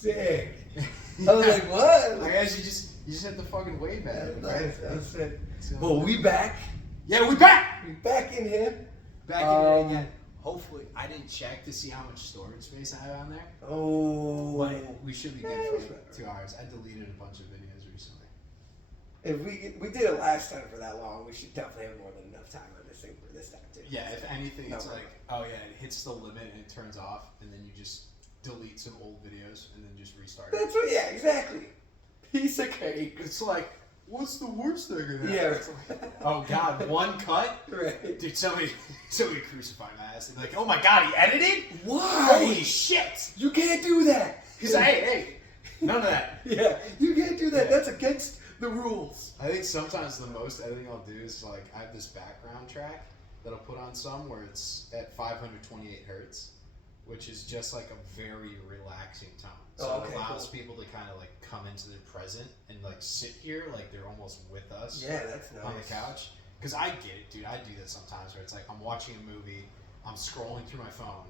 sick. I was like, what? I guess you just hit the fucking wave at it, right? That's sick. Well, we back. Yeah, we back! We back in here. Back in it again. Hopefully, I didn't check to see how much storage space I have on there. Oh. But we should be good for like 2 hours. I deleted a bunch of videos recently. If we did it last time for that long, we should definitely have more than enough time on this thing for this time too. Yeah, if anything, it's like, oh yeah, it hits the limit and it turns off, and then you just delete some old videos and then just restart it. That's what, yeah, exactly. Piece of cake. It's like, what's the worst that could happen? Yeah. Like, oh God, one cut? Right. Dude, somebody crucify my ass. They'd be like, oh my God, he edited? Why? Holy shit! You can't do that. Because hey, none of that. Yeah, you can't do that. Yeah. That's against the rules. I think sometimes the most editing I'll do is like, I have this background track that I'll put on some where it's at 528 hertz, which is just like a very relaxing tone. So it allows people to kind of like come into the present and like sit here like they're almost with us. Yeah, that's nice. On the couch. Because I get it, dude. I do that sometimes where it's like I'm watching a movie, I'm scrolling through my phone,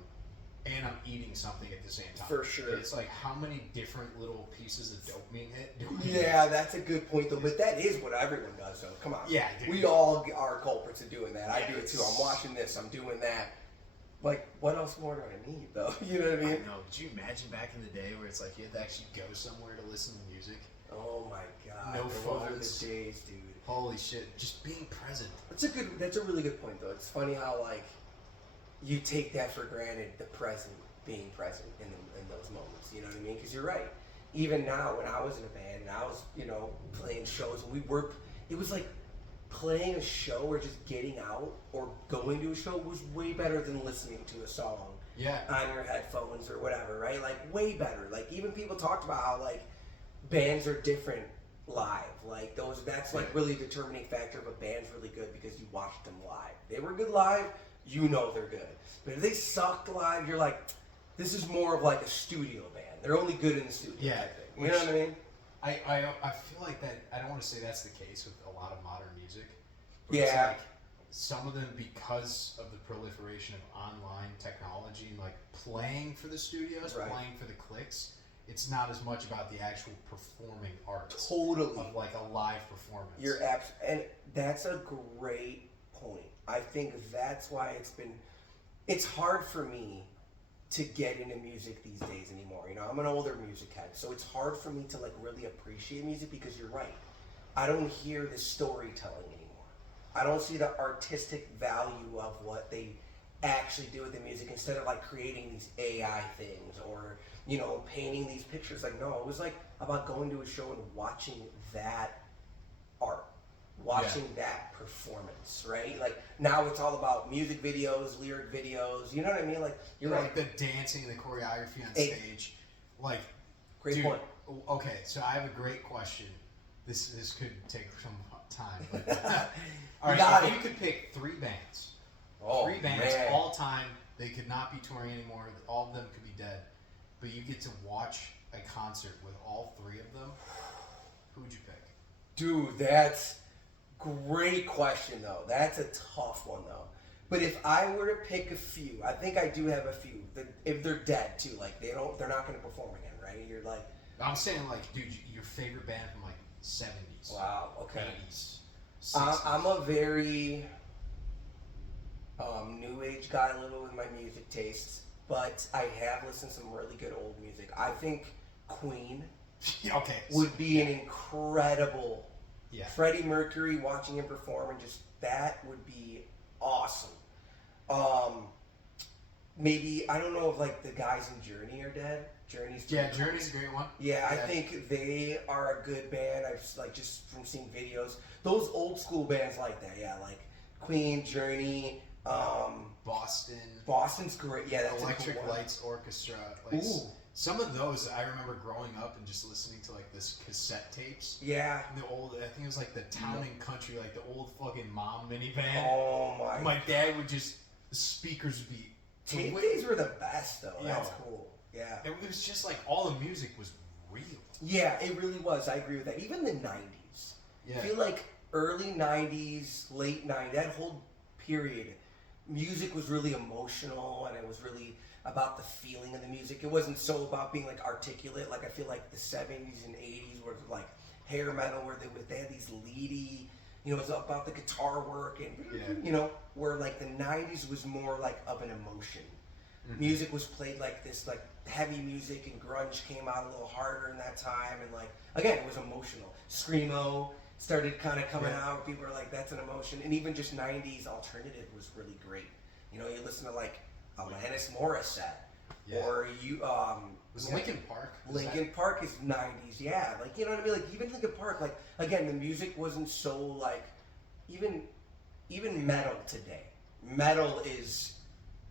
and I'm eating something at the same time. For sure. It's like how many different little pieces of dopamine hit do we Yeah, that's a good point though. But that is what everyone does though. Come on. Yeah, dude. We all are culprits of doing that. I Yeah, do it too. I'm watching this, I'm doing that. Like, what else more do I need though? You know what I mean? I know. Could you imagine back in the day where it's like you had to actually go somewhere to listen to music? Oh my God. No Those phones. are the days, dude. Holy shit. Just being present. That's a really good point though. It's funny how like you take that for granted, the present, being present in those moments. You know what I mean? Because you're right. Even now, when I was in a band and I was, playing shows, and it was like playing a show or just getting out or going to a show was way better than listening to a song on your headphones or whatever, right? Like way better. Like even people talked about how like bands are different live. Like that's like really a determining factor of a band's really good because you watched them live. They were good live, you know they're good. But if they sucked live, you're like, this is more of like a studio band. They're only good in the studio. Yeah. I think. You know what I mean? I feel like that. I don't want to say that's the case with a lot of modern music. But Yeah. It's like some of them, because of the proliferation of online technology and like playing for the studios, playing for the clicks, it's not as much about the actual performing arts. Totally. Of like a live performance. And that's a great point. I think that's why it's hard for me to get into music these days anymore. I'm an older music head, so it's hard for me to like really appreciate music because you're right. I don't hear the storytelling anymore. I don't see the artistic value of what they actually do with the music instead of like creating these AI things or, painting these pictures. Like, no, it was like about going to a show and watching that art. Watching that performance, right? Like now it's all about music videos, lyric videos. You know what I mean? Like you're like the dancing and the choreography on stage. Like, great point. Okay, so I have a great question. This could take some time. But, all right, if you could pick three bands, all time, they could not be touring anymore. All of them could be dead, but you get to watch a concert with all three of them. Who would you pick? Dude, that's great question though. That's a tough one though. But if I were to pick a few, I think I do have a few. If they're dead too, like they're not going to perform again, right? You're like, I'm saying like, dude, your favorite band from like 70s. Wow. Okay. 80s. 60s. I'm a very new age guy a little with my music tastes, but I have listened to some really good old music. I think Queen would be an incredible. Yeah. Freddie Mercury, watching him perform, and just that would be awesome. Maybe I don't know if like the guys in Journey are dead. Journey's a great one. Yeah, I think they are a good band. I've like just from seeing videos, those old school bands like that. Yeah, like Queen, Journey, Boston's great. Yeah, that's Electric a cool Lights Orchestra. Like, some of those I remember growing up and just listening to like this cassette tapes. Yeah. The old, I think it was like the Town and Country, like the old fucking mom minivan. Oh my. My dad would just, the speakers would be. Tape days were the best though. That's cool. Yeah. It was just like all the music was real. Yeah, it really was. I agree with that. Even the 90s. Yeah. I feel like early 90s, late 90s, that whole period music was really emotional, and it was really about the feeling of the music. It wasn't so about being like articulate. Like I feel like the 70s and 80s were like hair metal, where they had these leady, you know, it was about the guitar work, and you know, where like the 90s was more like of an emotion. Music was played like this, like heavy music, and grunge came out a little harder in that time, and like again, it was emotional. Screamo started kind of coming out. People were like, that's an emotion, and even just 90s alternative was really great. You know, you listen to like Alanis Morissette, or you was Linkin Park. Linkin Park is 90s, yeah. Like, you know what I mean? Like even Linkin Park, like again, the music wasn't so like even metal today. Metal is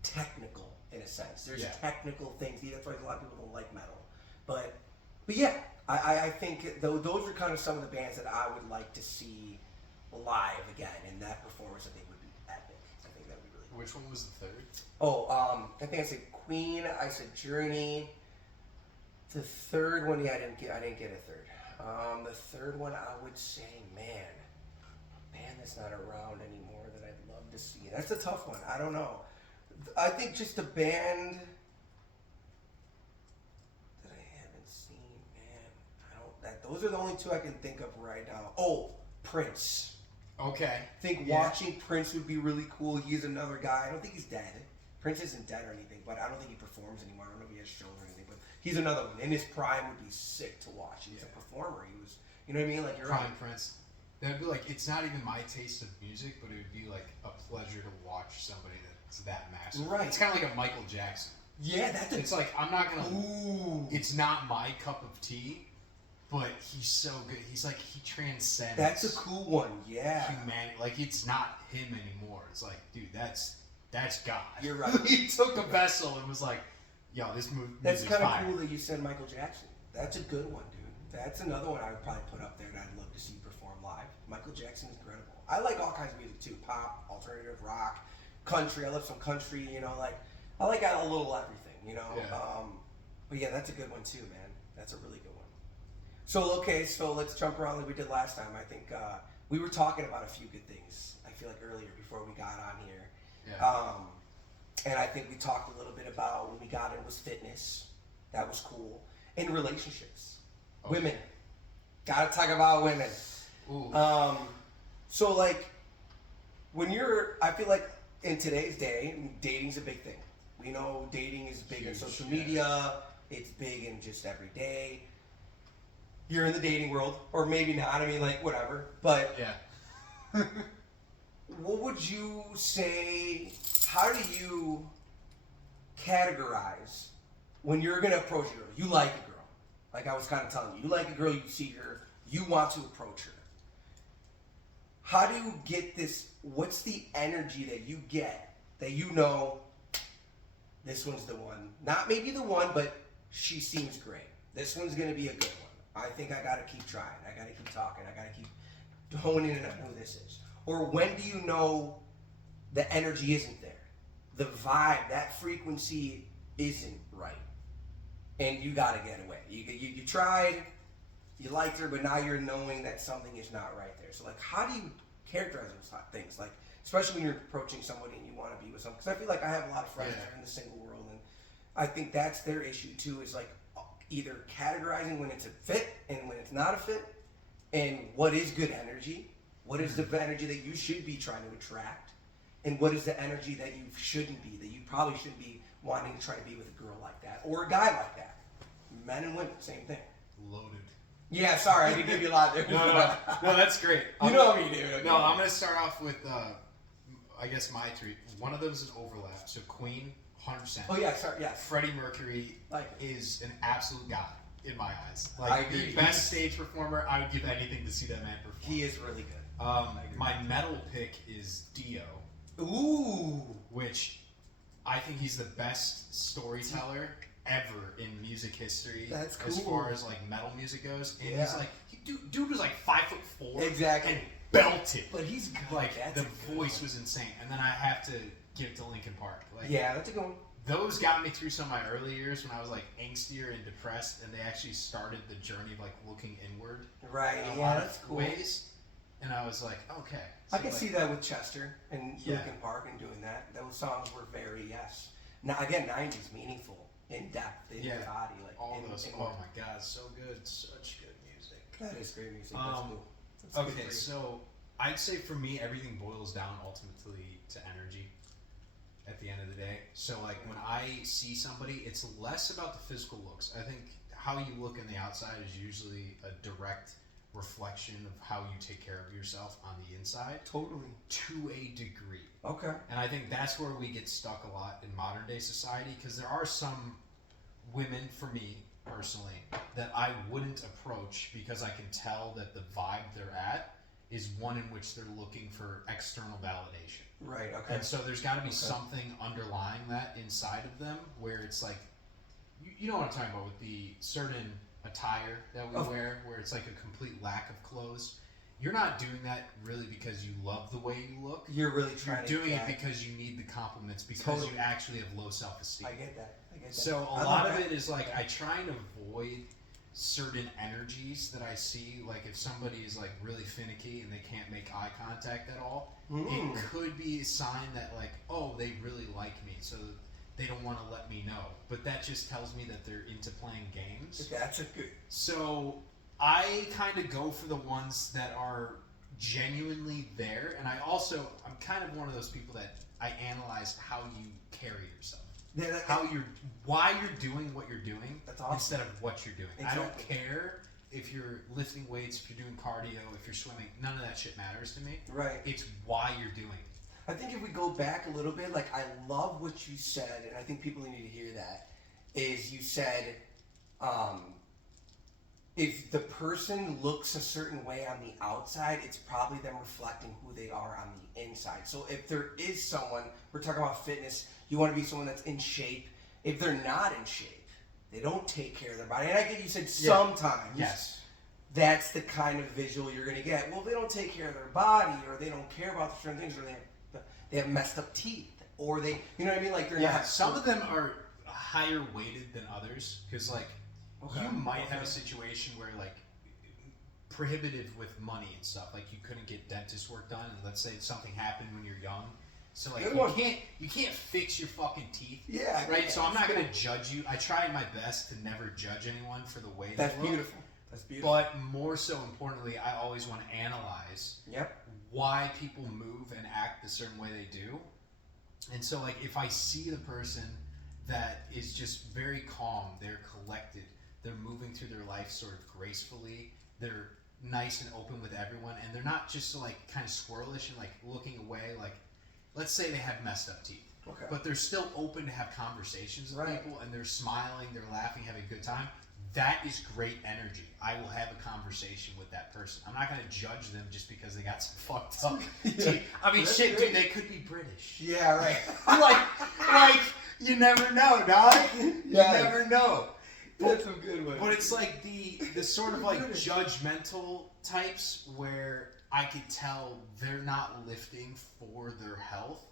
technical in a sense. There's technical things. That's why a lot of people don't like metal. But yeah, I think those are kind of some of the bands that I would like to see live again, and that performance I think would be epic. I think that would be really cool. Which one was the third? Oh, I think I said Queen. I said Journey. The third one, I didn't get a third. The third one, I would say, band that's not around anymore that I'd love to see. That's a tough one. I don't know. I think just a band that I haven't seen, those are the only two I can think of right now. Oh, Prince. Okay. I think watching Prince would be really cool. He's another guy. I don't think he's dead. Prince isn't dead or anything, but I don't think he performs anymore. I don't know if he has shows or anything, but he's another one. In his prime would be sick to watch. He's a performer. He was, you know what I mean? Like you're Prime Prince. That'd be like, it's not even my taste of music, but it would be like a pleasure to watch somebody that's that massive. Right. It's kind of like a Michael Jackson. Yeah, that's It's like, I'm not gonna. It's not my cup of tea, but he's so good. He's like, he transcends. That's a cool one. Yeah. Humanity. Like, it's not him anymore. It's like, dude, that's God. You're right. He took a vessel and was like, yo, this movie. That's kind of cool that you said Michael Jackson. That's a good one, dude. That's another one I would probably put up there that I'd love to see perform live. Michael Jackson is incredible. I like all kinds of music too. Pop, alternative, rock, country. I love some country, you know, like I like a little everything, you know. Yeah. But yeah, that's a good one too, man. That's a really good one. So okay, so let's jump around like we did last time. I think we were talking about a few good things. I feel like earlier before we got on here. Yeah. And I think we talked a little bit about when we got in was fitness. That was cool. And relationships. Okay. Women. Gotta talk about women. Ooh. So like I feel like in today's day, dating's a big thing. We know dating is big in social media. It's big in just every day. You're in the dating world, or maybe not. I mean, like whatever. But yeah. What would you say? How do you categorize when you're gonna approach a girl? You like a girl, like I was kind of telling you. You like a girl. You see her. You want to approach her. How do you get this? What's the energy that you get that you know this one's the one? Not maybe the one, but she seems great. This one's going to be a good one. I think I got to keep trying. I got to keep talking. I got to keep honing in on who this is. Or when do you know the energy isn't there? The vibe, that frequency isn't right. And you got to get away. You tried. You liked her, but now you're knowing that something is not right there. So, like, how do you characterize those things? Like, especially when you're approaching somebody and you want to be with someone. Because I feel like I have a lot of friends that are in the single world, and I think that's their issue too. Is like either categorizing when it's a fit and when it's not a fit, and what is good energy? What is the energy that you should be trying to attract, and what is the energy that you shouldn't be? That you probably shouldn't be wanting to try to be with a girl like that or a guy like that. Men and women, same thing. Loaded. Yeah, sorry, I didn't give you a lot there. No, that's great. You know me, dude. No, I'm going to start off with, I guess, my three. One of those is overlap. So Queen, 100%. Oh, yeah, sorry, yes. Freddie Mercury is an absolute god in my eyes. Like, I agree. The best stage performer. I would give anything to see that man perform. He is really good. My metal pick is Dio. Ooh. Which I think he's the best storyteller ever in music history. That's cool. As far as like metal music goes, and he's like, dude was like 5'4", exactly, and belted. But he's good. Like the voice was insane. And then I have to give to Linkin Park. Like, yeah, that's a good one. Those got me through some of my early years when I was like angstier and depressed, and they actually started the journey of like looking inward. Right. In a yeah, lot that's of cool. ways. And I was like, okay. So I can see that with Chester and Linkin Park and doing that. Those songs were very, now again, 90s, meaningful, in depth, in your body. Like all those, oh my God, so good. Such good music. That is great music. That's cool. That's okay, so I'd say for me, everything boils down ultimately to energy at the end of the day. So like when I see somebody, it's less about the physical looks. I think how you look on the outside is usually a direct reflection of how you take care of yourself on the inside. Totally. To a degree. Okay. And I think that's where we get stuck a lot in modern day society, because there are some women, for me personally, that I wouldn't approach because I can tell that the vibe they're at is one in which they're looking for external validation. Right, okay. And so there's got to be something underlying that inside of them where it's like, you know what I'm talking about with the certain attire that we wear, where it's like a complete lack of clothes. You're not doing that really because you love the way you look. You're really trying You're doing it because you need the compliments, because you actually have low self-esteem. I get that. So a lot of it is like, I try and avoid certain energies that I see. Like if somebody is like really finicky and they can't make eye contact at all, it could be a sign that like, oh, they really like me, so they don't want to let me know. But that just tells me that they're into playing games. That's a good. So I kind of go for the ones that are genuinely there, and I'm kind of one of those people that I analyze how you carry yourself. Why you're doing what you're doing. That's awesome. Instead of what you're doing. Exactly. I don't care if you're lifting weights, if you're doing cardio, if you're swimming. None of that shit matters to me. Right. It's why you're doing it. I think if we go back a little bit, like I love what you said, and I think people need to hear that, is you said, if the person looks a certain way on the outside, it's probably them reflecting who they are on the inside. So if there is someone, we're talking about fitness, you want to be someone that's in shape. If they're not in shape, they don't take care of their body. And I get you said sometimes. Yes. That's the kind of visual you're going to get. Well, they don't take care of their body, or they don't care about certain things, or they have messed up teeth, or they, you know what I mean? Like they're not. Some of them are higher weighted than others, because like you might have a situation where like prohibitive with money and stuff, like you couldn't get dentist work done, and let's say something happened when you're young, so like you can't fix your fucking teeth. Yeah. Right. So I'm not gonna judge you. I try my best to never judge anyone for the way That's they look. beautiful. That's beautiful. But more so importantly, I always want to analyze why people move and act the certain way they do. And so like if I see the person that is just very calm, they're collected, they're moving through their life sort of gracefully, they're nice and open with everyone, and they're not just like kind of squirrelish and like looking away, like let's say they have messed up teeth. Okay. But they're still open to have conversations with people, and they're smiling, they're laughing, having a good time. That is great energy. I will have a conversation with that person. I'm not going to judge them just because they got some fucked up teeth. I mean, shit, dude, they could be British. Yeah, right. like, you never know, dog. You never know. That's a good one. But it's like the sort of like judgmental types where I could tell they're not lifting for their health,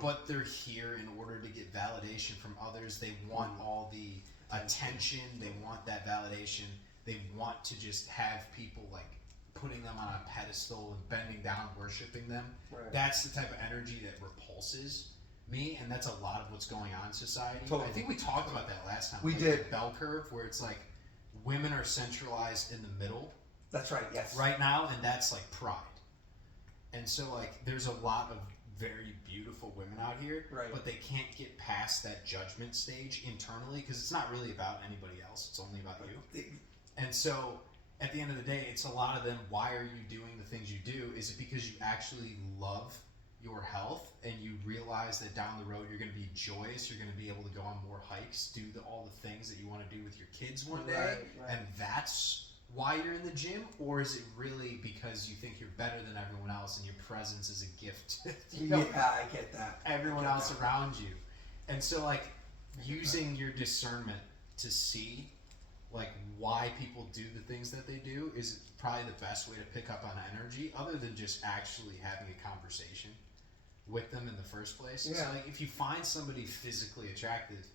but they're here in order to get validation from others. They want all the attention, they want that validation, they want to just have people like putting them on a pedestal and bending down, worshiping them. That's the type of energy that repulses me, and that's a lot of what's going on in society. I think we talked about that last time. We like did. The bell curve, where it's like women are centralized in the middle. That's right, yes. Right now, and that's like pride. And so like there's a lot of very beautiful women out here, but they can't get past that judgment stage internally, because it's not really about anybody else, it's only about you. And so at the end of the day, it's a lot of them, why are you doing the things you do? Is it because you actually love your health and you realize that down the road you're going to be joyous, you're going to be able to go on more hikes, do all the things that you want to do with your kids one day, and that's why you're in the gym? Or is it really because you think you're better than everyone else and your presence is a gift to I get that. everyone else around you? And so like using your discernment to see like why people do the things that they do is probably the best way to pick up on energy, other than just actually having a conversation with them in the first place. So like if you find somebody physically attractive,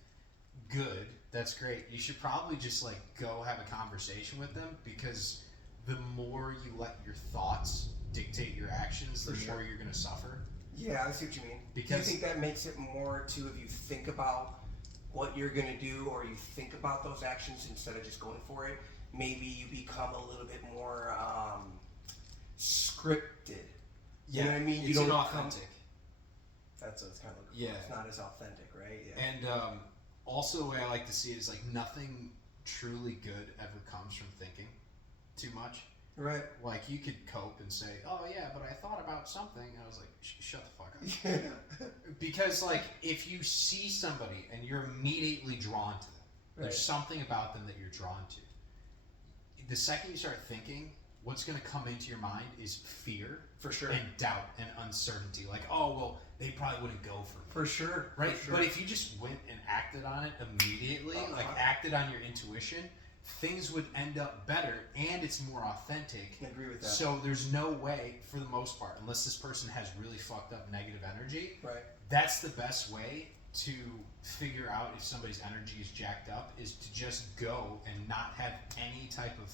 good, that's great. You should probably just like go have a conversation with them, because the more you let your thoughts dictate your actions, the more you're going to suffer. Yeah, I see what you mean. Because do you think that makes it more too if you think about what you're going to do, or you think about those actions instead of just going for it? Maybe you become a little bit more scripted. You know what I mean? It's inauthentic. That's what it's kind of like. Yeah. It's not as authentic, right? Yeah. And also, the way I like to see it is like nothing truly good ever comes from thinking too much. Right. Like you could cope and say, "Oh yeah, but I thought about something." And I was like, "Shut the fuck up." Yeah. Because like if you see somebody and you're immediately drawn to them, there's something about them that you're drawn to. The second you start thinking, what's going to come into your mind is fear, for sure, and doubt and uncertainty. Like, oh well, they probably wouldn't go for me. For sure, right? For sure. But if you just went and acted on it immediately, like acted on your intuition, things would end up better, and it's more authentic. I agree with that. So there's no way, for the most part, unless this person has really fucked up negative energy, right? That's the best way to figure out if somebody's energy is jacked up, is to just go and not have any type of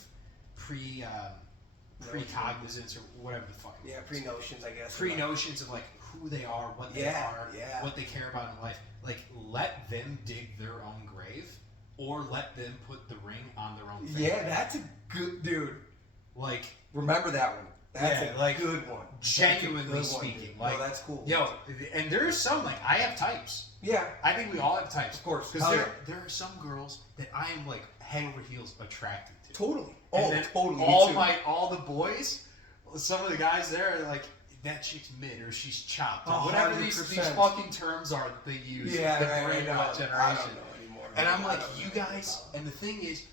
precognizance or whatever the fuck. Yeah, pre-notions, I guess. Pre-notions of like who they are, what they are, what they care about in life. Like, let them dig their own grave, or let them put the ring on their own finger. Yeah, that's a good dude. Like, remember that one. That's a good one. Genuinely speaking, like, that's cool. Yo, and there's some like I have types. Yeah, I think we all have types, of course. Because there are some girls that I am like head over heels attracted to. Totally. Totally. All the boys, some of the guys there are like, that chick's mid, or she's chopped, or whatever these fucking terms are that they use. Yeah, that bring that generation. I don't know anymore. And I'm like, you guys, and the thing is,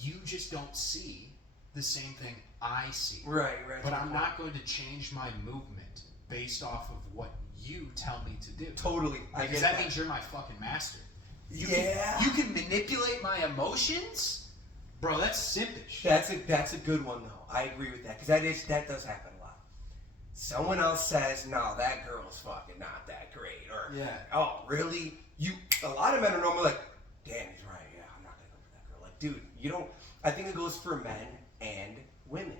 you just don't see the same thing I see. Right. But I'm not going to change my movement based off of what you tell me to do. Totally. Because that means you're my fucking master. You can manipulate my emotions? Bro, that's simpish. That's a good one, though. I agree with that. Because that does happen a lot. Someone else says, no, that girl's fucking not that great. Or, oh, really? A lot of men are normally like, damn, he's right. Yeah, I'm not going to go for that girl. Like, dude, you don't... I think it goes for men and women.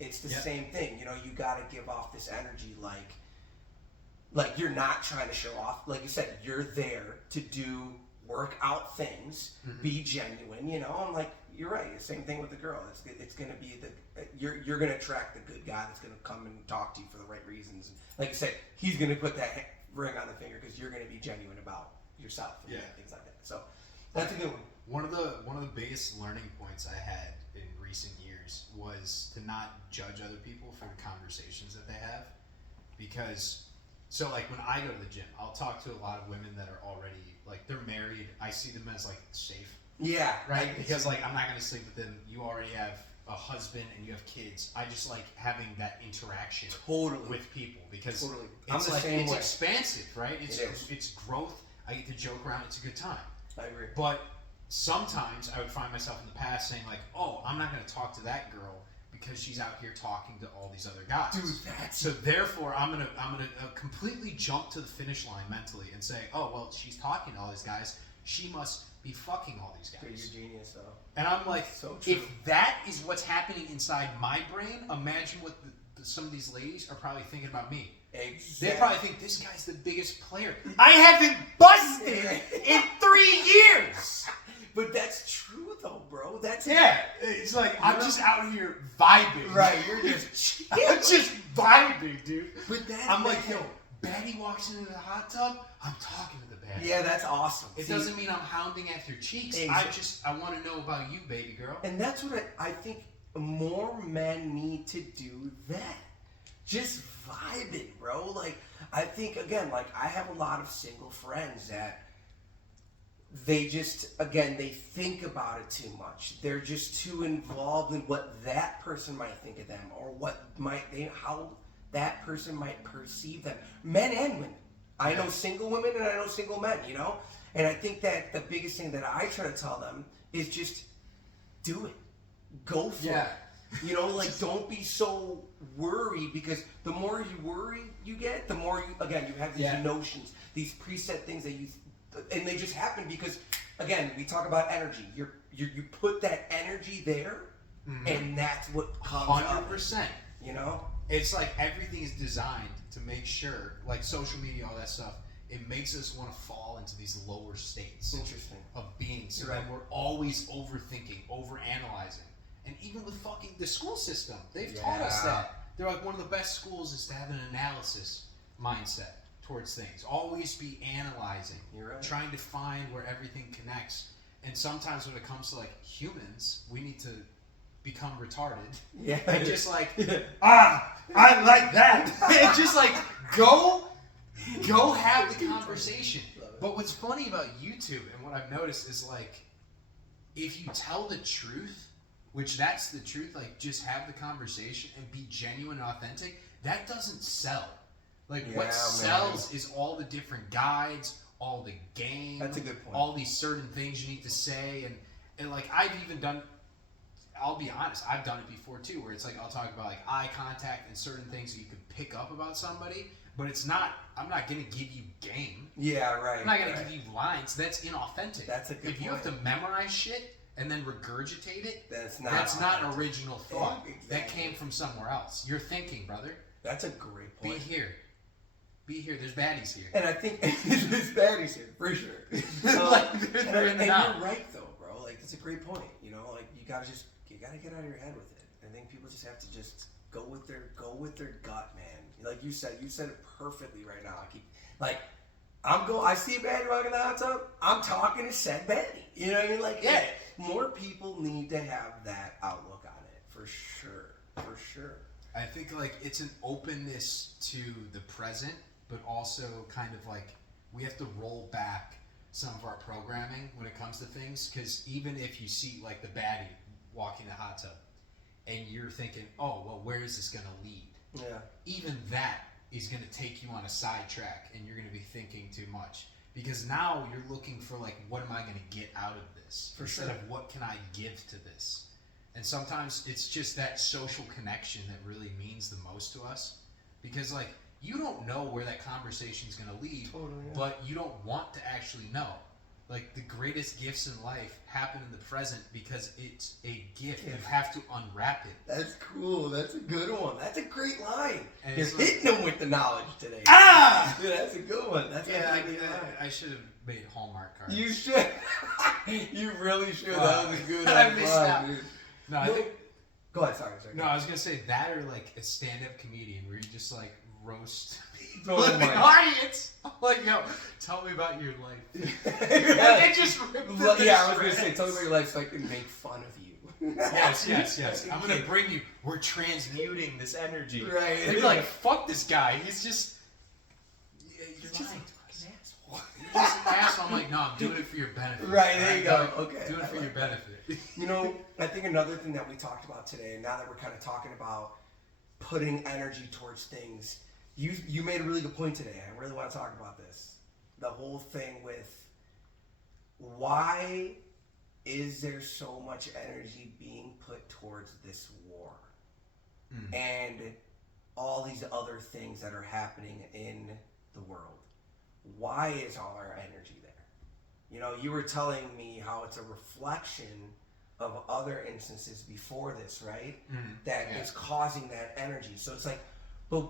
It's the same thing. You know, you got to give off this energy like you're not trying to show off. Like you said, you're there to work out things, be genuine, you know? And like, you're right. The same thing with the girl. It's going to be you're going to attract the good guy that's going to come and talk to you for the right reasons. Like you said, he's going to put that ring on the finger because you're going to be genuine about yourself and things like that. So that's a good one. One of the biggest learning points I had in recent years was to not judge other people for the conversations that they have, because so like when I go to the gym, I'll talk to a lot of women that are already like, they're married. I see them as like safe. Yeah. Right? Because like, I'm not going to sleep with them. You already have a husband and you have kids. I just like having that interaction with people, because it's like, it's expansive, right? It's growth. I get to joke around. It's a good time. I agree. But sometimes I would find myself in the past saying like, oh, I'm not going to talk to that girl because she's out here talking to all these other guys. Dude, so therefore I'm gonna completely jump to the finish line mentally and say, oh well, she's talking to all these guys. She must be fucking all these guys. Dude, you're genius, though. And I'm like, so true. If that is what's happening inside my brain, imagine what some of these ladies are probably thinking about me. Exactly. They probably think this guy's the biggest player. I haven't busted in 3 years. But that's true, though, bro. That's It's like I'm just out here vibing. Right, you're just I'm just vibing, dude. But I'm like, yo, baddie walks into the hot tub, I'm talking to the baddie. Yeah, that's awesome. It doesn't mean I'm hounding at your cheeks. Exactly. I want to know about you, baby girl. And that's what I think more men need to do that. Just vibing, bro. Like, I think, again, like, I have a lot of single friends that they just, again, they think about it too much. They're just too involved in what that person might think of them, or how that person might perceive them. Men and women. I know single women and I know single men, you know? And I think that the biggest thing that I try to tell them is just do it. Go for it. You know, like, don't be so worried, because the more you worry you get, the more you have these notions, these preset things that and they just happen because, again, we talk about energy. You put that energy there, and that's what comes 100%. up. You know, it's like everything is designed to make sure, like social media, all that stuff. It makes us want to fall into these lower states of being. So then we're always overthinking, overanalyzing. And even with fucking the school system, they've taught us that. They're like, one of the best schools is to have an analysis mindset towards things. Always be analyzing. Trying to find where everything connects. And sometimes when it comes to like humans, we need to become retarded. Yeah. And just like, I like that. And just like, go have the conversation. But what's funny about YouTube and what I've noticed is like, if you tell the truth, which that's the truth, like just have the conversation and be genuine and authentic, that doesn't sell. Like what sells is all the different guides, all the games. That's a good point. All these certain things you need to say. And like I've even done, I'll be honest, I've done it before too, where it's like I'll talk about like eye contact and certain things that you can pick up about somebody, but it's not, I'm not going to give you game. Yeah, right. I'm not going to give you lines. That's inauthentic. That's a good point. If you have to memorize shit and then regurgitate it, that's not original thought. Yeah, exactly. That came from somewhere else. You're thinking, brother. That's a great point. Be here. There's baddies here. And I think there's baddies here, for sure. and you're right, though, bro. Like, it's a great point. You know, like, you gotta get out of your head with it. I think people just have to just go with their gut, man. Like you said it perfectly right now. I see a baddie walking the hot tub, I'm talking to said baddie. You know what I mean? Like, yeah, more people need to have that outlook on it, for sure. For sure. I think, like, it's an openness to the present, but also kind of like we have to roll back some of our programming when it comes to things, because even if you see, like, the baddie walking the hot tub, and you're thinking, oh, well, where is this going to lead? Yeah. Even that is going to take you on a sidetrack, and you're going to be thinking too much. Because now you're looking for, like, what am I going to get out of this? Instead of what can I give to this? And sometimes it's just that social connection that really means the most to us. Because, like, you don't know where that conversation is going to lead, but you don't want to actually know. Like, the greatest gifts in life happen in the present because it's a gift. You have to unwrap it. That's cool. That's a good one. That's a great line. And you're hitting them with the knowledge today. Ah! Dude, that's a good one. That's I should have made Hallmark cards. You should. You really should. That was a good one. I missed out. Dude. No, I think. Go ahead. Sorry. No, I was gonna say that, or like a stand-up comedian where you just like roast the audience. I'm like, yo, tell me about your life. They just ripped I was gonna say, tell me about your life so I can make fun of you. Yes. I'm gonna bring you. We're transmuting this energy. Right. They'd be like, fuck this guy. He's just. You're just like an asshole. You're just an asshole. I'm like, no, I'm doing it for your benefit. Right. There you go. Okay. Doing it for your benefit. You know, I think another thing that we talked about today, and now that we're kind of talking about putting energy towards things, you made a really good point today. I really want to talk about this. The whole thing with why is there so much energy being put towards this war and all these other things that are happening in the world? Why is all our energy there? You know, you were telling me how it's a reflection of other instances before this, right? That is causing that energy. So it's like, but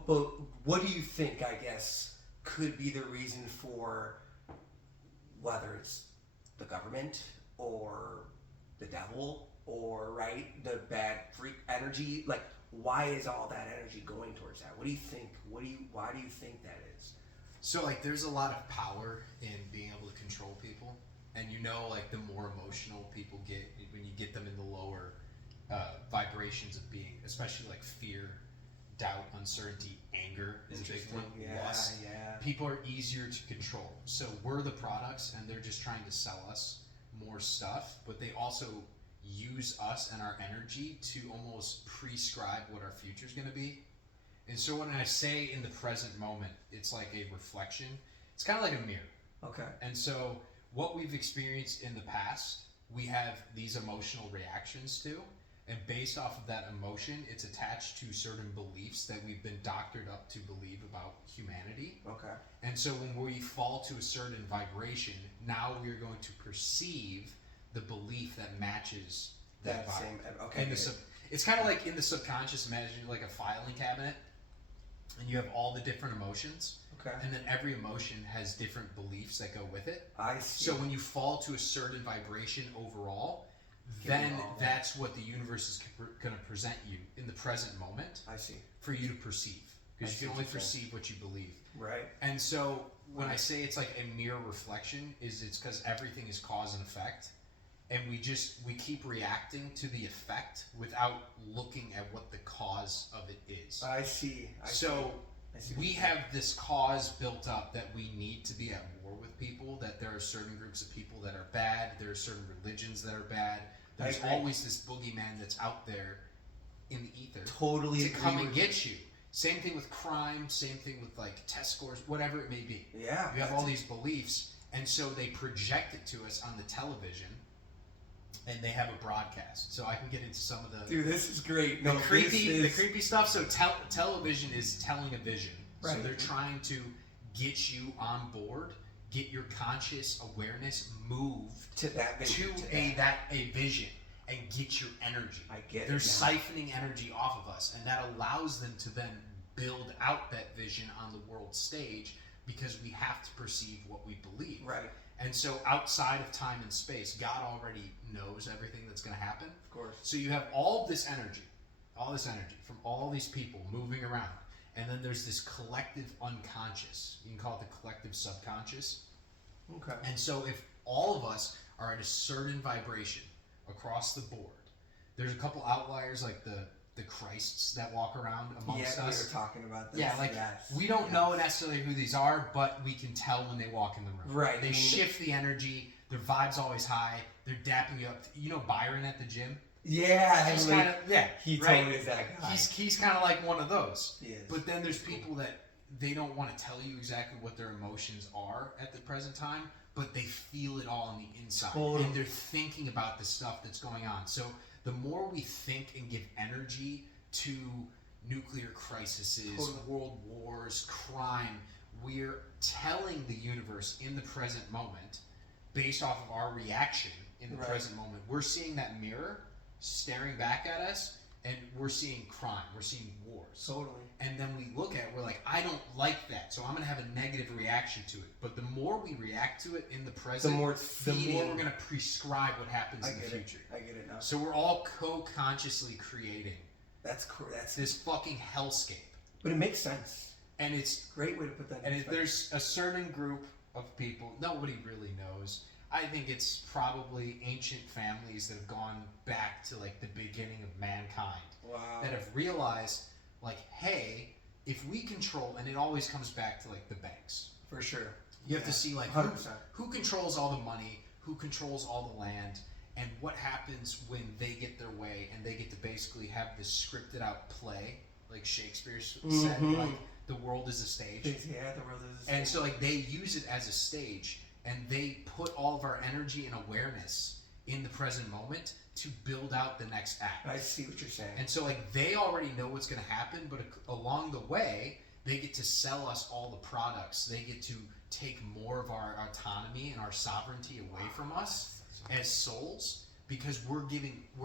what do you think, I guess, could be the reason for whether it's the government or the devil or, right, the bad freak energy? Like, why is all that energy going towards that? What do you think? Why do you think that is? So, like, there's a lot of power in being able to control people. And you know, like, the more emotional people get, when you get them in the lower vibrations of being, especially like fear, doubt, uncertainty, anger is a big one. Lust. People are easier to control. So we're the products, and they're just trying to sell us more stuff, but they also use us and our energy to almost prescribe what our future is going to be. And so when I say in the present moment, it's like a reflection. It's kind of like a mirror. Okay. And so what we've experienced in the past, we have these emotional reactions to, and based off of that emotion, it's attached to certain beliefs that we've been doctored up to believe about humanity. Okay. And so when we fall to a certain vibration, now we're going to perceive the belief that matches that vibe. Same. Okay. It's kind of like in the subconscious. Imagine like a filing cabinet, and you have all the different emotions. Okay. And then every emotion has different beliefs that go with it. I see. So when you fall to a certain vibration overall, then that's what the universe is going to present you in the present moment. I see. For you to perceive, because you can only perceive what you believe. Right. And so when I say it's like a mirror reflection, it's because everything is cause and effect, and we keep reacting to the effect without looking at what the cause of it is. I see. We have this cause built up that we need to be at war with people, that there are certain groups of people that are bad, there are certain religions that are bad. There's always this boogeyman that's out there in the ether. Totally to come and get you. Same thing with crime, same thing with like test scores, whatever it may be. Yeah. You have all these beliefs, and so they project it to us on the television, and they have a broadcast. So I can get into some of the Dude, this is great. The creepy stuff. So television is telling a vision. Right. So they're trying to get you on board, get your conscious awareness moved to that vision, a vision, and get your energy. I get it. They're siphoning energy off of us, and that allows them to then build out that vision on the world stage, because we have to perceive what we believe. Right. And so outside of time and space, God already knows everything that's going to happen. Of course. So you have all this energy from all these people moving around. And then there's this collective unconscious. You can call it the collective subconscious. Okay. And so if all of us are at a certain vibration across the board, there's a couple outliers like the Christs that walk around amongst us. We were talking about this. Yeah, like we don't know necessarily who these are, but we can tell when they walk in the room. Right. They shift the energy. Their vibe's always high. They're dapping you up. You know Byron at the gym? Yeah. He's kind of He totally is that guy. He's kind of like one of those. He is. But then there's people that they don't want to tell you exactly what their emotions are at the present time, but they feel it all on the inside. Totally. And they're thinking about the stuff that's going on. So the more we think and give energy to nuclear crises, world wars, crime, we're telling the universe in the present moment, based off of our reaction in the present moment, we're seeing that mirror staring back at us, and we're seeing crime, we're seeing wars. Totally. And then we look at it, we're like, I don't like that, so I'm going to have a negative reaction to it. But the more we react to it in the present, the more we're going to prescribe what happens in the future. I get it now. So we're all co-consciously creating That's cool. That's this fucking hellscape. But it makes sense. And it's great way to put that. And if there's a certain group of people, nobody really knows. I think it's probably ancient families that have gone back to like the beginning of mankind. Wow. That have realized, like, hey, if we control, and it always comes back to like the banks. For sure. You have to see like who controls all the money, who controls all the land, and what happens when they get their way and they get to basically have this scripted out play, like Shakespeare said, like the world is a stage. Yeah, the world is a stage. And so like they use it as a stage, and they put all of our energy and awareness in the present moment to build out the next act. I see what you're saying. And so like they already know what's going to happen, but along the way, they get to sell us all the products. They get to take more of our autonomy and our sovereignty away from us as souls, because we're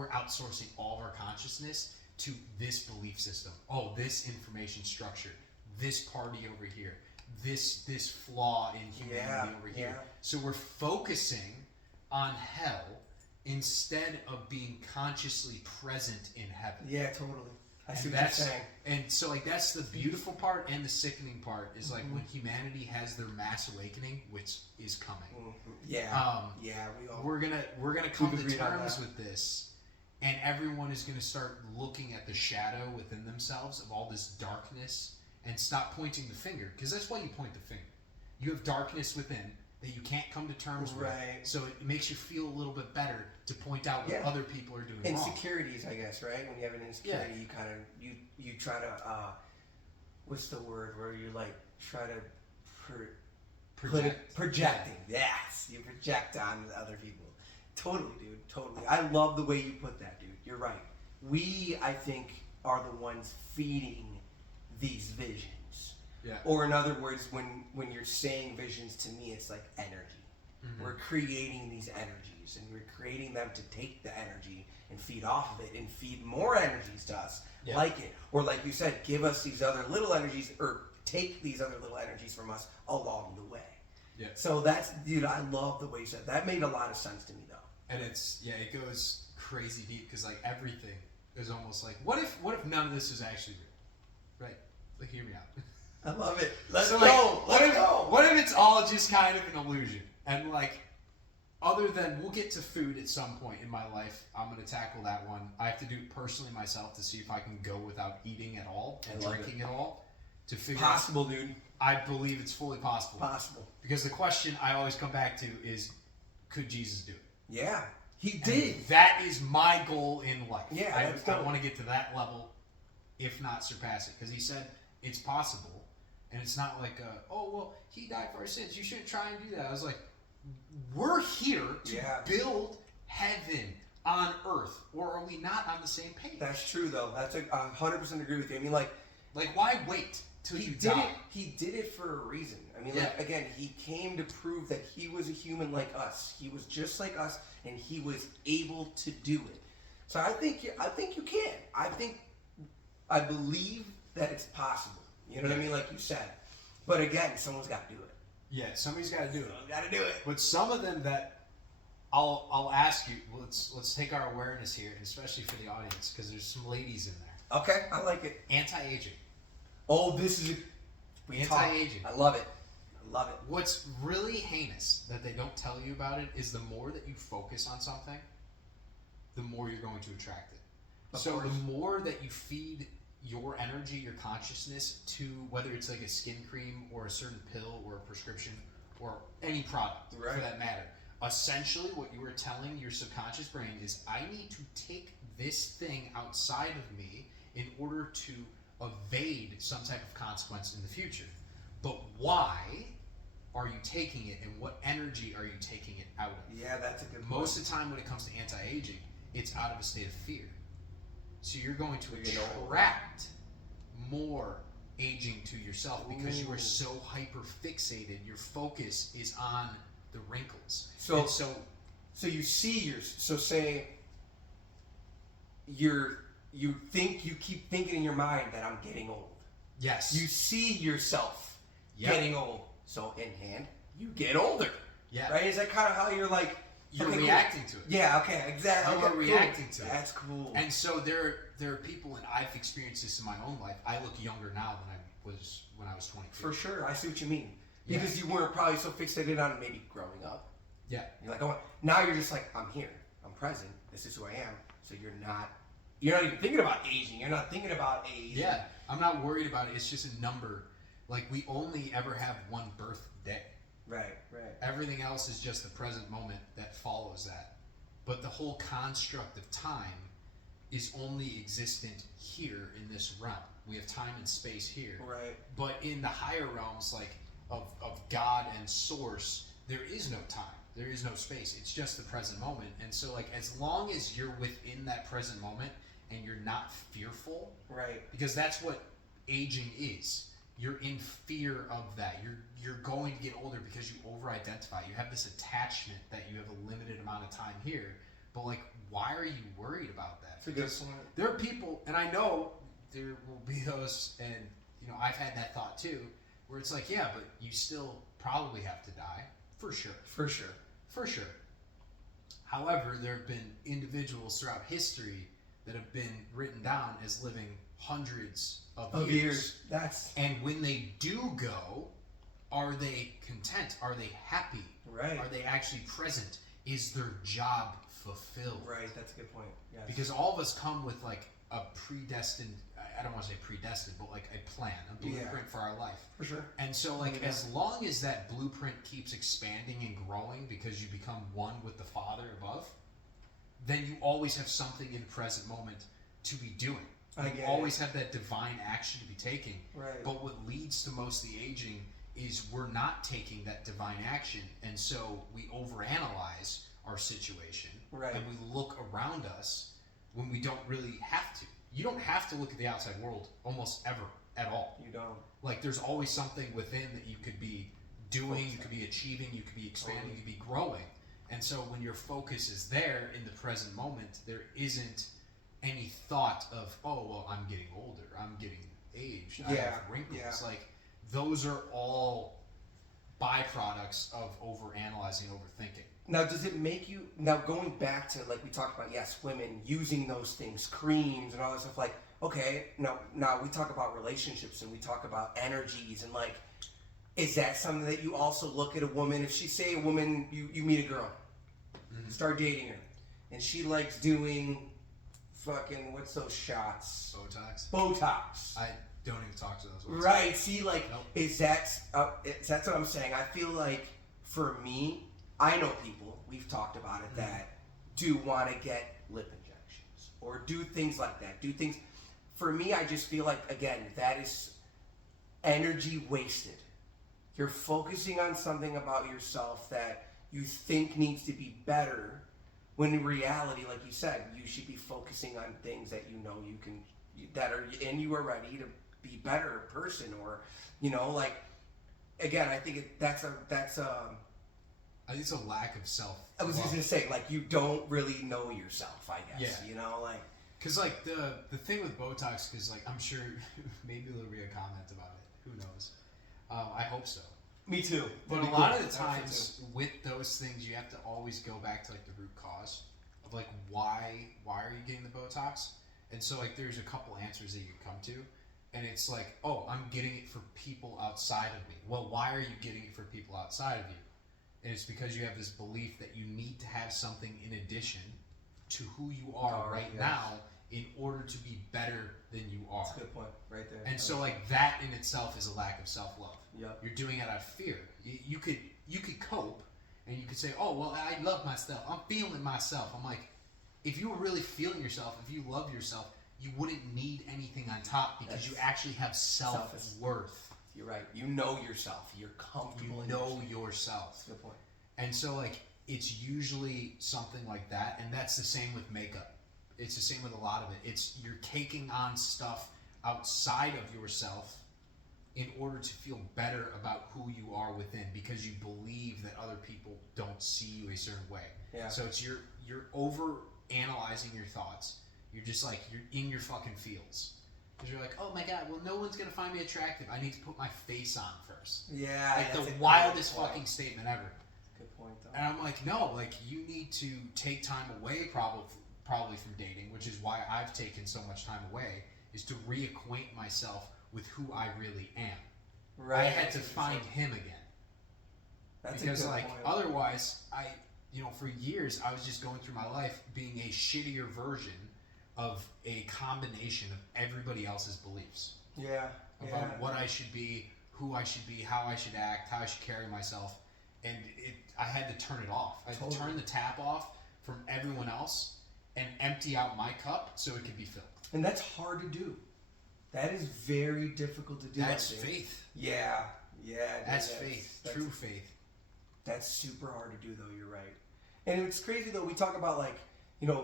outsourcing all of our consciousness to this belief system. Oh, this information structure, this party over here, this flaw in humanity over here. So we're focusing on hell instead of being consciously present in heaven. Yeah, totally. I see what you're saying. And so like that's the beautiful part and the sickening part is like when humanity has their mass awakening, which is coming. Yeah. We're gonna come to terms with this, and everyone is gonna start looking at the shadow within themselves of all this darkness and stop pointing the finger, because that's why you point the finger. You have darkness within that you can't come to terms with. So it makes you feel a little bit better to point out what other people are doing wrong. Insecurities, I guess, right? When you have an insecurity, you kind of you try to what's the word where you like try to projecting. Yes, you project on other people. Totally, dude. Totally. I love the way you put that, dude. You're right. We, I think, are the ones feeding these visions. Yeah. Or in other words, when you're saying visions, to me, it's like energy. We're creating these energies, and we're creating them to take the energy and feed off of it and feed more energies to us, like it. Or like you said, give us these other little energies, or take these other little energies from us along the way. Yeah. So that's, dude, I love the way you said that. That made a lot of sense to me, though. And it's, it goes crazy deep, because like everything is almost like, what if none of this is actually real? Right? Like, hear me out. I love it. Let's go. Like, Let's go. What if it's all just kind of an illusion? And like, other than, we'll get to food at some point in my life. I'm going to tackle that one. I have to do it personally myself to see if I can go without eating at all and drinking at all. To figure possible, dude. I believe it's fully possible. Possible. Because the question I always come back to is, could Jesus do it? Yeah, he did. And that is my goal in life. Yeah, I want to get to that level, if not surpass it. Because he said it's possible. And it's not like, oh, well, he died for our sins. You shouldn't try and do that. I was like, we're here to build heaven on earth. Or are we not on the same page? That's true, though. That's 100% agree with you. I mean, like why wait till you die? He did it for a reason. I mean, like, again, he came to prove that he was a human like us. He was just like us, and he was able to do it. So I think you can. I believe that it's possible. You know what I mean? Like you said. But again, someone's got to do it. Yeah, somebody's got to do it. Someone's got to do it. But some of them that I'll ask you. Let's take our awareness here, and especially for the audience, because there's some ladies in there. Okay, I like it. Anti-aging. Oh, this is anti-aging. I love it. I love it. What's really heinous that they don't tell you about it is the more that you focus on something, the more you're going to attract it. So the more that you feed your energy, your consciousness to, whether it's like a skin cream or a certain pill or a prescription or any product for that matter, essentially what you are telling your subconscious brain is, I need to take this thing outside of me in order to evade some type of consequence in the future. But why are you taking it, and what energy are you taking it out of? Yeah, that's a good point. Most of the time when it comes to anti-aging, it's out of a state of fear. So you're going to attract more aging to yourself because you are so hyper fixated. Your focus is on the wrinkles. So you see say you keep thinking in your mind that I'm getting old. Yes. You see yourself getting old. So in hand, you get older. Yeah. Right? Is that kind of how you're like? You're reacting to it. Yeah, okay, exactly. You're reacting to it. That's cool. And so there are people, and I've experienced this in my own life. I look younger now than I was when I was 22. For sure, I see what you mean. Because you weren't probably so fixated on maybe growing up. Yeah. You're like, oh, now you're just like, I'm here, I'm present, this is who I am. So you're not even thinking about aging. You're not thinking about age. Yeah, I'm not worried about it. It's just a number. Like, we only ever have one birthday. Right. Everything else is just the present moment that follows that. But the whole construct of time is only existent here in this realm. We have time and space here. Right. But in the higher realms, like of God and Source, there is no time. There is no space. It's just the present moment. And so, like, as long as you're within that present moment and you're not fearful, right? Because that's what aging is. You're in fear of that. You're going to get older because you over-identify. You have this attachment that you have a limited amount of time here. But, like, why are you worried about that? Because there are people, and I know there will be those, and, you know, I've had that thought too, where it's like, yeah, but you still probably have to die. For sure. However, there have been individuals throughout history that have been written down as living hundreds of years. And when they do go, are they content? Are they happy? Right. Are they actually present? Is their job fulfilled? Right, that's a good point. Yes. Because all of us come with like a predestined, I don't want to say predestined, but like a plan, a blueprint for our life. For sure. And so like as long as that blueprint keeps expanding and growing because you become one with the Father above, then you always have something in the present moment to be doing. You always have that divine action to be taking. Right. But what leads to most of the aging is we're not taking that divine action, and so we overanalyze our situation. Right. And we look around us when we don't really have to. You don't have to look at the outside world almost ever at all. You don't. Like, there's always something within that you could be doing, you could be achieving, you could be expanding, you could be growing. And so when your focus is there in the present moment, there isn't any thought of, oh, well, I'm getting older, I'm getting aged, I have wrinkles. Yeah. Like, those are all byproducts of overanalyzing, overthinking. Now, does it make you, now going back to, like we talked about, yes, women using those things, creams and all that stuff, like, okay, now we talk about relationships and we talk about energies and, like, is that something that you also look at a woman, if she, say a woman, you meet a girl, start dating her, and she likes doing fucking, what's those shots? Botox. I don't even talk to those ones. Right, see, like, that's what I'm saying. I feel like, for me, I know people, we've talked about it, that do want to get lip injections or do things like that. Do things. For me, I just feel like, again, that is energy wasted. You're focusing on something about yourself that you think needs to be better, when in reality, like you said, you should be focusing on things that you know you can, that are, and you are ready to be a better person, or, you know, like, again, I think that's a I think it's a lack of self. I was just gonna say, like, you don't really know yourself, I guess. Yeah. You know, like, because like the thing with Botox, because like I'm sure maybe there'll be a comment about it. Who knows? I hope so. Me too. But a lot of the times with those things, you have to always go back to like the root cause of like why are you getting the Botox? And so like there's a couple answers that you come to, and it's like, oh, I'm getting it for people outside of me. Well, why are you getting it for people outside of you? And it's because you have this belief that you need to have something in addition to who you are now in order to be better than you are. That's a good point, right there. And so like that in itself is a lack of self-love. Yep. You're doing it out of fear. You could cope, and you could say, oh, well, I love myself. I'm feeling myself. I'm like, if you were really feeling yourself, if you love yourself, you wouldn't need anything on top because you actually have self-worth. You're right. You know yourself. You're comfortable. You know yourself. That's a good point. And so, like, it's usually something like that, and that's the same with makeup. It's the same with a lot of it. It's you're taking on stuff outside of yourself in order to feel better about who you are within, because you believe that other people don't see you a certain way. Yeah. So it's you're over analyzing your thoughts. You're just like, you're in your fucking feels. Because you're like, oh my god, well, no one's going to find me attractive. I need to put my face on first. Yeah. Like the wildest fucking statement ever. Good point, though. And I'm like, no, like, you need to take time away probably from dating, which is why I've taken so much time away, is to reacquaint myself with who I really am. Right. I had to find him again. That's because, a good like, point. otherwise, for years, I was just going through my life being a shittier version of a combination of everybody else's beliefs. Yeah. About what I should be, who I should be, how I should act, how I should carry myself. And I had to turn it off. I had to turn the tap off from everyone else and empty out my cup so it could be filled. And that's hard to do. That is very difficult to do. That's faith. Yeah. That's faith. True faith. That's super hard to do, though. You're right. And it's crazy, though. We talk about, like,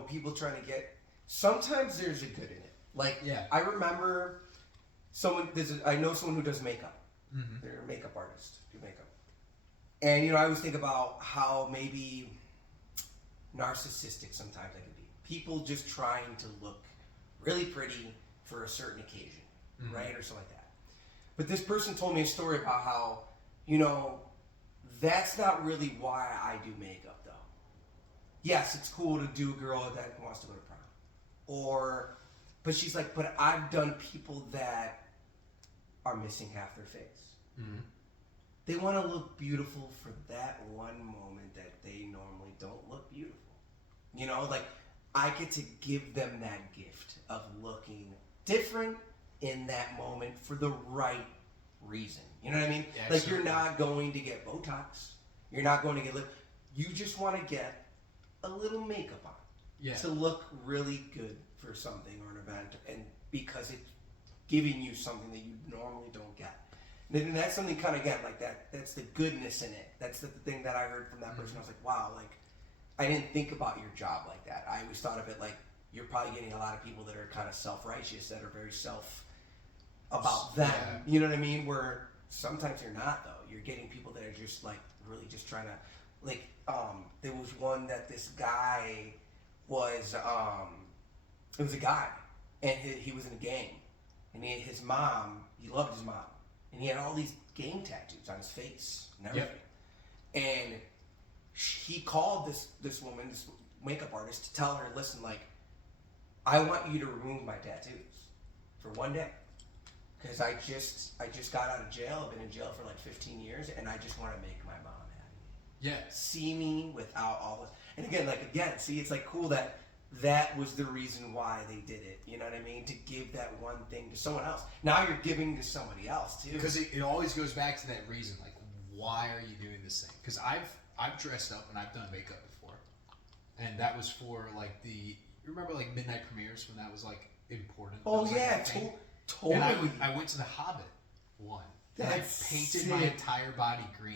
people trying to get. Sometimes there's a good in it. Like, I remember I know someone who does makeup. Mm-hmm. They're a makeup artist. Do makeup. And, I always think about how maybe narcissistic sometimes I can be. People just trying to look really pretty for a certain occasion, right? Or something like that. But this person told me a story about how, that's not really why I do makeup, though. Yes, it's cool to do a girl that wants to go to prom. But she's like, but I've done people that are missing half their face. Mm-hmm. They want to look beautiful for that one moment that they normally don't look beautiful. Like, I get to give them that gift of looking different in that moment for the right reason. You know what I mean? Yeah, like, you're not going to get Botox. You're not going to get lip. You just want to get a little makeup on to look really good for something or an event, and because it's giving you something that you normally don't get. And that's something kind of, again, like that. That's the goodness in it. That's the thing that I heard from that person. I was like, wow, like, I didn't think about your job like that. I always thought of it like you're probably getting a lot of people that are kind of self-righteous, that are very about them. Yeah. You know what I mean? Where sometimes you're not though. You're getting people that are just like really just trying to like. There was one that this guy was. It was a guy, and he was in a gang, and his mom. He loved his mom, and he had all these gang tattoos on his face and everything. Yep. And he called this woman, this makeup artist, to tell her, listen, like, I want you to remove my tattoos for one day. Because I just got out of jail. I've been in jail for like 15 years, and I just want to make my mom happy. Yeah. See me without all this. And again, see, it's like cool that was the reason why they did it. You know what I mean? To give that one thing to someone else. Now you're giving to somebody else too. Because it always goes back to that reason. Like, why are you doing this thing? Because I've dressed up and I've done makeup before, and that was for like you remember like midnight premieres when that was like important. Oh was, yeah, like, totally. And I went to the Hobbit one. And I painted my entire body green.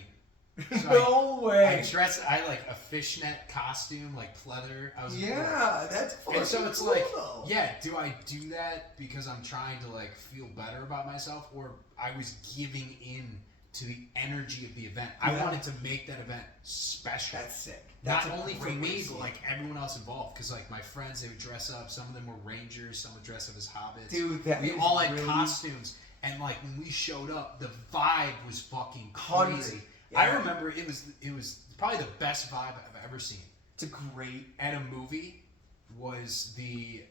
So no way. I like a fishnet costume, like pleather. I was that's fun. And so it's cool, like, though. Yeah, do I do that because I'm trying to like feel better about myself, or I was giving in to the energy of the event? I wanted to make that event special. That's sick. Not only for me, but like everyone else involved. Because like my friends, they would dress up. Some of them were rangers. Some would dress up as hobbits. Dude, we all had costumes. And like when we showed up, the vibe was fucking crazy. Yeah. I remember it was probably the best vibe I've ever seen. It's a great at a movie was the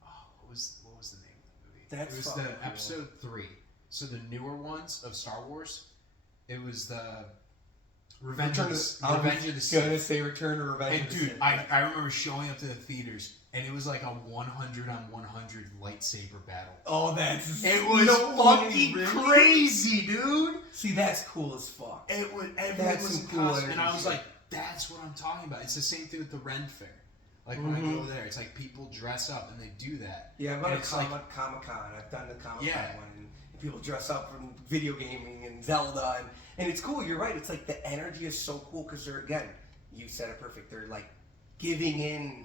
what was the name of the movie? It was the cool. Episode 3. So the newer ones of Star Wars. It was the Revenge of the Sith. I was gonna say Return to Revenge. And dude, I remember showing up to the theaters, and it was like a 100 on 100 lightsaber battle. Oh, it was fucking crazy, dude. See, that's cool as fuck. Everyone was cool, and I was like, that's what I'm talking about. It's the same thing with the Ren Fair. Like when I go there, it's like people dress up and they do that. Yeah, I've done Comic-Con. I've done the Comic-Con one, and people dress up from video gaming and Zelda, and it's cool. You're right. It's like the energy is so cool because they're, again, you said it perfect. They're like giving in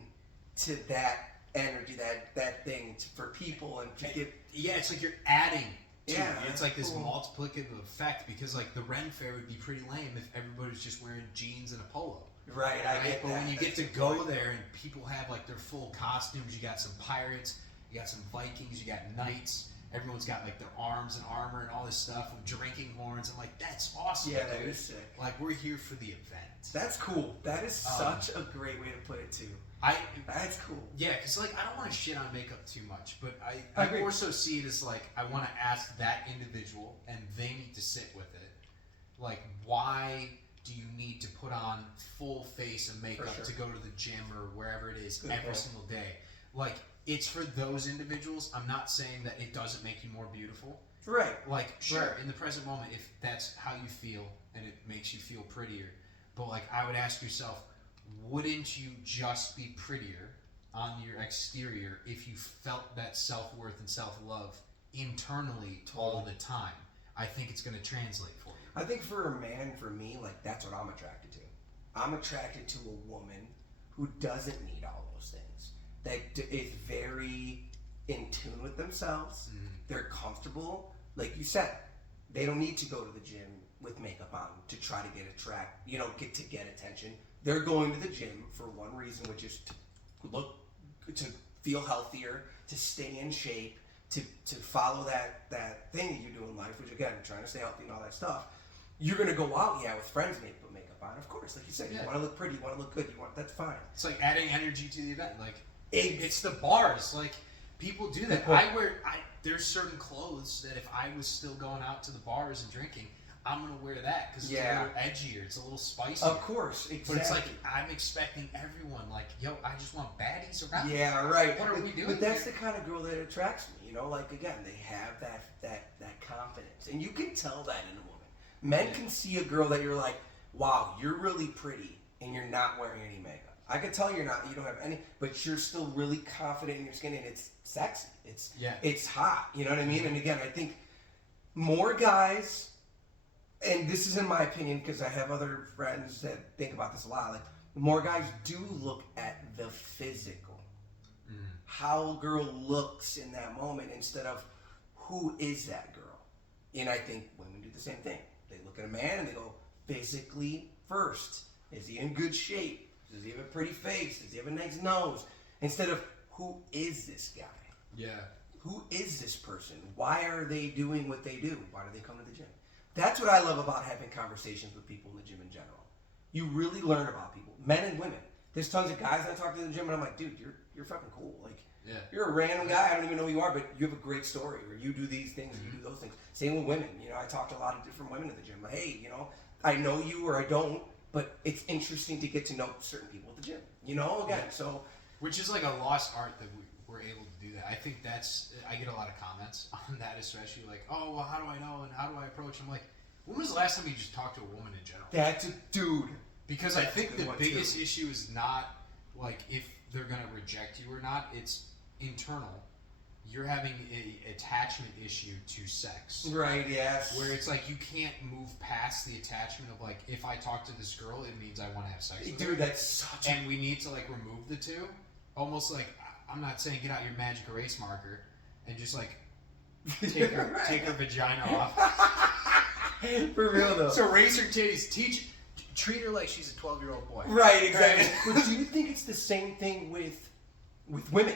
to that energy, that thing for people, and to give. Yeah, it's like you're adding to it. It's like this multiplicative effect, because like the Ren Fair would be pretty lame if everybody was just wearing jeans and a polo. Right, I get But that. when you get to go there and people have like their full costumes, you got some pirates, you got some Vikings, you got knights. Everyone's got like their arms and armor and all this stuff with drinking horns. I'm like, that's awesome. Yeah, that is sick. Like, we're here for the event. That's cool. That is such a great way to put it too. That's cool. Yeah, because like I don't want to shit on makeup too much, but I more so see it as like I want to ask that individual, and they need to sit with it. Like, why do you need to put on full face of makeup to go to the gym or wherever it is every single day? Like, it's for those individuals. I'm not saying that it doesn't make you more beautiful. Right. Like, sure, in the present moment, if that's how you feel and it makes you feel prettier. But, like, I would ask yourself, wouldn't you just be prettier on your exterior if you felt that self-worth and self-love internally all the time? I think it's going to translate for you. I think for a man, for me, like, that's what I'm attracted to. I'm attracted to a woman who doesn't need all those things. That is very in tune with themselves. Mm-hmm. They're comfortable. Like you said, they don't need to go to the gym with makeup on to try to get attention. They're going to the gym for one reason, which is to feel healthier, to stay in shape, to follow that thing that you do in life, which again, trying to stay healthy and all that stuff. You're gonna go out, with friends, maybe put makeup on. Of course, like you said, you want to look pretty, you want to look good, that's fine. It's like adding energy to the event. Like it's the bars. Like people do that. There's certain clothes that if I was still going out to the bars and drinking, I'm gonna wear that because it's a little edgier, it's a little spicier. Of course, exactly. But it's like I'm expecting everyone, like, yo, I just want baddies around. Yeah, right. What are we doing? But that's the kind of girl that attracts me. Like again, they have that confidence, and you can tell that in a woman. Men can see a girl that you're like, wow, you're really pretty, and you're not wearing any makeup. I could tell you don't have any, but you're still really confident in your skin, and it's sexy. It's hot. You know what I mean? And again, I think more guys, and this is in my opinion because I have other friends that think about this a lot, like more guys do look at the physical. How a girl looks in that moment instead of who is that girl. And I think women do the same thing. They look at a man and they go, physically first. Is he in good shape? Does he have a pretty face? Does he have a nice nose? Instead of, who is this guy? Yeah. Who is this person? Why are they doing what they do? Why do they come to the gym? That's what I love about having conversations with people in the gym in general. You really learn about people, men and women. There's tons of guys that I talk to in the gym, and I'm like, dude, you're fucking cool. Like, you're a random guy. I don't even know who you are, but you have a great story, or you do these things, or you do those things. Same with women. You know, I talk to a lot of different women at the gym. Like, hey, you know, I know you or I don't, but it's interesting to get to know certain people at the gym. You know, again, so. Which is like a lost art that we're able to do that. I think I get a lot of comments on that, especially like, oh, well, how do I know and how do I approach? I'm like, when was the last time you just talked to a woman in general? That's a dude. Because I think the biggest issue is not like if they're going to reject you or not. It's internal. You're having a attachment issue to sex. Right, yes. Where it's like you can't move past the attachment of like, if I talk to this girl, it means I want to have sex with her. Dude, that's such And we need to like remove the two. Almost like, I'm not saying get out your magic erase marker and just like take her vagina off. For real though. So erase her titties. Treat her like she's a 12-year-old boy. Right, exactly. But do you think it's the same thing with women?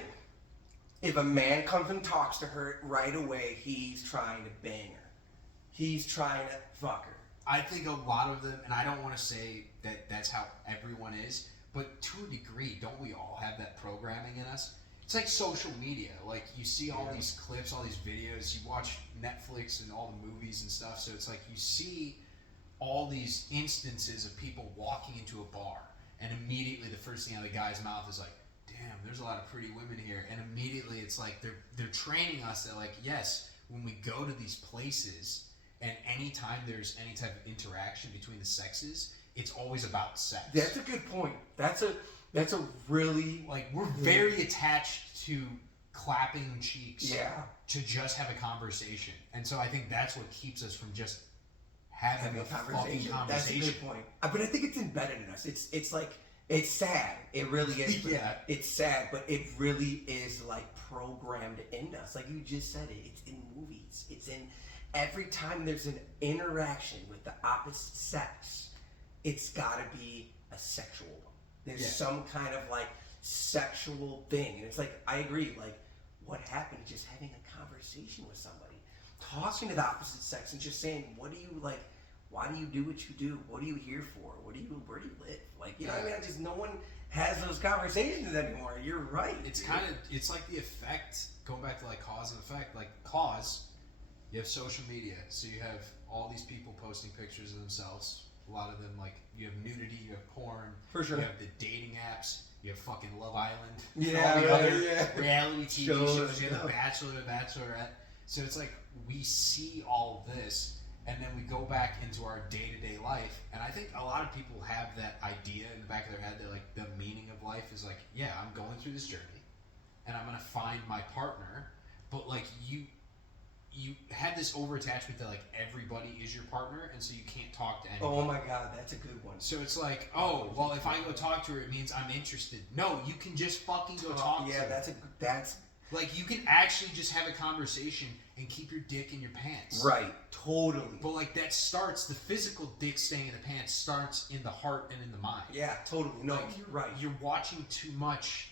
If a man comes and talks to her right away, he's trying to bang her. He's trying to fuck her. I think a lot of them, and I don't want to say that that's how everyone is, but to a degree, don't we all have that programming in us? It's like social media. Like, you see all these clips, all these videos, you watch Netflix and all the movies and stuff, so it's like you see all these instances of people walking into a bar, and immediately the first thing out of the guy's mouth is like, damn, there's a lot of pretty women here. And immediately it's like they're training us that like, yes, when we go to these places and anytime there's any type of interaction between the sexes, it's always about sex. That's a good point. That's a really like, we're very attached to clapping cheeks to just have a conversation. And so I think that's what keeps us from just having a conversation. That's a good point. But I think it's embedded in us. It's like, it's sad. It really is. It's sad, but it really is like programmed in us. Like you just said it. It's in movies. It's in every time there's an interaction with the opposite sex, it's gotta be a sexual one. There's some kind of like sexual thing. And it's like, I agree, like what happened to just having a conversation with somebody? Talking to the opposite sex and just saying, what do you like? Why do you do what you do? What are you here for? Where do you live? Like, you know what I mean? Just no one has those conversations anymore. You're right. It's kind of, it's like the effect, going back to like cause and effect, like cause, you have social media. So you have all these people posting pictures of themselves. A lot of them, like, you have nudity, you have porn. For sure. You have the dating apps. You have fucking Love Island. Yeah, all the other reality TV shows. You have yeah. The Bachelor, The Bachelorette. So it's like, we see all of this, and then we go back into our day-to-day life, and I think a lot of people have that idea in the back of their head that, like, the meaning of life is like, yeah, I'm going through this journey, and I'm going to find my partner, but, like, you had this over-attachment that, like, everybody is your partner, and so you can't talk to anybody. Oh my God, that's a good one. So it's like, oh, well, if I go talk to her, it means I'm interested. No, you can just fucking go talk to her. Yeah, that's... Like, you can actually just have a conversation and keep your dick in your pants. Right, totally. But, like, that starts, the physical dick staying in the pants starts in the heart and in the mind. Yeah, totally. No, like, you're right. You're watching too much.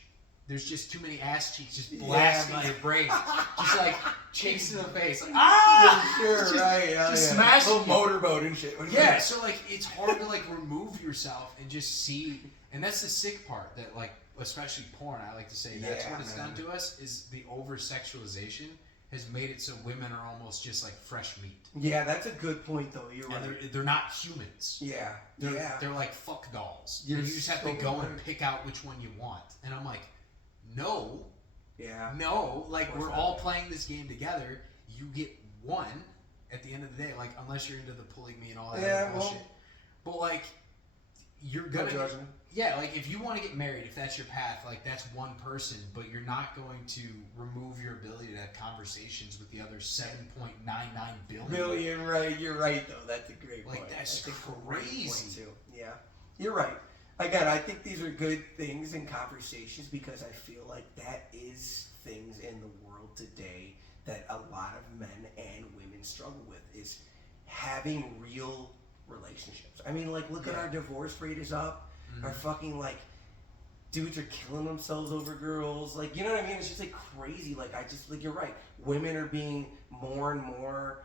There's just too many ass cheeks just blasting your brain. Just, like, chicks in the face. Like, ah! Sure, just, right. Just smashing little motorboat and shit. Yeah, so, like, it's hard to, like, remove yourself and just see. And that's the sick part that, like, especially porn, I like to say that's what it's done to us, is the over-sexualization has made it so women are almost just like fresh meat. Yeah, that's a good point, though. You're right. And they're not humans. Yeah. They're like fuck dolls. You just have to go and pick out which one you want. And I'm like, no. Yeah. No. Like, we're all playing this game together. You get one at the end of the day. Like, unless you're into the polygamy and all that other bullshit. But, like, you're gonna... No judgment. Yeah, like, if you want to get married, if that's your path, like, that's one person, but you're not going to remove your ability to have conversations with the other 7.99 billion. Right. You're right, though. That's a great point. Like, that's a great crazy. point, too. Yeah. You're right. Again, I think these are good things and conversations because I feel like that is things in the world today that a lot of men and women women struggle with is having real relationships. I mean, like, look at our divorce rate is up. Our fucking, like, dudes are killing themselves over girls. Like, you know what I mean? It's just, like, crazy. Like, you're right. Women are being more and more,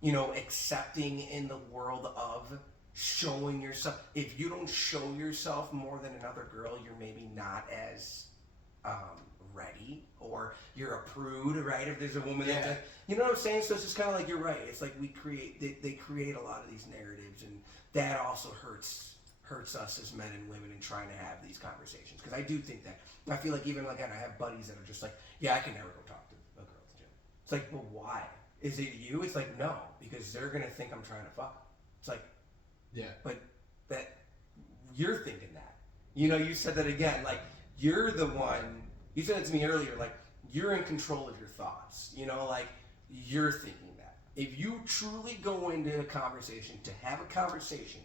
you know, accepting in the world of showing yourself. If you don't show yourself more than another girl, you're maybe not as ready, or you're a prude, right? If there's a woman that, you know what I'm saying? So it's just kind of like, you're right. It's like they create a lot of these narratives, and that also hurts us as men and women in trying to have these conversations. Because I do think that, I feel like even like I have buddies that are just like, yeah, I can never go talk to a girl at the gym. It's like, well, why? Is it you? It's like, no, because they're gonna think I'm trying to fuck them. It's like, but that you're thinking that. You know, you said that again. Like, you're the one. You said it to me earlier. Like, you're in control of your thoughts. You know, like, you're thinking that. If you truly go into a conversation to have a conversation,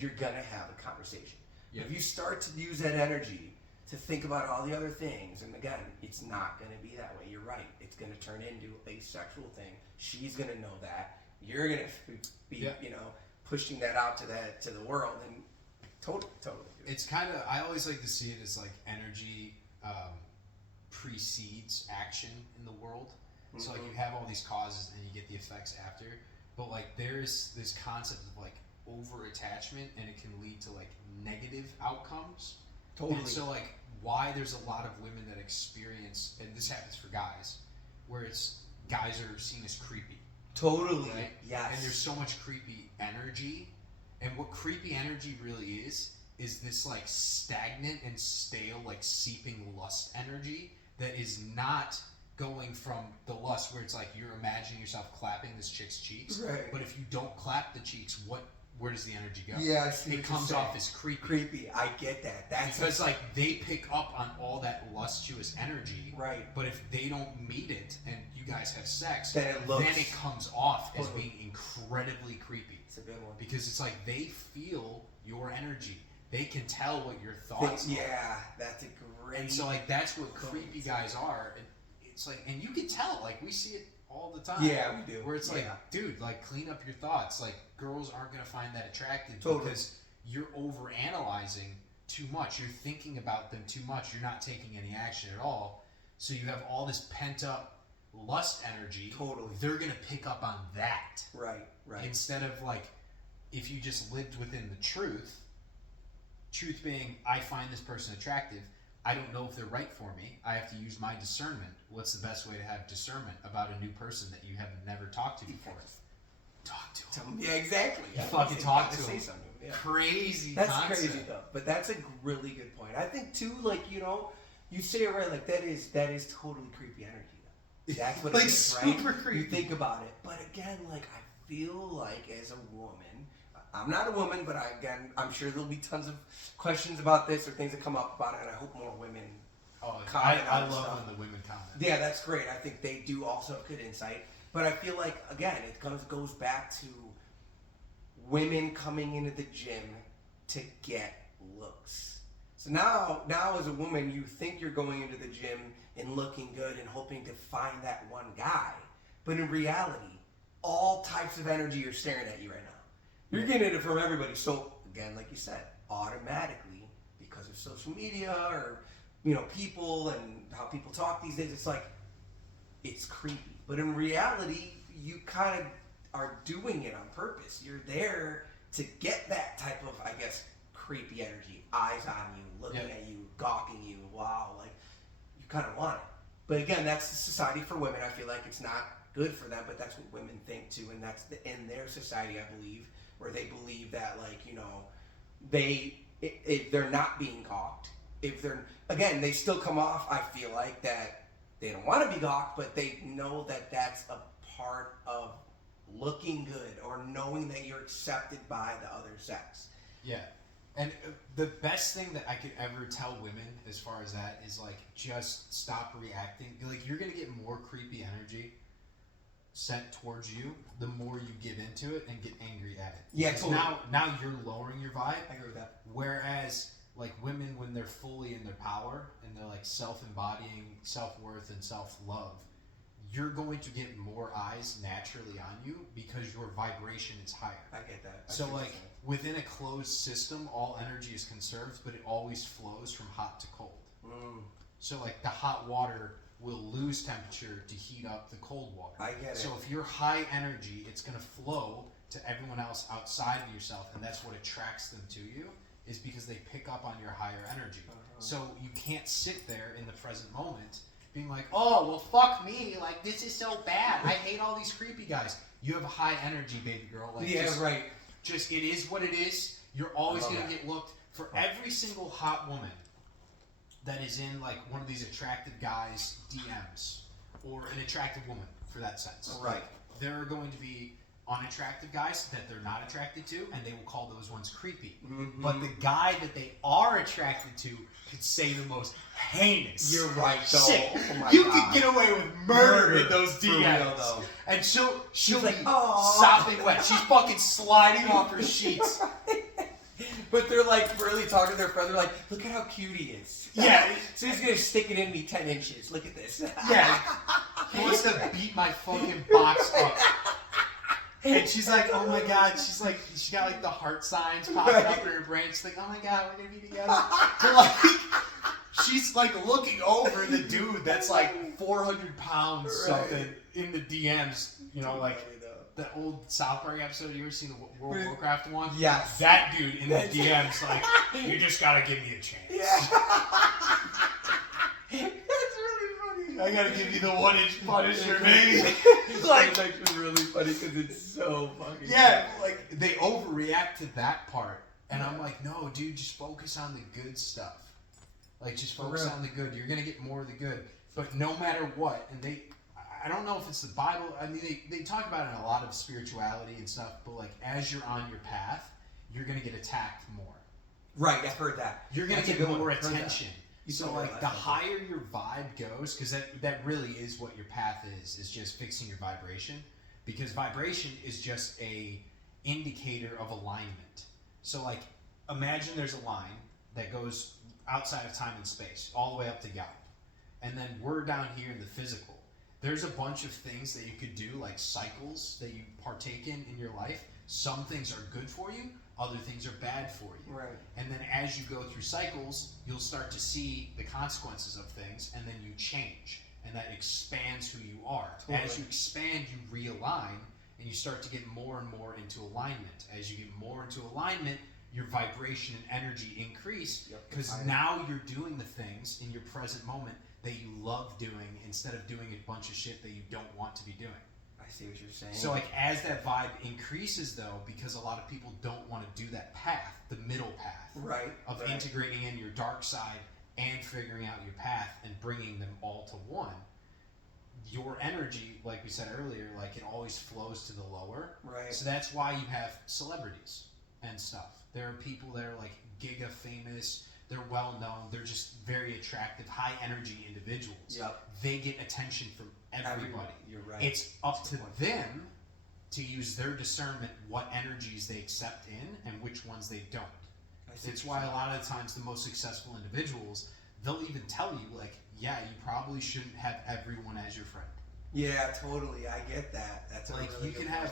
you're gonna have a conversation. If you start to use that energy to think about all the other things, and again, it's not gonna be that way. You're right. It's gonna turn into a sexual thing. She's gonna know that. You're gonna be, you know, pushing that out to the world, and totally. It's kind of, I always like to see it as like energy precedes action in the world. So like you have all these causes and you get the effects after, but like there's this concept of like over attachment, and it can lead to like negative outcomes. And so like why there's a lot of women that experience, and this happens for guys, where it's guys are seen as creepy. Right? Yes. And there's so much creepy energy, and what creepy energy really is this like stagnant and stale, like seeping lust energy that is not going from the lust where it's like you're imagining yourself clapping this chick's cheeks, but if you don't clap the cheeks, where does the energy go? Yeah, I see it comes off as creepy. I get that. That's because like they pick up on all that lustuous energy, right? But if they don't meet it and you guys have sex, then it comes off as being incredibly creepy. It's a good one, because it's like they feel your energy. They can tell what your thoughts are. Yeah, that's a great. And so like that's what creepy guys are. It's like, and you can tell, like we see it all the time. Yeah, we do. Where it's like, dude, like clean up your thoughts. Like girls aren't gonna find that attractive because you're over analyzing too much. You're thinking about them too much. You're not taking any action at all. So you have all this pent up lust energy. They're gonna pick up on that. Right. Instead of like, if you just lived within the truth being, I find this person attractive. I don't know if they're right for me. I have to use my discernment. What's the best way to have discernment about a new person that you have never talked to before? Talk to them. Yeah, exactly. You fucking talk to them. Yeah. Crazy That's concept. crazy though. But that's a really good point. I think too, like, you know, you say it right, like that is totally creepy energy though. That's what like it is, super right? creepy. You think about it. But again, like I feel like as a woman, I'm not a woman, but I'm sure there'll be tons of questions about this or things that come up about it, and I hope more women comment I on love stuff. when the women comment. Yeah, that's great. I think they do also have good insight. But I feel like, again, it goes back to women coming into the gym to get looks. So now as a woman, you think you're going into the gym and looking good and hoping to find that one guy. But in reality, all types of energy are staring at you right now. You're getting it from everybody. So again, like you said, automatically, because of social media or, you know, people and how people talk these days, it's like, it's creepy. But in reality, you kind of are doing it on purpose. You're there to get that type of, I guess, creepy energy. Eyes on you, looking at you, gawking you. Wow, like, you kind of want it. But again, that's the society for women. I feel like it's not good for them, but that's what women think too. And that's in their society, I believe, where they believe that, like, you know, if they're not being gawked, if they're, again, they still come off, I feel like, that they don't want to be gawked, but they know that that's a part of looking good or knowing that you're accepted by the other sex. Yeah. And the best thing that I could ever tell women as far as that is, like, just stop reacting. Like, you're going to get more creepy energy sent towards you the more you give into it and get angry at it. Yeah, totally. Now you're lowering your vibe. I agree with that. Whereas, like, women, when they're fully in their power and they're, like, self-embodying self-worth and self-love, you're going to get more eyes naturally on you because your vibration is higher. I get that. So like within a closed system, all energy is conserved, but it always flows from hot to cold. So like the hot water will lose temperature to heat up the cold water. I get it. So if you're high energy, it's going to flow to everyone else outside of yourself, and that's what attracts them to you, is because they pick up on your higher energy. So you can't sit there in the present moment being like, oh, well, fuck me, like, this is so bad. I hate all these creepy guys. You have a high energy, baby girl. Like, just, it is what it is. You're always going to get looked. For every single hot woman that is in, like, one of these attractive guys' DMs, or an attractive woman, for that sense. Right. Like, there are going to be unattractive guys that they're not attracted to, and they will call those ones creepy. But the guy that they are attracted to could say the most heinous You're right, though. shit. Oh my You God. could get away with murder in those For real, DMs. though. And she'll like, be "Aw." sopping wet. She's fucking sliding off her sheets. But they're like really talking to their friend. They're like, look at how cute he is. Yeah. So he's gonna stick it in me 10 inches. Look at this. Yeah. He wants to beat my fucking box up. And she's like, oh my God. She's like, she got like the heart signs popping up in her brain. She's like, oh my God, we're gonna be together. But like, she's like looking over the dude that's like 400 pounds something in the DMs. You know, like the old South Park episode. You ever seen the World of Warcraft one? Yes. That dude in the DMs like, you just gotta give me a chance. Yeah. That's really funny. I gotta give you the 1-inch Punisher, baby. Like, it's actually really funny because it's so fucking Yeah, like they overreact to that part, and I'm like, no, dude, just focus on the good stuff. Like, just focus on the good. You're gonna get more of the good. But no matter what, and I don't know if it's the Bible. I mean, they talk about it in a lot of spirituality and stuff. But like, as you're on your path, you're gonna get attacked more. Right, I've heard that. You're gonna get more attention. So told me like the last higher your vibe goes, because that really is what your path is just fixing your vibration. Because vibration is just a indicator of alignment. So like, imagine there's a line that goes outside of time and space, all the way up to God. And then we're down here in the physical. There's a bunch of things that you could do, like cycles that you partake in your life. Some things are good for you, other things are bad for you. Right. And then as you go through cycles, you'll start to see the consequences of things, and then you change. And that expands who you are. Totally. As you expand, you realign, and you start to get more and more into alignment. As you get more into alignment, your vibration and energy increase, because now you're doing the things in your present moment that you love doing instead of doing a bunch of shit that you don't want to be doing. I see what you're saying. So like, as that vibe increases though, because a lot of people don't want to do that path, the middle path, of integrating in your dark side and figuring out your path and bringing them all to one, your energy, like we said earlier, like it always flows to the lower. Right. So that's why you have celebrities and stuff. There are people that are like giga famous, they're well known, they're just very attractive, high energy individuals. Yep. They get attention from everybody. You're right. It's up to them to use their discernment what energies they accept in and which ones they don't. It's why a lot of the times the most successful individuals, they'll even tell you like, yeah, you probably shouldn't have everyone as your friend. Yeah, totally. I get that. That's like, a really you good can point.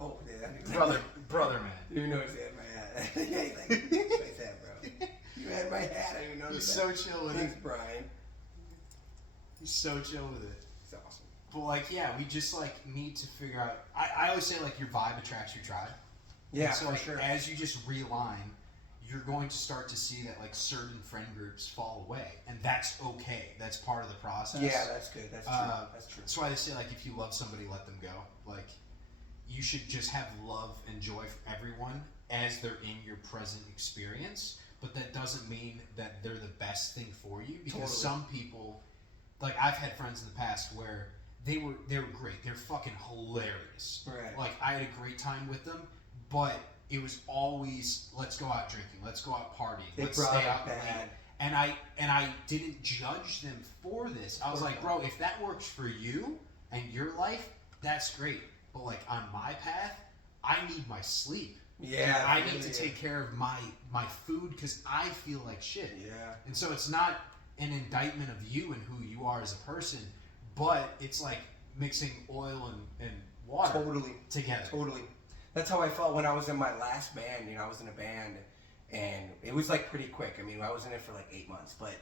have brother man. I didn't even notice it had my hat. Yeah, he's like, nice hat, bro. You had my hat. I didn't even notice that. He's so chill with Thanks, it. Brian. He's so chill with it. It's awesome. But like, yeah, we just like need to figure out. I always say like your vibe attracts your tribe. Yeah, and so for like, sure. as you just realign, you're going to start to see that like certain friend groups fall away, and that's okay. That's part of the process. Yeah, that's good. That's true. That's true. That's why they say like, if you love somebody, let them go. Like, you should just have love and joy for everyone as they're in your present experience. But that doesn't mean that they're the best thing for you, because some people, like I've had friends in the past where they were great. They're fucking hilarious. Right. Like, I had a great time with them, but it was always, let's go out drinking, let's go out partying, let's stay out late. And I didn't judge them for this. I was like, bro, if that works for you and your life, that's great. But like, on my path, I need my sleep. Yeah. I need to take care of my food because I feel like shit. Yeah. And so it's not an indictment of you and who you are as a person, but it's like, mixing oil and water together. Totally. That's how I felt when I was in my last band. You know, I was in a band, and it was like pretty quick. I mean, I was in it for like 8 months, but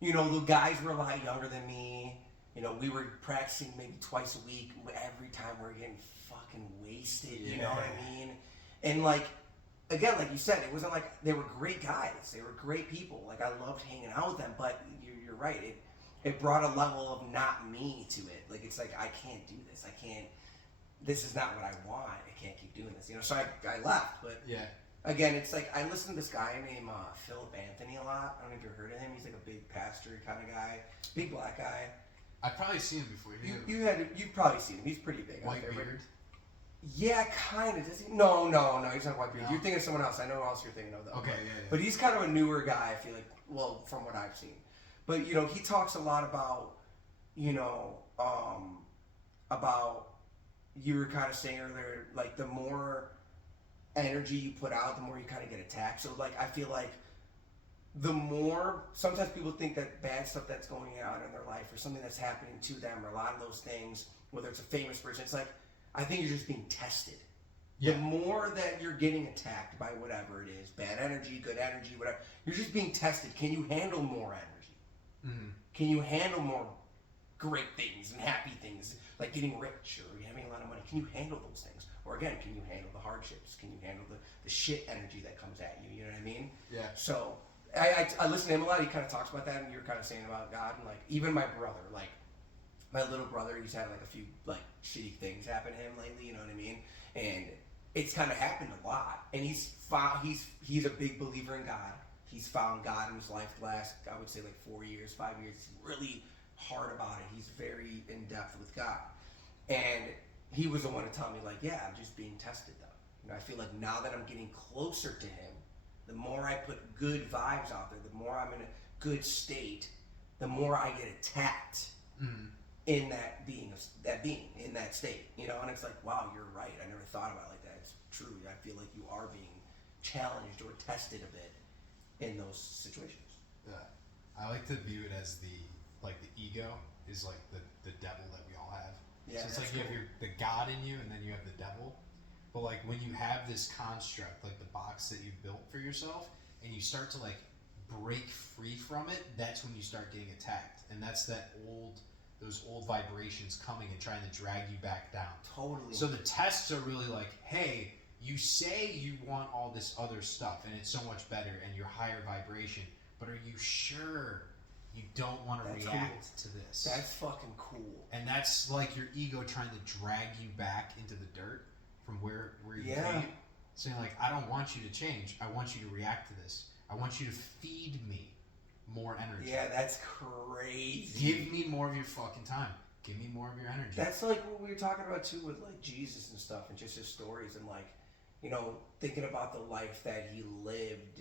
you know, the guys were a lot younger than me. You know, we were practicing maybe twice a week. Every time we were getting fucking wasted. You know what I mean? And like, again, like you said, it wasn't like they were great guys. They were great people. Like I loved hanging out with them. But you're right. It brought a level of not me to it. Like it's like I can't do this. I can't. This is not what I want. I can't keep doing this. You know. So I left. But yeah. Again, it's like I listen to this guy named Philip Anthony a lot. I don't know if you've heard of him. He's like a big pastor kind of guy, big black guy. I've probably seen him before. You've probably seen him. He's pretty big. White beard. Yeah, kind of. Does he? No. He's not white beard. No. You're thinking of someone else. I know who else you're thinking of though. Okay, yeah. But he's kind of a newer guy. I feel like, well, from what I've seen. But you know, he talks a lot about, you know, about you were kind of saying earlier, like the more energy you put out, the more you kind of get attacked. So like I feel like the more sometimes people think that bad stuff that's going on in their life or something that's happening to them or a lot of those things, whether it's a famous person, it's like I think you're just being tested. The more that you're getting attacked by whatever it is, bad energy, good energy, whatever, you're just being tested. Can you handle more energy? Mm-hmm. Can you handle more great things and happy things like getting rich or having a lot of money? Can you handle those things? Or again, can you handle the hardships? Can you handle the shit energy that comes at you? You know what I mean? Yeah. So I listen to him a lot. He kind of talks about that, and you're kind of saying about God, and like even my brother, like my little brother, he's had like a few like shitty things happen to him lately. You know what I mean? And it's kind of happened a lot. And he's a big believer in God. He's found God in his life the last, I would say, like 4 years, 5 years. He's really hard about it. He's very in depth with God, and he was the one to tell me, like, yeah, I'm just being tested, though. You know, I feel like now that I'm getting closer to him, the more I put good vibes out there, the more I'm in a good state, the more I get attacked in that being, in that state. You know, and it's like, wow, you're right. I never thought about it like that. It's true. I feel like you are being challenged or tested a bit in those situations. Yeah. I like to view it as the ego is like the devil that we all have. Yeah, so it's like you have the God in you, and then you have the devil. But like when you have this construct, like the box that you built for yourself, and you start to like break free from it, that's when you start getting attacked, and that's those old vibrations coming and trying to drag you back down. Totally. So the tests are really like, hey, you say you want all this other stuff, and it's so much better, and you're higher vibration, but are you sure you don't want to react to this? That's fucking cool. And that's like your ego trying to drag you back into the dirt from where you came. Saying like, I don't want you to change. I want you to react to this. I want you to feed me more energy. Yeah, that's crazy. Give me more of your fucking time. Give me more of your energy. That's like what we were talking about too with like Jesus and stuff and just his stories and like, you know, thinking about the life that he lived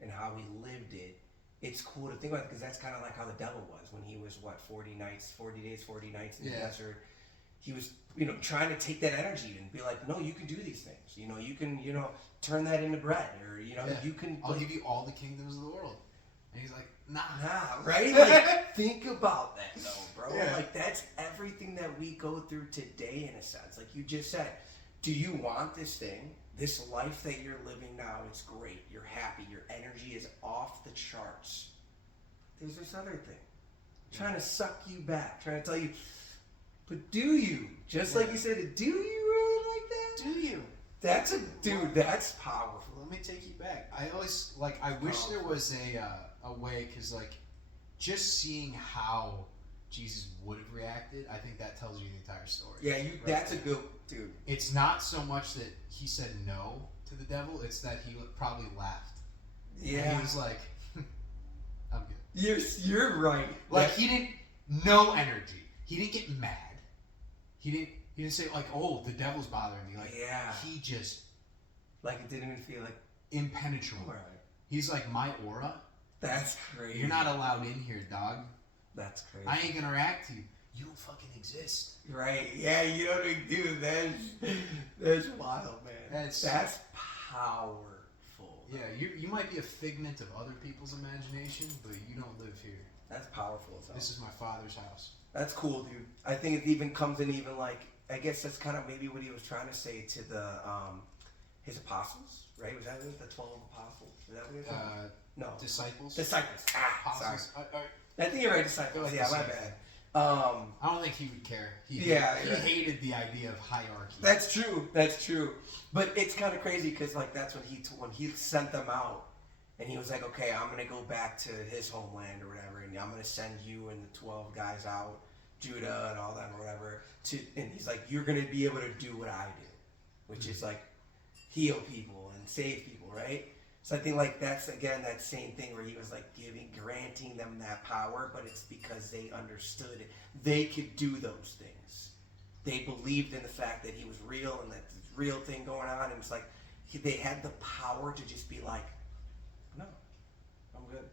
and how he lived it. It's cool to think about because that's kind of like how the devil was when he was 40 days, 40 nights in the desert. He was, you know, trying to take that energy and be like, no, you can do these things. You know, you can, you know, turn that into bread, or you know, you can. I'll give you all the kingdoms of the world. And he's like, nah, right? Like, think about that though, bro. Yeah. Like that's everything that we go through today, in a sense. Like you just said, do you want this thing? This life that you're living now is great. You're happy. Your energy is off the charts. There's this other thing. Trying to suck you back. Trying to tell you, but do you? Just like you said, do you really like that? Do you? That's that's powerful. Let me take you back. I always, like, I wish there was a way, because, like, just seeing how Jesus would have reacted, I think that tells you the entire story. Yeah, that's a good, dude. It's not so much that he said no to the devil, it's that he probably laughed. Yeah. And he was like, I'm good. You're right. Like, he didn't, no energy. He didn't get mad. He didn't say, like, oh, the devil's bothering me. Like, he just... Like, it didn't even feel like... Impenetrable. Right. He's like, my aura? That's crazy. You're not allowed in here, dog. That's crazy. I ain't gonna react to you. You don't fucking exist. Right. Yeah, you know what I do. That's wild, man. That's powerful. Yeah, you might be a figment of other people's imagination, but you don't live here. That's powerful as hell. This is my father's house. That's cool, dude. I think it even comes in even like, I guess that's kind of maybe what he was trying to say to the his apostles, right? Was that it? The 12 apostles? Is that what he was saying? No. Disciples. Disciples. Apostles. Sorry. I think you're right, disciples. Like yeah, my bad. I don't think he would care. He hated the idea of hierarchy. That's true. That's true. But it's kind of crazy because like that's when he sent them out, and he was like, okay, I'm gonna go back to his homeland or whatever, and I'm gonna send you and the 12 guys out, Judah and all that or whatever. And he's like, you're gonna be able to do what I do, which is like heal people and save people, right? So I think like that's again that same thing where he was like granting them that power, but it's because they understood they could do those things. They believed in the fact that he was real and that real thing going on, and it's like they had the power to just be like, no, I'm good.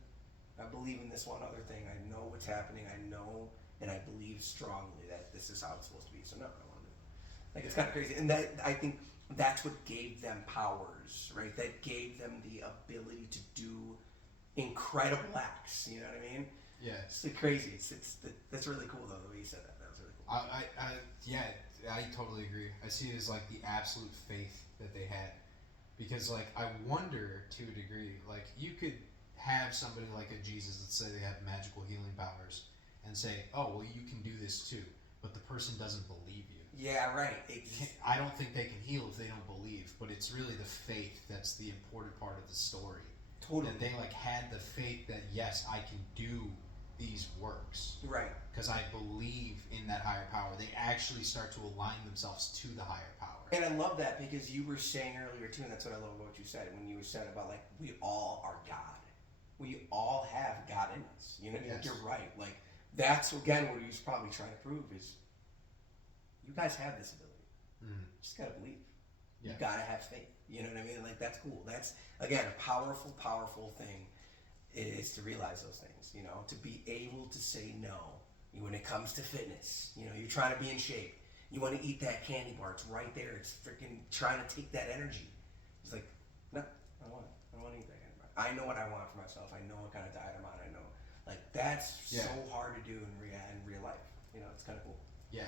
I believe in this one other thing. I know what's happening. I know, and I believe strongly that this is how it's supposed to be. So no, I want to do it. Like it's kind of crazy, and that I think that's what gave them powers, right? That gave them the ability to do incredible acts. You know what I mean? Yeah. It's crazy. That's really cool though the way you said that. That was really cool. I totally agree. I see it as like the absolute faith that they had, because like I wonder to a degree, like you could have somebody like a Jesus, let's say they have magical healing powers, and say, oh well, you can do this too, but the person doesn't believe you. Yeah, right. I don't think they can heal if they don't believe, but it's really the faith that's the important part of the story. Totally. That they like had the faith that yes, I can do these works. Right. Because I believe in that higher power. They actually start to align themselves to the higher power. And I love that because you were saying earlier too, and that's what I love about what you said when you were saying about like we all are God. We all have God in us. You know, yes. You're right. Like that's again what he was probably trying to prove is you guys have this ability. You just gotta believe. Yeah. You gotta have faith. You know what I mean? Like that's cool. That's again a powerful, powerful thing. It is to realize those things. You know, to be able to say no when it comes to fitness. You know, you're trying to be in shape. You want to eat that candy bar. It's right there. It's freaking trying to take that energy. It's like, no, I don't want it. I don't want to eat that candy bar. I know what I want for myself. I know what kind of diet I'm on. I know. Like that's so hard to do in real life. You know, it's kind of cool. Yeah,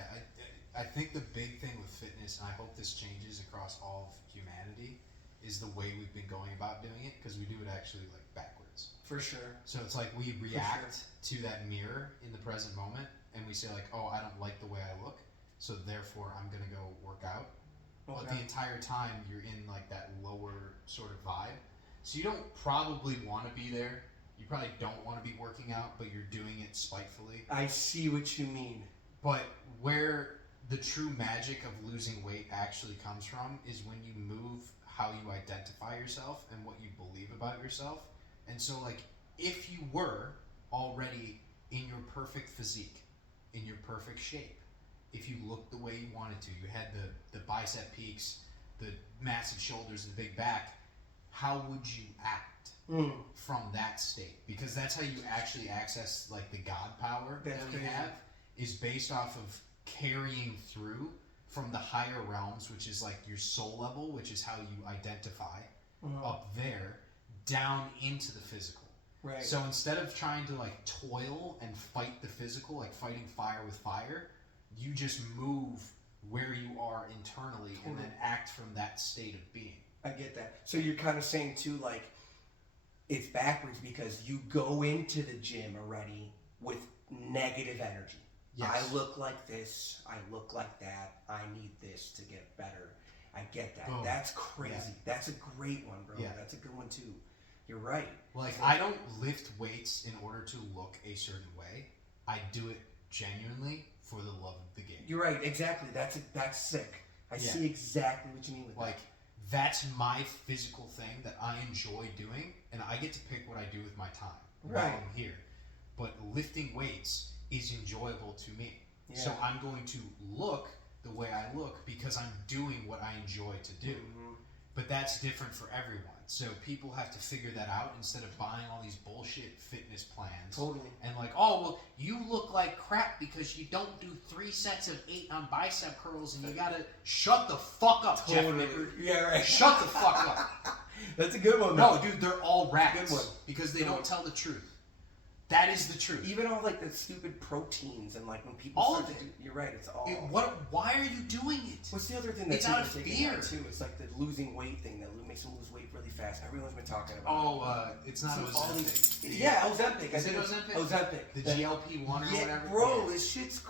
I think the big thing with fitness, and I hope this changes across all of humanity, is the way we've been going about doing it, because we do it actually like backwards. For sure. So it's like we react to that mirror in the present moment, and we say like, oh, I don't like the way I look, so therefore I'm gonna go work out. Okay. But the entire time you're in like that lower sort of vibe, so you don't probably want to be there. You probably don't want to be working out, but you're doing it spitefully. I see what you mean. But where the true magic of losing weight actually comes from is when you move how you identify yourself and what you believe about yourself. And so like if you were already in your perfect physique, in your perfect shape, if you looked the way you wanted to, you had the bicep peaks, the massive shoulders, the big back, how would you act from that state? Because that's how you actually access like the God power that we have, is based off of carrying through from the higher realms, which is like your soul level, which is how you identify up there, down into the physical. Right. So instead of trying to like toil and fight the physical, like fighting fire with fire, you just move where you are internally and then act from that state of being. I get that. So you're kind of saying too, like, it's backwards because you go into the gym already with negative energy. Yes. I look like this. I look like that. I need this to get better. I get that. Oh, that's crazy. Yeah. That's a great one, bro. Yeah. That's a good one too. You're right. Like I don't lift weights in order to look a certain way. I do it genuinely for the love of the game. You're right. Exactly. That's sick. I see exactly what you mean with like, that's my physical thing that I enjoy doing, and I get to pick what I do with my time while I'm here. But lifting weights is enjoyable to me. Yeah. So I'm going to look the way I look because I'm doing what I enjoy to do. Mm-hmm. But that's different for everyone. So people have to figure that out instead of buying all these bullshit fitness plans. Totally. And like, oh, well, you look like crap because you don't do 3 sets of 8 on bicep curls and you gotta shut the fuck up, totally. Jeff. Yeah, right. Shut the fuck up. That's a good one, though. No, dude, they're all rats. Good one. Because they don't tell the truth. That is the truth. Even all like the stupid proteins and like when people all start of it. to do, you're right. It's all. Why are you doing it? What's the other thing that's out of fear too? It's like the losing weight thing that makes them lose weight really fast. Everyone's been talking about. Oh, it's not Ozempic. Yeah, Ozempic. Is it Ozempic? Ozempic. The GLP-1 or whatever. Bro, this shit's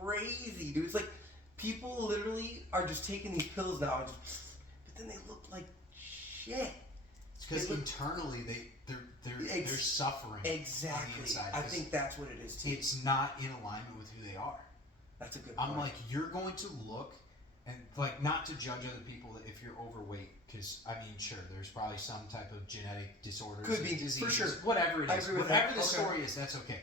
crazy, dude. It's like people literally are just taking these pills now, but then they look like shit. It's because internally they're suffering. Exactly. On the inside, I think that's what it is too. It's not in alignment with who they are. That's a good point. I'm like, you're going to look, and like, not to judge other people if you're overweight, because I mean, sure, there's probably some type of genetic disorders, could be diseases, for sure. Whatever it is, whatever the okay. story is, that's okay.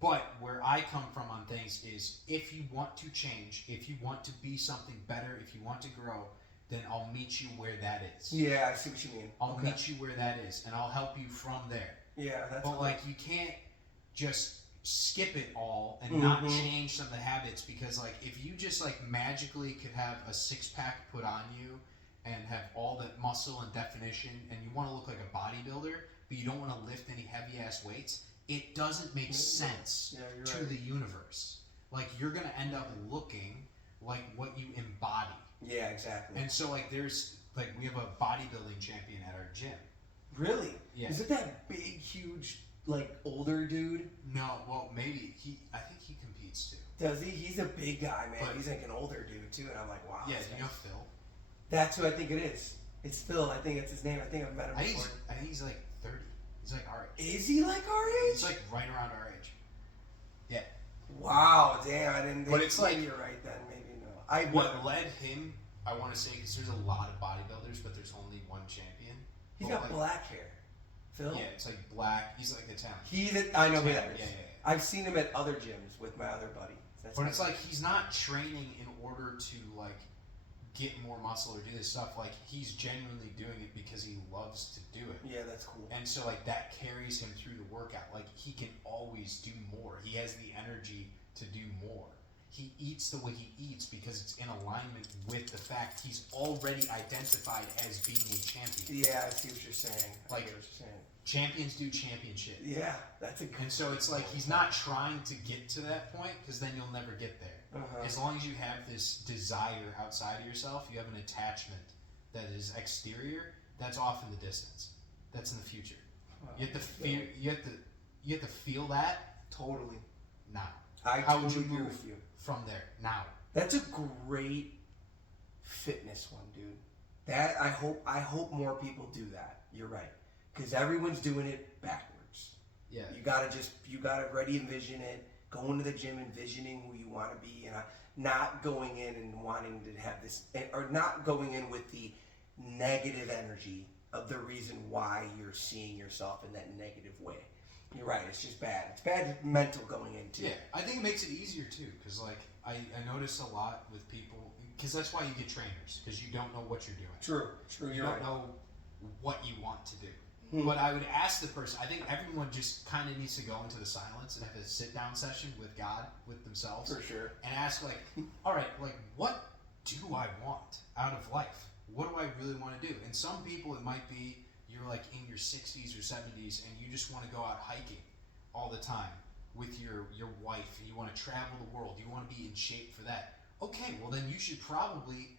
But where I come from on things is, if you want to change, if you want to be something better, if you want to grow, then I'll meet you where that is. Yeah, I see what you mean. I'll meet you where that is, and I'll help you from there. Yeah, that's But cool. like, you can't just skip it all and not change some of the habits, because like, if you just like magically could have a 6-pack put on you and have all that muscle and definition, and you want to look like a bodybuilder, but you don't want to lift any heavy ass weights, it doesn't make sense to the universe. Like, you're gonna end up looking like what you embody. Yeah, exactly. And so like, there's like, we have a bodybuilding champion at our gym. Really? Yeah. Is it that big, huge, like older dude? No, well, maybe I think he competes too. Does he? He's a big guy, man. But, he's like an older dude too, and I'm like, wow. Yeah, do you know Phil? That's who I think it is. It's Phil. I think it's his name. I think I've met him before. I think he's like 30. He's like our age. Is he like our age? He's like right around our age. Yeah. Wow, damn! I didn't think. But it's like, you're right then. Maybe no. What led him? I want to say, because there's a lot of bodybuilders, but there's only one champion. He's but got like, black hair. Phil. Yeah, it's like black. He's like the talent. I know who that is. Yeah. I've seen him at other gyms with my other buddy. But it's like, he's not training in order to like get more muscle or do this stuff. Like, he's genuinely doing it because he loves to do it. Yeah, that's cool. And so like, that carries him through the workout. Like, he can always do more. He has the energy to do more. He eats the way he eats because it's in alignment with the fact he's already identified as being a champion. Yeah, I see what you're saying. Like, I get what you're saying. Champions do champion shit. Yeah, that's a good. And so it's like, he's not trying to get to that point, because then you'll never get there. As long as you have this desire outside of yourself, you have an attachment that is exterior, that's off in the distance. That's in the future. You have to feel. You have to feel that Totally. now. How would you move with you from there now? That's a great fitness one, dude. That I hope more people do that. You're right, because everyone's doing it backwards. Yeah. You gotta already envision it. Go into the gym envisioning who you want to be, and not going in and wanting to have this, or not going in with the negative energy of the reason why you're seeing yourself in that negative way. You're right. It's just bad. It's bad mental going into. Yeah, I think it makes it easier too, because like, I notice a lot with people, because that's why you get trainers, because you don't know what you're doing. True. You don't know what you want to do. But I would ask the person, I think everyone just kind of needs to go into the silence and have a sit-down session with God, with themselves. For sure. And ask like, all right, like, what do I want out of life? What do I really want to do? And some people, it might be you're like in your 60s or 70s and you just want to go out hiking all the time with your wife, and you want to travel the world. You want to be in shape for that. Okay, well then you should probably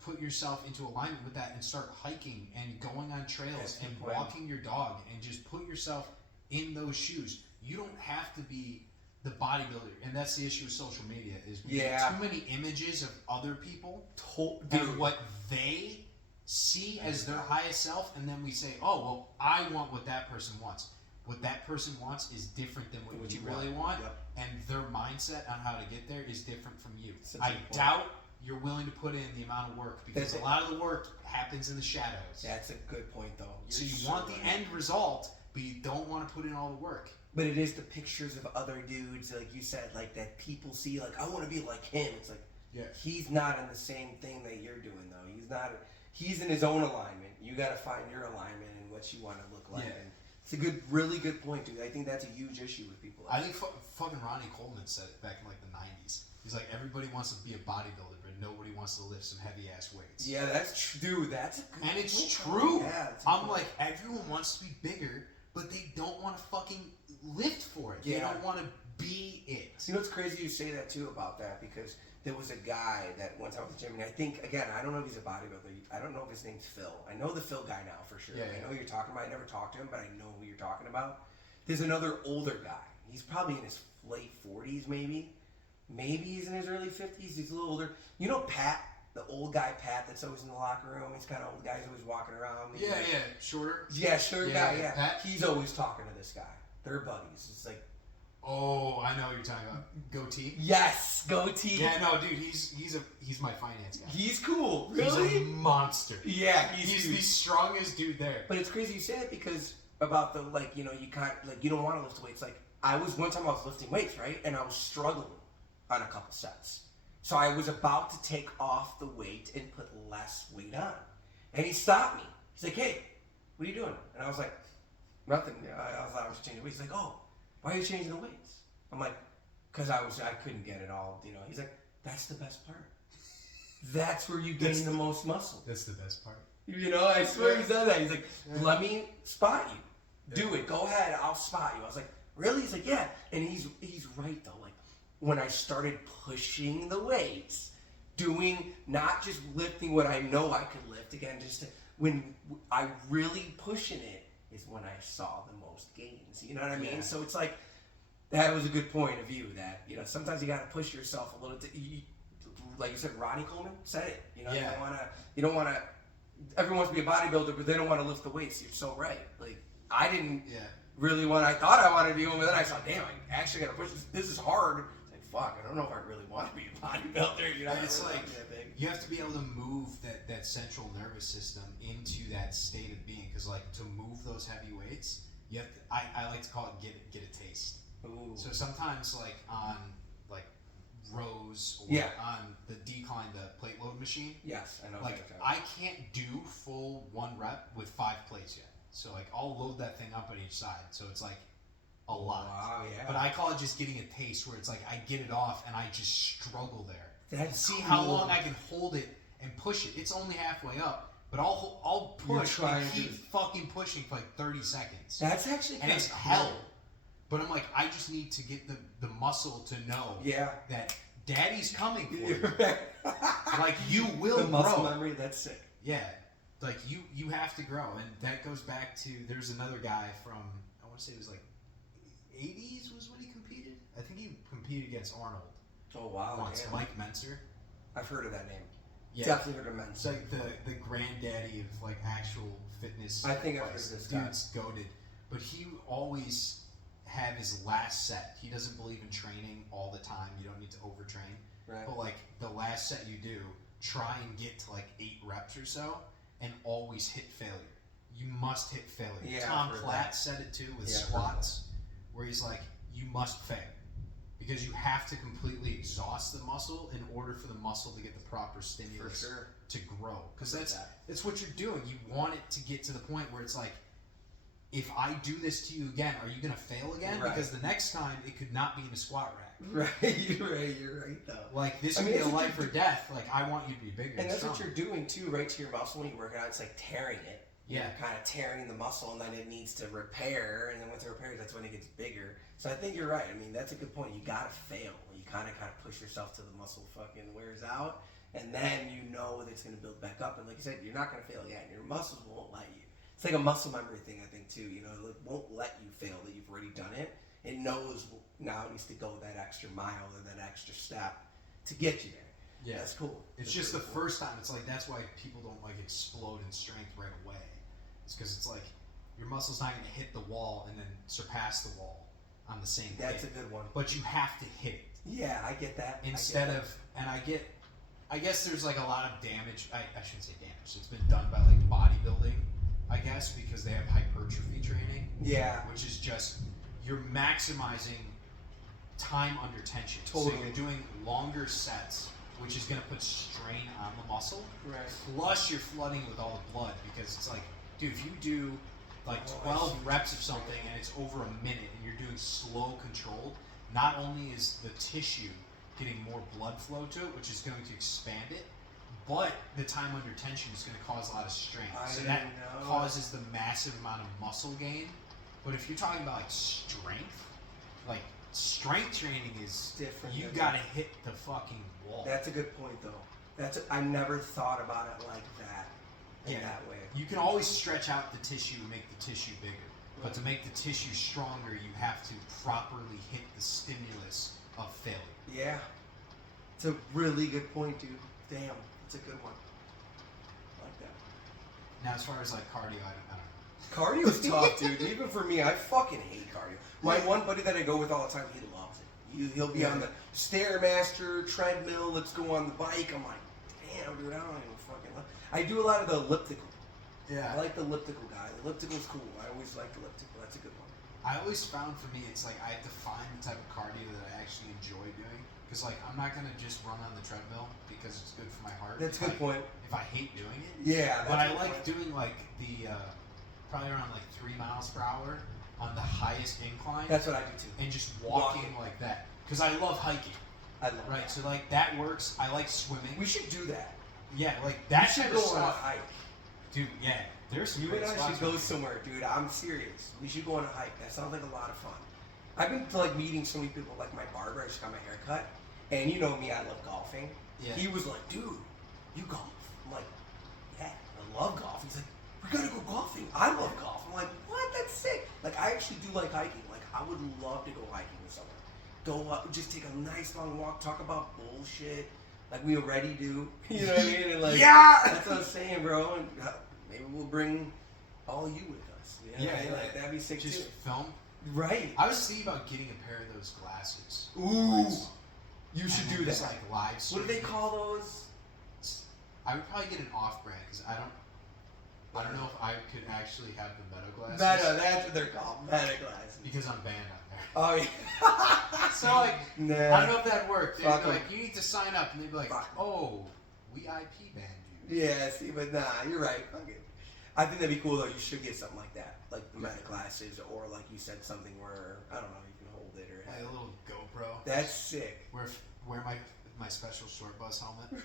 put yourself into alignment with that and start hiking and going on trails and walking your dog, and just put yourself in those shoes. You don't have to be the bodybuilder, and that's the issue with social media, is we get too many images of other people and what they see as their highest self, and then we say, oh, well, I want what that person wants. What that person wants is different than what you really want, and their mindset on how to get there is different from you. I doubt you're willing to put in the amount of work, because a lot of the work happens in the shadows. That's a good point, though. So you want the end result, but you don't want to put in all the work. But it is the pictures of other dudes, like you said, like that people see, like, I want to be like him. It's like, he's not in the same thing that you're doing, though. He's not. He's in his own alignment. You got to find your alignment and what you want to look like. Yeah. And it's a really good point, dude. I think that's a huge issue with people. I think fucking Ronnie Coleman said it back in like the 90s. He's like, everybody wants to be a bodybuilder, but nobody wants to lift some heavy ass weights. Yeah, that's true, dude. That's a good and it's point. true. Yeah, I'm like, everyone wants to be bigger, but they don't want to fucking lift for it. Yeah. They don't want to be it. You know, it's crazy you say that too about that, because there was a guy that went out to the gym, and I think, again, I don't know if he's a bodybuilder. I don't know if his name's Phil. I know the Phil guy now for sure. Yeah, I know who you're talking about. I never talked to him, but I know who you're talking about. There's another older guy. He's probably in his late 40s, maybe. Maybe he's in his early 50s. He's a little older. You know Pat, the old guy Pat that's always in the locker room? He's kind of old guy. He's always walking around. Yeah, shorter. Yeah, short guy, yeah. Pat? He's always talking to this guy. They're buddies. It's like, oh, I know what you're talking about. Goatee? yes, goatee. Yeah, no, dude, he's my finance guy. He's cool. Really? He's a monster. Yeah, He's the strongest dude there. But it's crazy you say it, because about the, like, you know, you can't, like, you don't want to lift weights. Like, one time I was lifting weights, right? And I was struggling on a couple sets. So I was about to take off the weight and put less weight on. And he stopped me. He's like, hey, what are you doing? And I was like, nothing. I was changing weights. He's like, oh, why are you changing the weights? I'm like, because I couldn't get it all, you know. He's like, that's the best part. That's where you gain the most muscle. That's the best part. You know, I swear he said that. He's like, let me spot you. Do it. Go ahead. I'll spot you. I was like, really? He's like, yeah. And he's right, though. Like, when I started pushing the weights, doing, not just lifting what I know I could lift, again, when I really pushing it is when I saw the most gains. You know what I mean? Yeah. So it's like, that was a good point of view, that, you know, sometimes you got to push yourself a little. Like you said, Ronnie Coleman said it. You know, you don't want to. Everyone wants to be a bodybuilder, but they don't want to lift the weights. You're so right. Like, I didn't really want. I thought I wanted to be one, but then I saw, damn, I actually got to push this. This is hard. It's like, fuck, I don't know if I really want to be a bodybuilder. You know, it's really like you have to be able to move that central nervous system into that state of being, because like to move those heavy weights, you have to, I like to call it get a taste. Ooh. So sometimes like on like rows or on the decline, the plate load machine. Yes, I know. Like I can't do full 1 rep with 5 plates yet. So like I'll load that thing up on each side. So it's like a lot. Wow, yeah. But I call it just getting a taste, where it's like I get it off and I just struggle there. That's see cool. how long I can hold it and push it. It's only halfway up, but I'll push and keep fucking pushing for like 30 seconds. That's actually and it's hell. But I'm like, I just need to get the muscle to know that daddy's coming for you. Like, you will the muscle grow. memory, that's sick. Yeah. Like, you have to grow. And that goes back to, there's another guy from, I want to say it was like 80s was when he competed. I think he competed against Arnold. Oh, wow. Once. Yeah. Mike Menzer. I've heard of that name. Yeah. Definitely heard of Menzer. It's like the granddaddy of like actual fitness. I think I've heard of this guy. Dude's goated. But he always have his last set. He doesn't believe in training all the time. You don't need to overtrain. Right. But like the last set you do, try and get to like 8 reps or so, and always hit failure. You must hit failure. Yeah, Tom I've heard Platt that. said it too with Yeah, I've heard squats, where he's like, you must fail. Because you have to completely exhaust the muscle in order for the muscle to get the proper stimulus to grow. Because that's what you're doing. You want it to get to the point where it's like, if I do this to you again, are you going to fail again? Right. Because the next time, it could not be in a squat rack. Right, you're right, though. Like, this could be a life or death. Like, I want you to be bigger and that's stronger. what you're doing, too, right, to your muscle when you work out. It's like tearing it. Yeah. You're kind of tearing the muscle, and then it needs to repair, and then once it repairs, that's when it gets bigger. So I think you're right. I mean, that's a good point. You got to fail. You kind of push yourself till the muscle fucking wears out, and then you know that it's going to build back up. And like you said, you're not going to fail again. Your muscles won't let you. It's like a muscle memory thing, I think, too. You know, it won't let you fail that you've already done it. It knows now it needs to go that extra mile or that extra step to get you there. Yeah, that's cool. It's just the first time. It's like, that's why people don't like explode in strength right away. It's because it's like your muscle's not going to hit the wall and then surpass the wall on the same day. That's a good one. But you have to hit it. Yeah, I get that. Instead of, and I guess there's like a lot of damage. I shouldn't say damage. It's been done by like bodybuilding, I guess, because they have hypertrophy training. Yeah. Which is just, you're maximizing time under tension. Totally. So you're doing longer sets, which is going to put strain on the muscle. Right. Plus you're flooding with all the blood, because it's like, dude, if you do like 12 reps of something and it's over a minute and you're doing slow controlled, not only is the tissue getting more blood flow to it, which is going to expand it, but the time under tension is going to cause a lot of strain. So that causes the massive amount of muscle gain But if you're talking about like strength training is different. You gotta hit the fucking wall. That's a good point, though. I never thought about it like that. In that way. You can always stretch out the tissue and make the tissue bigger. But to make the tissue stronger, you have to properly hit the stimulus of failure. Yeah. It's a really good point, dude. Damn, it's a good one. I like that. Now, as far as like cardio, I don't know. Cardio's tough, dude. Even for me, I fucking hate cardio. My one buddy that I go with all the time, he loves it. He'll be on the Stairmaster, treadmill, let's go on the bike. I'm like, damn, dude, I don't even fucking love it. I do a lot of the elliptical. Yeah. I like the elliptical guy. The elliptical's cool. I always like elliptical. That's a good one. I always found for me, it's like I have to find the type of cardio that I actually enjoy doing. Because like I'm not gonna just run on the treadmill because it's good for my heart. That's a good point. If I hate doing it. Yeah. But I like doing like the probably around like 3 miles per hour on the highest incline. That's what I do too. And just walking like that. Because I love hiking. I love Right. that. So like that works. I like swimming. We should do that. Yeah, like that should type go of on a stuff. hike. Dude, yeah. There's some You great and I spots should go around here. somewhere, dude. I'm serious. We should go on a hike. That sounds like a lot of fun. I've been like meeting so many people, like my barber. I just got my hair cut, and you know me, I love golfing. Yeah. He was like, "Dude, you golf?" I'm like, "Yeah, I love golf." He's like, "We gotta go golfing." I love golf. I'm like, "What? That's sick." Like, I actually do like hiking. Like, I would love to go hiking with someone. Go up, just take a nice long walk, talk about bullshit, like we already do. You know what I mean? And like, Yeah. that's what I'm saying, bro. And maybe we'll bring all you with us. You know what I mean? Like, that'd be sick Just too. film. Right. I was thinking about getting a pair of those glasses. Ooh. You And should then do just, that. like live What do they stream. call those? I would probably get an off-brand because I don't know if I could actually have the Meta glasses. Meta, that's what they're called. Meta glasses. Because I'm banned on there. Oh, yeah. So like, nah. I don't know if that'd work. They'd Fuck be 'em. like, you need to sign up, and they'd be like, Fuck 'em. oh, we IP banned you. Yeah, see, but nah, you're right. Fuck it. I think that'd be cool though. You should get something like that, like the Meta glasses, or like you said, something where I don't know, you can hold it or Like have a little GoPro. That's sick. Wear my special short bus helmet.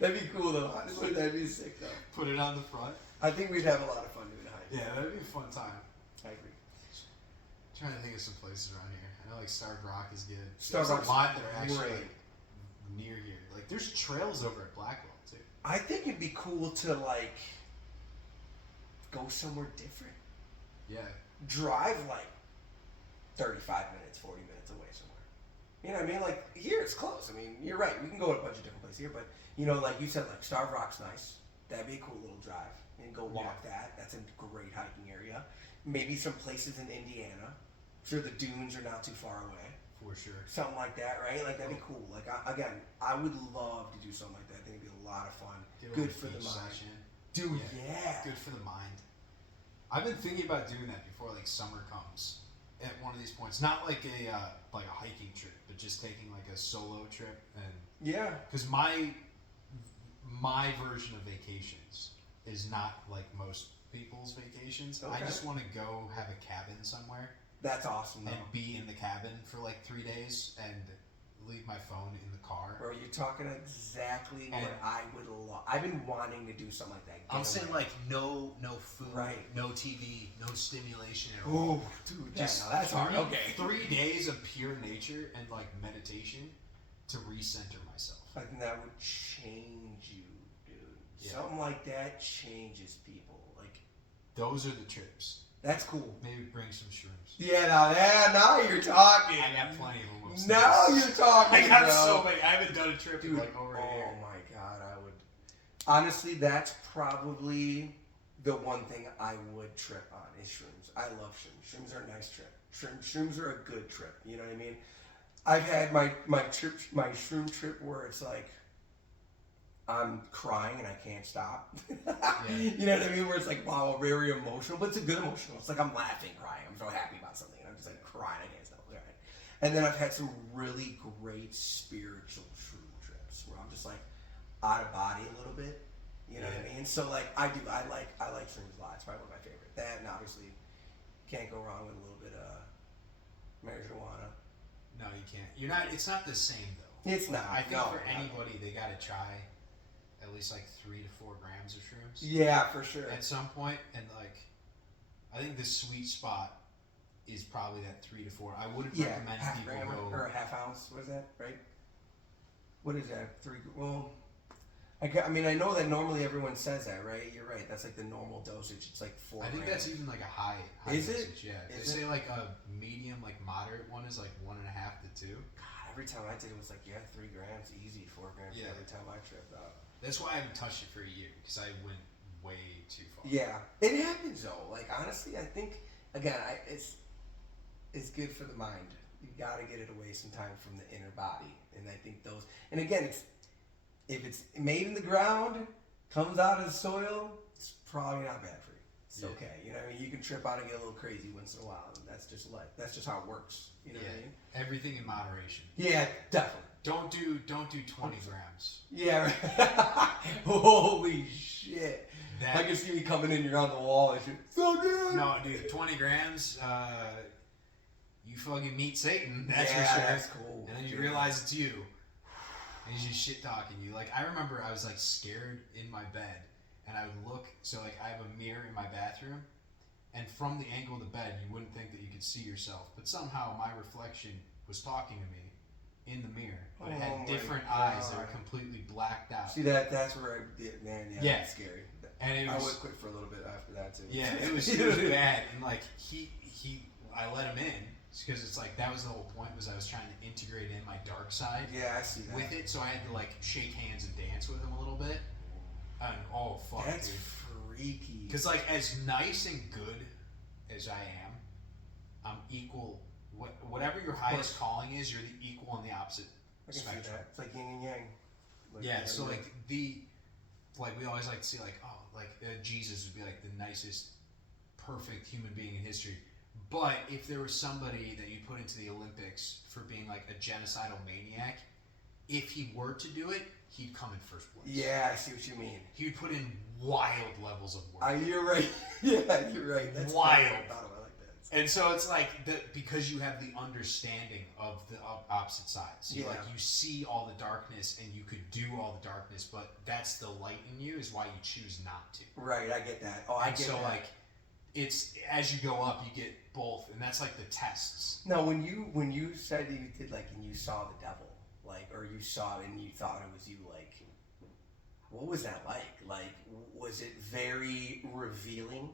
That'd be cool though. Honestly, that'd be sick though. Put it on the front. I think we'd have a lot of fun doing a hike. Yeah, that'd be a fun time. I agree. Trying to think of some places around here. I know like Starved Rock is good. Starved There's Rock's a lot that are actually great. like, near here. Like there's trails over at Blackwell too. I think it'd be cool to like go somewhere different. Yeah. Drive like 35 minutes, 40 minutes away somewhere. You know what I mean? Like here it's close. I mean, you're right. We can go to a bunch of different places here, but you know, like you said, like Starved Rock's nice. That'd be a cool little drive. And go walk that. That's a great hiking area. Maybe some places in Indiana. I'm sure the dunes are not too far away. For sure. Something like that, right? Like that'd be cool. Like again, I would love to do something like that. I think it'd be a lot of fun. Get a Good little for the beach mind. session. Dude, yeah. Good for the mind. I've been thinking about doing that before like summer comes. At one of these points, not like a hiking trip, but just taking like a solo trip, and Yeah. because my version of vacations is not like most people's vacations. I Okay. just want to go have a cabin somewhere That's awesome though. and be in the cabin for like 3 days and leave my phone in the car. Bro, you're talking exactly And- what I would love. I've been wanting to do something like that. I'm Get saying away. like no food, Right. no TV, no stimulation at all. Ooh, dude, Just no, that's hard. 3 Okay. 3 days of pure nature and like meditation to recenter myself. I think that would change you, dude. Yeah. Something like that changes people. Like, Those are the trips. that's cool. Maybe bring some shrooms. Yeah, now you're talking. I got plenty of them upstairs. Now you're talking. I got bro. so many. I haven't done a trip in Dude, like over a year. oh my god, I would. Honestly, that's probably the one thing I would trip on is shrooms. I love shrooms. Shrooms are a nice trip. Shrooms are a good trip. You know what I mean? I've had my shroom trip where it's like I'm crying and I can't stop. You know what I mean? Where it's like, wow, very emotional, but it's a good emotional. It's like I'm laughing, crying. I'm so happy about something, and I'm just like crying. I can't stop. Right? And then I've had some really great spiritual shroom trips where I'm just like out of body a little bit. You know what I mean? So like I like shrooms a lot. It's probably one of my favorite. That and obviously can't go wrong with a little bit of marijuana. No, you can't. You're not. It's not the same though. It's not. I think No, for not. anybody, they gotta try at least like 3 to 4 grams of shrooms Yeah, for sure. at some point, and like I think the sweet spot is probably that 3 to 4. I wouldn't Yeah, recommend half people gram go. or a half ounce. What is that? Right? What is that? 3. Well, I mean, I know that normally everyone says that, right? You're right. That's like the normal dosage. It's like 4 I think grams. that's even like a high Is it? dosage. Yeah, Is they it? say like a medium, like moderate one is like 1.5 to 2. God, every time I did it was like 3 grams, easy. 4 grams Yeah. every time I tripped out. That's why I haven't touched it for a year because I went way too far. Yeah, it happens though. Like honestly, I think again, it's good for the mind. You got to get it away sometimes from the inner body, and I think those. And again, if it's made in the ground, comes out of the soil, it's probably not bad for you. It's okay. You know what I mean? You can trip out and get a little crazy once in a while, and that's just life. That's just how it works. You know what I mean? Everything in moderation. Yeah, definitely. Don't do 20 grams. Yeah. Right. Holy shit! That, I can see you coming in. You're on the wall and shit. So good. No, dude, 20 grams. You fucking meet Satan. That's for yeah, sure. that's cool. And then you realize it's you. And he's just shit talking you. Like I remember, I was like scared in my bed, and I would look. So like I have a mirror in my bathroom, and from the angle of the bed, you wouldn't think that you could see yourself, but somehow my reflection was talking to me in the mirror, but it had different eyes that were completely blacked out. See that's where I did, man. Yeah, that's scary. And it was, I would quit for a little bit after that too. Yeah, it was bad, and like I let him in because it's like that was the whole point, was I was trying to integrate in my dark side. Yeah, I see that. With it, so I had to like shake hands and dance with him a little bit. And oh fuck, that's dude. freaky. Because like as nice and good as I am, I'm equal. Whatever your highest calling is, you're the equal on the opposite I can spectrum. see that. It's like yin and yang. Yeah, so like we always like to see like Jesus would be like the nicest, perfect human being in history. But if there was somebody that you put into the Olympics for being like a genocidal maniac, if he were to do it, he'd come in first place. Yeah, I see what you mean. He would put in wild levels of work. You're right. Yeah, you're right. That's wild. I like that. And so it's like because you have the understanding of the opposite sides. You you see all the darkness and you could do all the darkness, but that's the light in you is why you choose not to. Right, I get that. Oh, I get that. So like it's as you go up, you get both, and that's like the tests. No, when you said you did like and you saw the devil, like, or you saw it and you thought it was you, like, what was that like? Like, was it very revealing?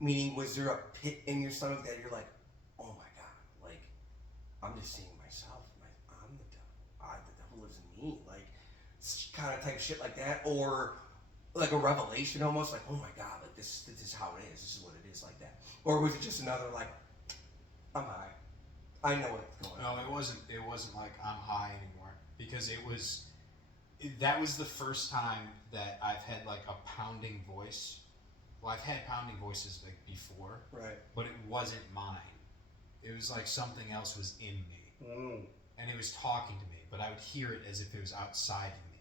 Meaning, was there a pit in your stomach that you're like, oh my god, like, I'm just seeing myself. I'm the devil. The devil lives in me. Like, kind of type shit like that, or like a revelation almost, like, oh my god, like this is how it is. This is what it is, like that. Or was it just another like, I'm high. I know what's going on. No, it wasn't like I'm high anymore, because that was the first time that I've had like a pounding voice. Well, I've had pounding voices like before, Right. but it wasn't mine. It was like something else was in me, and it was talking to me, but I would hear it as if it was outside of me.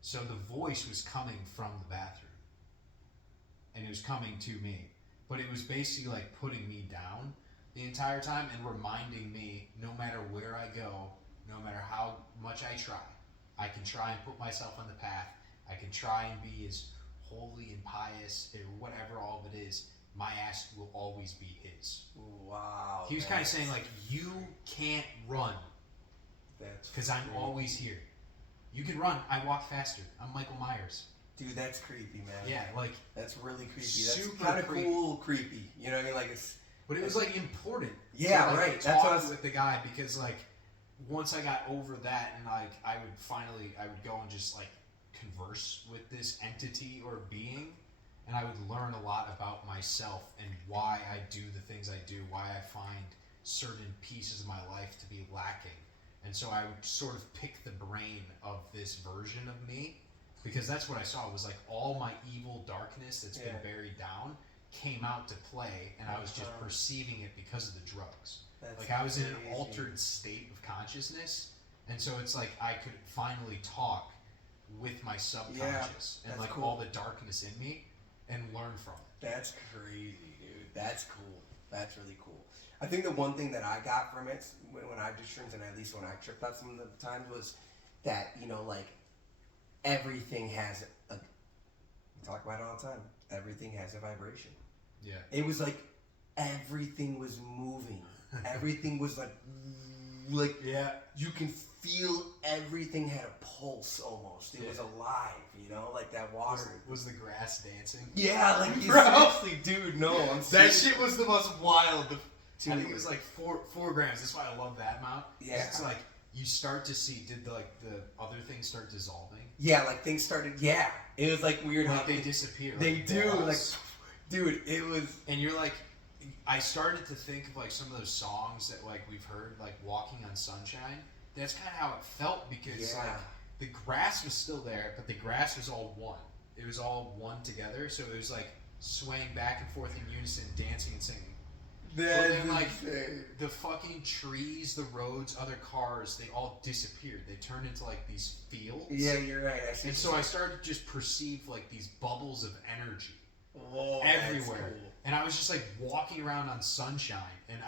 So the voice was coming from the bathroom, and it was coming to me, but it was basically like putting me down the entire time and reminding me, no matter where I go, no matter how much I can try and put myself on the path. I can try and be as holy and pious or whatever all of it is. My ass will always be his. Wow. He was kind of saying like, you can't run because I'm always here. You can run. I walk faster. I'm Michael Myers. Dude, that's creepy, man. Yeah, like that's really creepy. Super That's kind of cool, creepy. You know what I mean? Like it's. But it was like important. Yeah, to, like, right. Talk That's what I was with the guy, because like once I got over that, and like I would go and just like converse with this entity or being, and I would learn a lot about myself and why I do the things I do, why I find certain pieces of my life to be lacking. And so I would sort of pick the brain of this version of me, because that's what I saw, was like all my evil darkness that's been buried down came out to play, and I was just perceiving it because of the drugs. Like I was in an altered state of consciousness, and so it's like I could finally talk with my subconscious and like all the darkness in me and learn from it. That's crazy, dude. That's cool. That's really cool. I think the one thing that I got from it when I did shrooms, and at least when I tripped out some of the times, was that, you know, like everything has we talk about it all the time. Everything has a vibration. Yeah. It was like everything was moving. Everything was like yeah, you can feel everything had a pulse almost. It was alive, you know, like that water. Was the grass dancing? Yeah, like seriously, dude. No, I'm that shit was the most wild. Dude. I think it was like 4 grams. That's why I love that amount. Yeah, it's like you start to see. Did the other things start dissolving? Yeah, like things started. Yeah, it was like weird. Like they disappear. They like do. balls. Like, dude, it was. And you're like, I started to think of like some of those songs that like we've heard, like "Walking on Sunshine." That's kind of how it felt because like the grass was still there, but the grass was all one. It was all one together, so it was like swaying back and forth in unison, dancing and singing. Then like the fucking trees, the roads, other cars, they all disappeared. They turned into like these fields. Yeah, you're right. And so I started to just perceive like these bubbles of energy Whoa, everywhere. Cool. And I was just like walking around on sunshine, and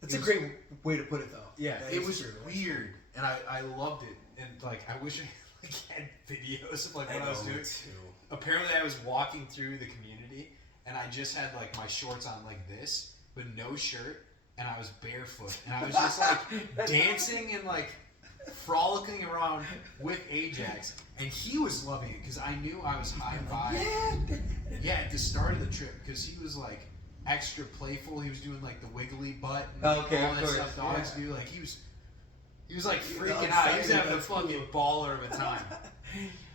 That's a great way to put it, though. Yeah, that it was weird, and I loved it. And like, I wish I like had videos of like what I was doing. Too. Apparently, I was walking through the community, and I just had like my shorts on like this, but no shirt, and I was barefoot, and I was just like dancing and like frolicking around with Ajax, and he was loving it because I knew I was high vibe. Yeah, at the start of the trip, because he was like extra playful. He was doing like the wiggly butt and all that stuff dogs do. Like he was like freaking out. He was having a fucking baller of a time.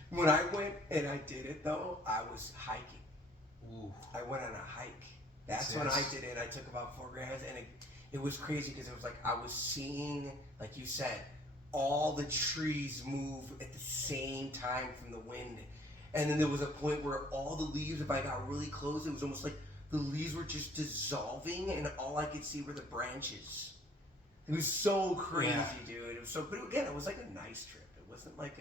When I went and I did it though, I was hiking. Ooh. I went on a hike. That's when I did it. I took about 4 grams, and it was crazy because it was like I was seeing, like you said, all the trees move at the same time from the wind. And then there was a point where all the leaves, if I got really close, it was almost like the leaves were just dissolving, and all I could see were the branches. It was so crazy, dude. It was so, but again, it was like a nice trip. It wasn't like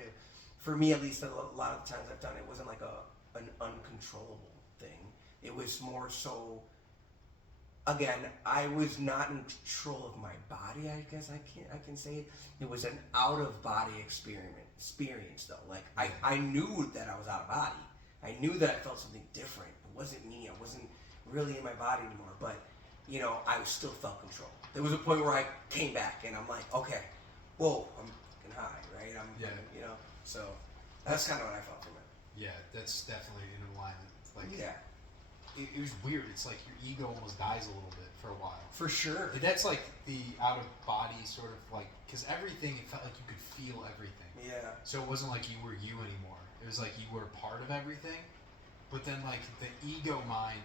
for me at least, a lot of times I've done it wasn't like an uncontrollable thing. It was more so, again, I was not in control of my body, I guess I can say it. It was an out of body experience though. Like I knew that I was out of body. I knew that I felt something different. It wasn't me. I wasn't really in my body anymore. But you know, I still felt control. There was a point where I came back and I'm like, okay, whoa, I'm fucking high, right? You know, so that's kind of what I felt from it. Yeah, that's definitely in alignment. Like yeah. It was weird. It's like your ego almost dies a little bit for a while. For sure. That's like the out of body sort of like, because everything, it felt like you could feel everything. Yeah. So it wasn't like you were you anymore. It was like you were part of everything, but then like the ego mind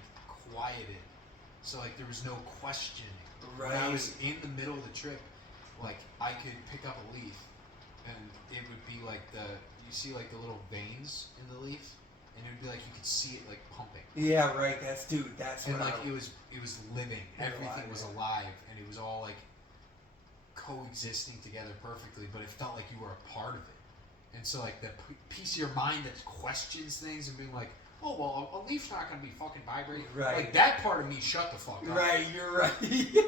quieted. So like there was no questioning. Right. When I was in the middle of the trip, like I could pick up a leaf, and it would be like you see like the little veins in the leaf. And it would be like you could see it like pumping. Yeah, right. That's and like it was living. Everything was alive, and it was all like coexisting together perfectly. But it felt like you were a part of it. And so like the piece of your mind that questions things and being like, oh well, a leaf's not gonna be fucking vibrating. Right. Like that part of me shut the fuck up. Right. You're right.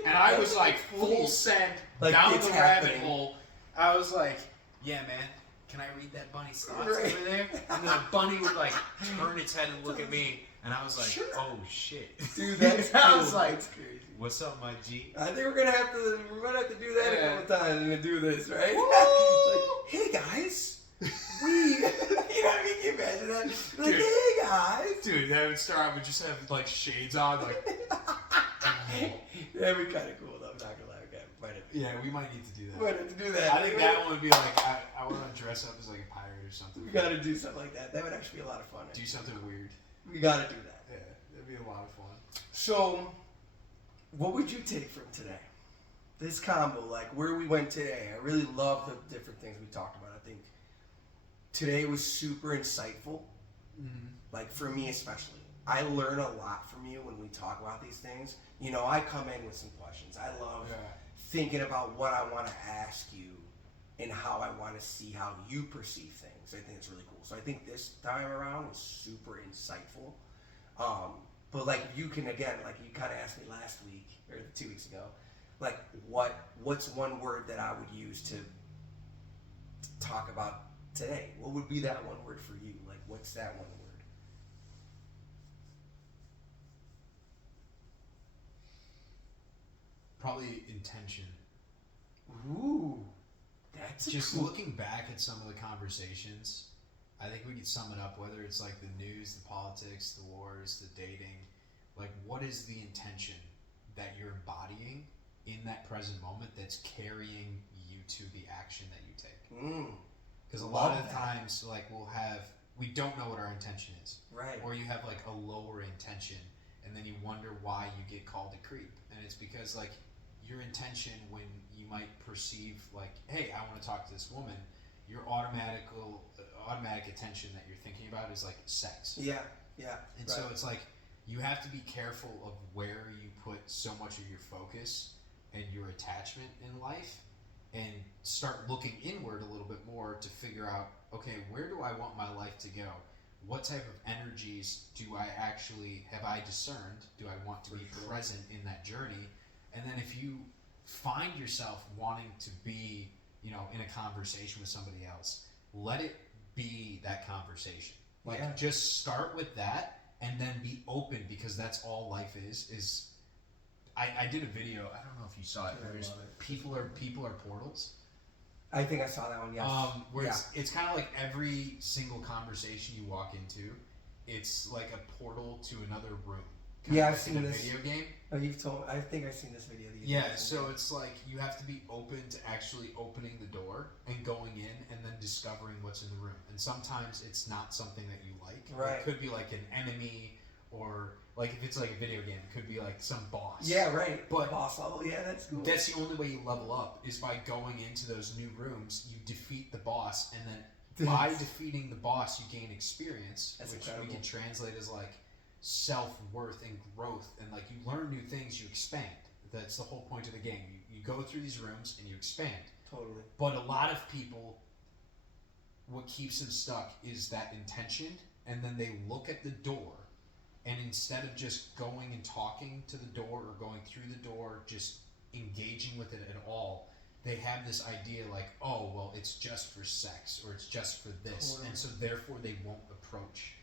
And I was like full send like down the rabbit hole. I was like, yeah, man. Can I read that bunny's thoughts over there? And the bunny would like turn its head and look at me, and I was like, oh shit, dude, that's cool. I was like, that's crazy. What's up, my G? I think we're gonna have to do that a couple times and do this, right? Like, hey guys, we, you know what I mean? Can you imagine that? Like, dude, hey guys, dude, that would start. I would just have like shades on, like. That'd be kind of cool, though. I'm not gonna lie. Yeah, we might need to do that. We might need to do that. I think that one would be like, I want to dress up as like a pirate or something. We gotta do something like that. That would actually be a lot of fun. Do something weird. We gotta do that. Yeah, that'd be a lot of fun. So, what would you take from today? This combo, like where we went today. I really love the different things we talked about. I think today was super insightful. Mm-hmm. Like for me especially. I learn a lot from you when we talk about these things. You know, I come in with some questions. I love thinking about what I want to ask you and how I want to see how you perceive things. I think it's really cool. So I think this time around was super insightful. But like you can, again, like you kind of asked me last week or 2 weeks ago, like what's one word that I would use to talk about today? What would be that one word for you? Like what's that one word? Probably intention. Ooh, that's just looking back at some of the conversations. I think we could sum it up, whether it's like the news, the politics, the wars, the dating. Like, what is the intention that you're embodying in that present moment that's carrying you to the action that you take? Because a lot of times, like, we don't know what our intention is. Right. Or you have like a lower intention, and then you wonder why you get called a creep. And it's because, like, your intention when you might perceive, like, hey, I want to talk to this woman, your automatic attention that you're thinking about is like sex. Yeah. And so it's like you have to be careful of where you put so much of your focus and your attachment in life, and start looking inward a little bit more to figure out, okay, where do I want my life to go? What type of energies have I discerned? Do I want to be present in that journey? And then if you find yourself wanting to be, in a conversation with somebody else, let it be that conversation. Like, just start with that and then be open, because that's all life is. I did a video, I don't know if you saw it, where people are portals. I think I saw that one, yes. Where it's kind of like every single conversation you walk into, it's like a portal to another room. I've seen this video game. Oh, I think I've seen this video. So it's like you have to be open to actually opening the door and going in and then discovering what's in the room. And sometimes it's not something that you like. Right. It could be like an enemy, or like if it's like a video game, it could be like some boss. Yeah, right. But boss level, that's cool. That's the only way you level up, is by going into those new rooms. You defeat the boss, and then by defeating the boss, you gain experience, which incredible. We can translate as like self-worth and growth, and like you learn new things, you expand. That's the whole point of the game. You go through these rooms and you expand. Totally. But a lot of people, what keeps them stuck is that intention, and then they look at the door, and instead of just going and talking to the door or going through the door, just engaging with it at all, they have this idea like, oh, well, it's just for sex, or it's just for this. Totally. And so therefore they won't approach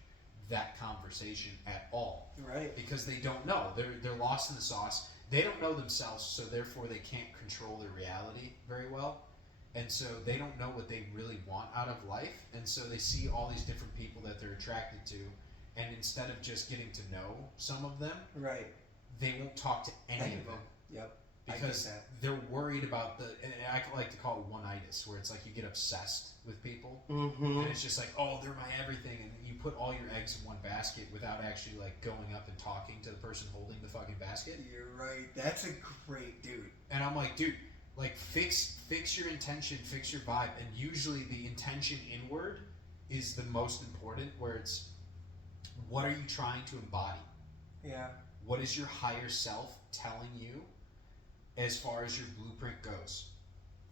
that conversation at all. Right. Because they don't know. They're lost in the sauce. They don't know themselves, so therefore they can't control their reality very well. And so they don't know what they really want out of life. And so they see all these different people that they're attracted to, and instead of just getting to know some of them, right, they won't talk to any of them. Yep. Because they're worried about and I like to call it one-itis, where it's like you get obsessed with people, and it's just like, oh, they're my everything, and you put all your eggs in one basket without actually like going up and talking to the person holding the fucking basket. You're right. That's a great dude. And I'm like, dude, like fix your intention, fix your vibe, and usually the intention inward is the most important, where it's, what are you trying to embody? Yeah. What is your higher self telling you as far as your blueprint goes,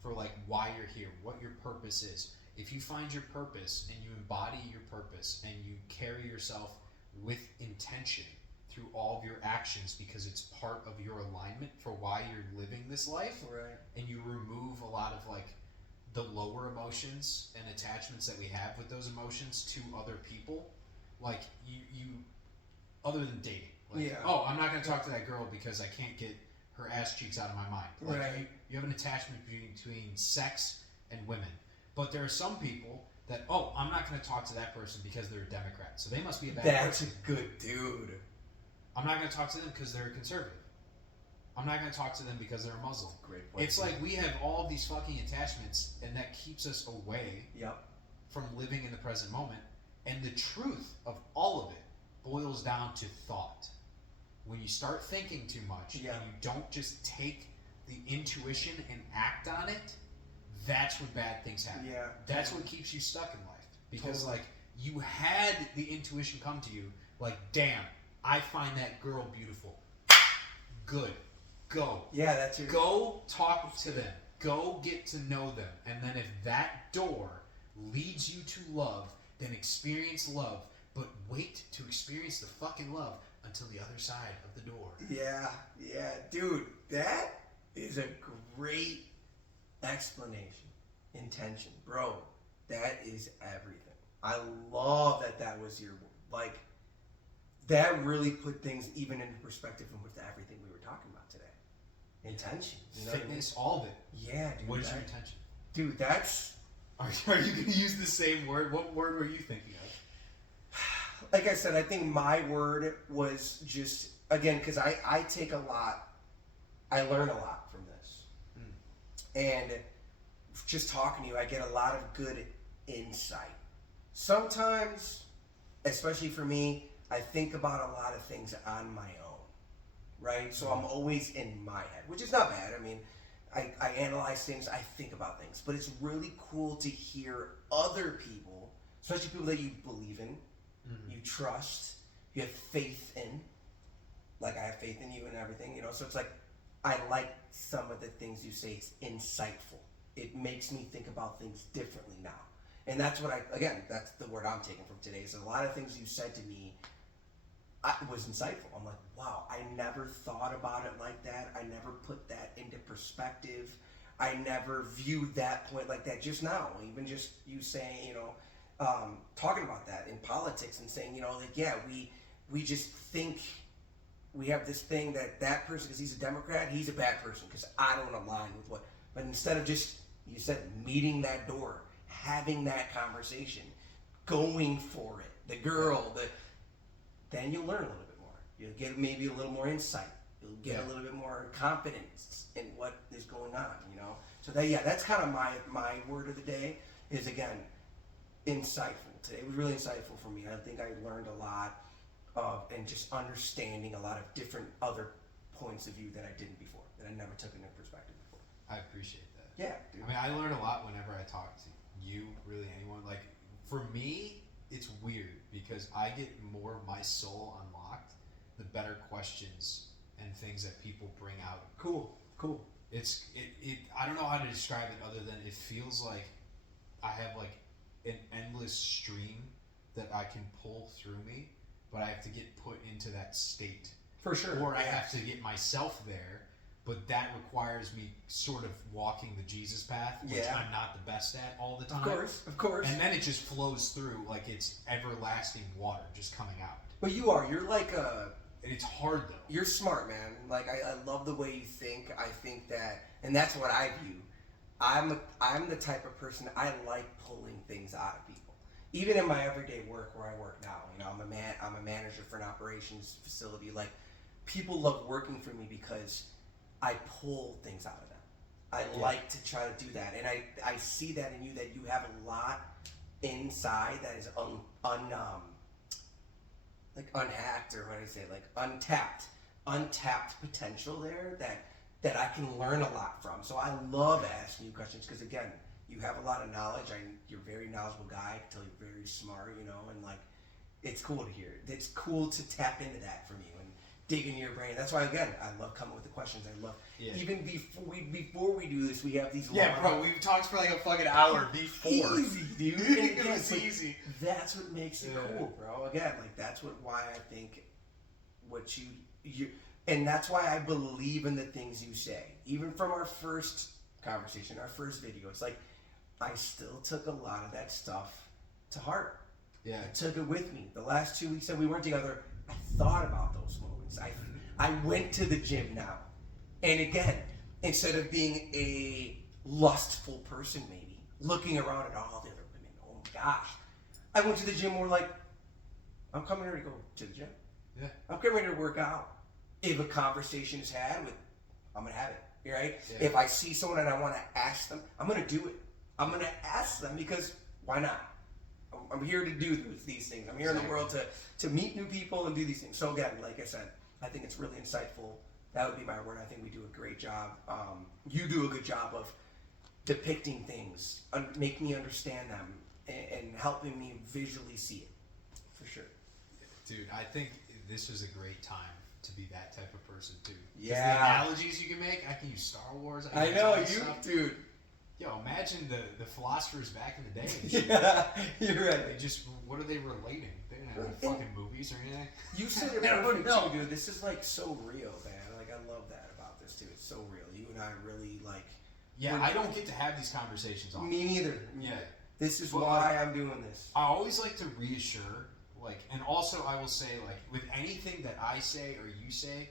for like why you're here, what your purpose is? If you find your purpose and you embody your purpose and you carry yourself with intention through all of your actions, because it's part of your alignment for why you're living this life, right, and you remove a lot of like the lower emotions and attachments that we have with those emotions to other people, like you other than dating, like, oh, I'm not going to talk to that girl because I can't get her ass cheeks out of my mind. Like, right. You have an attachment between sex and women. But there are some people that, oh, I'm not going to talk to that person because they're a Democrat, so they must be a bad person. That's a good dude. I'm not going to talk to them because they're a conservative. I'm not going to talk to them because they're a Muslim. Great point. It's like we have all these fucking attachments, and that keeps us away from living in the present moment. And the truth of all of it boils down to thought. When you start thinking too much and you don't just take the intuition and act on it, that's when bad things happen. Yeah. That's what keeps you stuck in life. Because like you had the intuition come to you, like, damn, I find that girl beautiful. Good. Go. Yeah, that's your... Go talk to them. Go get to know them. And then if that door leads you to love, then experience love. But wait to experience the fucking love until the other side of the door. Yeah. Dude, that is a great explanation. Intention. Bro, that is everything. I love that was your, like, that really put things even into perspective with everything we were talking about today. intention. You know Fitness, all of it. Yeah, dude. What is your intention? Dude, that's... Are you going to use the same word? What word were you thinking of? Like I said, I think my word was just, again, because I take a lot, I learn a lot from this. And just talking to you, I get a lot of good insight. Sometimes, especially for me, I think about a lot of things on my own, right? So I'm always in my head, which is not bad. I mean, I analyze things, I think about things, but it's really cool to hear other people, especially people that you believe in, you trust, you have faith in. Like I have faith in you and everything, you know. So it's like I like some of the things you say. It's insightful. It makes me think about things differently now, and that's what that's the word I'm taking from today. So a lot of things you said to me, was insightful. I'm like, wow, I never thought about it like that. I never put that into perspective. I never viewed that point like that just now. Even just you saying, you know, talking about that in politics and saying, you know, like, yeah, we just think we have this thing that person, because he's a Democrat, he's a bad person because I don't align with what. But instead of just, you said, meeting that door, having that conversation, going for it, the girl, then you'll learn a little bit more. You'll get maybe a little more insight. You'll get a little bit more confidence in what is going on, you know? So that's kind of my word of the day is, again, insightful. Today was really insightful for me. I think I learned a lot of, and just understanding a lot of different other points of view that I didn't before, that I never took into perspective before. I appreciate that. Yeah, dude. I mean, I learn a lot whenever I talk to you, really anyone. Like, for me, it's weird because I get more of my soul unlocked the better questions and things that people bring out. Cool. It I don't know how to describe it other than it feels like I have like an endless stream that I can pull through me, but I have to get put into that state. For sure. Or I have to get myself there, but that requires me sort of walking the Jesus path, which I'm not the best at all the time. Of course. And then it just flows through like it's everlasting water just coming out. But you're like a... And it's hard though. You're smart, man. Like I love the way you think. I think that, and that's what I view. I'm the type of person, I like pulling things out of people. Even in my everyday work where I work now, you know, I'm a manager for an operations facility. Like, people love working for me because I pull things out of them. I like to try to do that, and I see that in you, that you have a lot inside that is like unhacked, or what do I say, like untapped potential there that I can learn a lot from. So I love asking you questions because, again, you have a lot of knowledge. You're a very knowledgeable guy. I can tell you're very smart, you know, and like, it's cool to hear. It's cool to tap into that from you and dig into your brain. That's why, again, I love coming with the questions. I love, even before we do this, we have these bro, we've talked for like a fucking hour before. Easy, dude. It was easy. That's what makes it cool, bro. Again, like, that's why I think what you and that's why I believe in the things you say. Even from our first conversation, our first video, it's like I still took a lot of that stuff to heart. Yeah. I took it with me. The last 2 weeks that we weren't together, I thought about those moments. I went to the gym now. And again, instead of being a lustful person, maybe, looking around at all the other women, oh my gosh, I went to the gym more like, I'm coming here to go to the gym. Yeah. I'm coming here to work out. If a conversation is had with, I'm going to have it, right? Yeah. If I see someone and I want to ask them, I'm going to do it. I'm going to ask them because why not? I'm here to do these things. I'm here in the world to meet new people and do these things. So again, like I said, I think it's really insightful. That would be my word. I think we do a great job. You do a good job of depicting things, making me understand them, and helping me visually see it. For sure. Dude, I think this was a great time to be that type of person too. Yeah. The analogies you can make, I can use Star Wars. I know, you, dude. Yo, imagine the philosophers back in the day. Yeah, you're right. They just, what are they relating? They didn't have any fucking movies or anything. You said it perfect too, dude. This is like so real, man. Like, I love that about this too. It's so real. You and I really like. Yeah, I don't get to have these conversations often. Me neither. Yeah. This is why I'm doing this. I always like to reassure, like, and also I will say, like, with anything that I say or you say,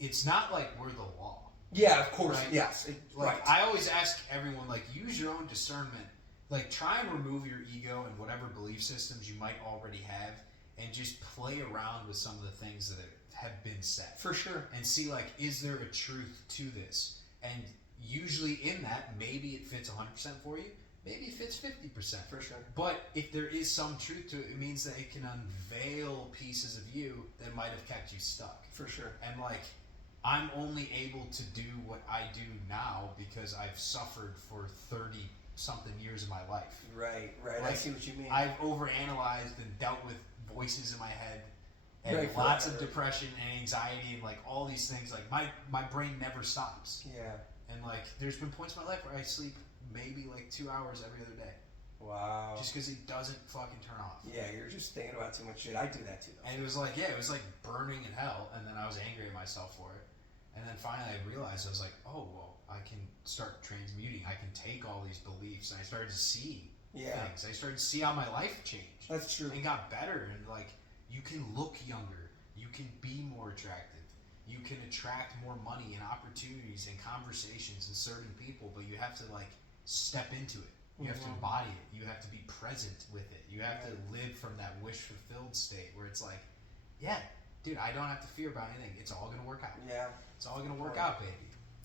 it's not like we're the law. Yeah, of course. Right? Yes. Like I always ask everyone, like, use your own discernment. Like, try and remove your ego and whatever belief systems you might already have, and just play around with some of the things that have been said. For sure. And see, like, is there a truth to this? And usually in that, maybe it fits 100% for you. Maybe it fits 50%. For sure. But if there is some truth to it, it means that it can unveil pieces of you that might have kept you stuck. For sure. And, like, I'm only able to do what I do now because I've suffered for 30-something years of my life. Right. Like, I see what you mean. I've overanalyzed and dealt with voices in my head and lots of depression and anxiety and, like, all these things. Like, my brain never stops. Yeah. And, like, there's been points in my life where I sleep maybe, like, 2 hours every other day. Wow. Just because it doesn't fucking turn off. Yeah, you're just thinking about too much shit. I do that too, though. And it was like burning in hell, and then I was angry at myself for it. And then finally I realized, I was like, oh, well, I can start transmuting. I can take all these beliefs, and I started to see things. I started to see how my life changed. That's true. And got better, and, like, you can look younger. You can be more attractive. You can attract more money and opportunities and conversations and certain people, but you have to, like, step into it. You have to embody it. You have to be present with it. You have to live from that wish-fulfilled state where it's like, yeah, dude, I don't have to fear about anything. It's all going to work out. Yeah. It's all going to work out, baby.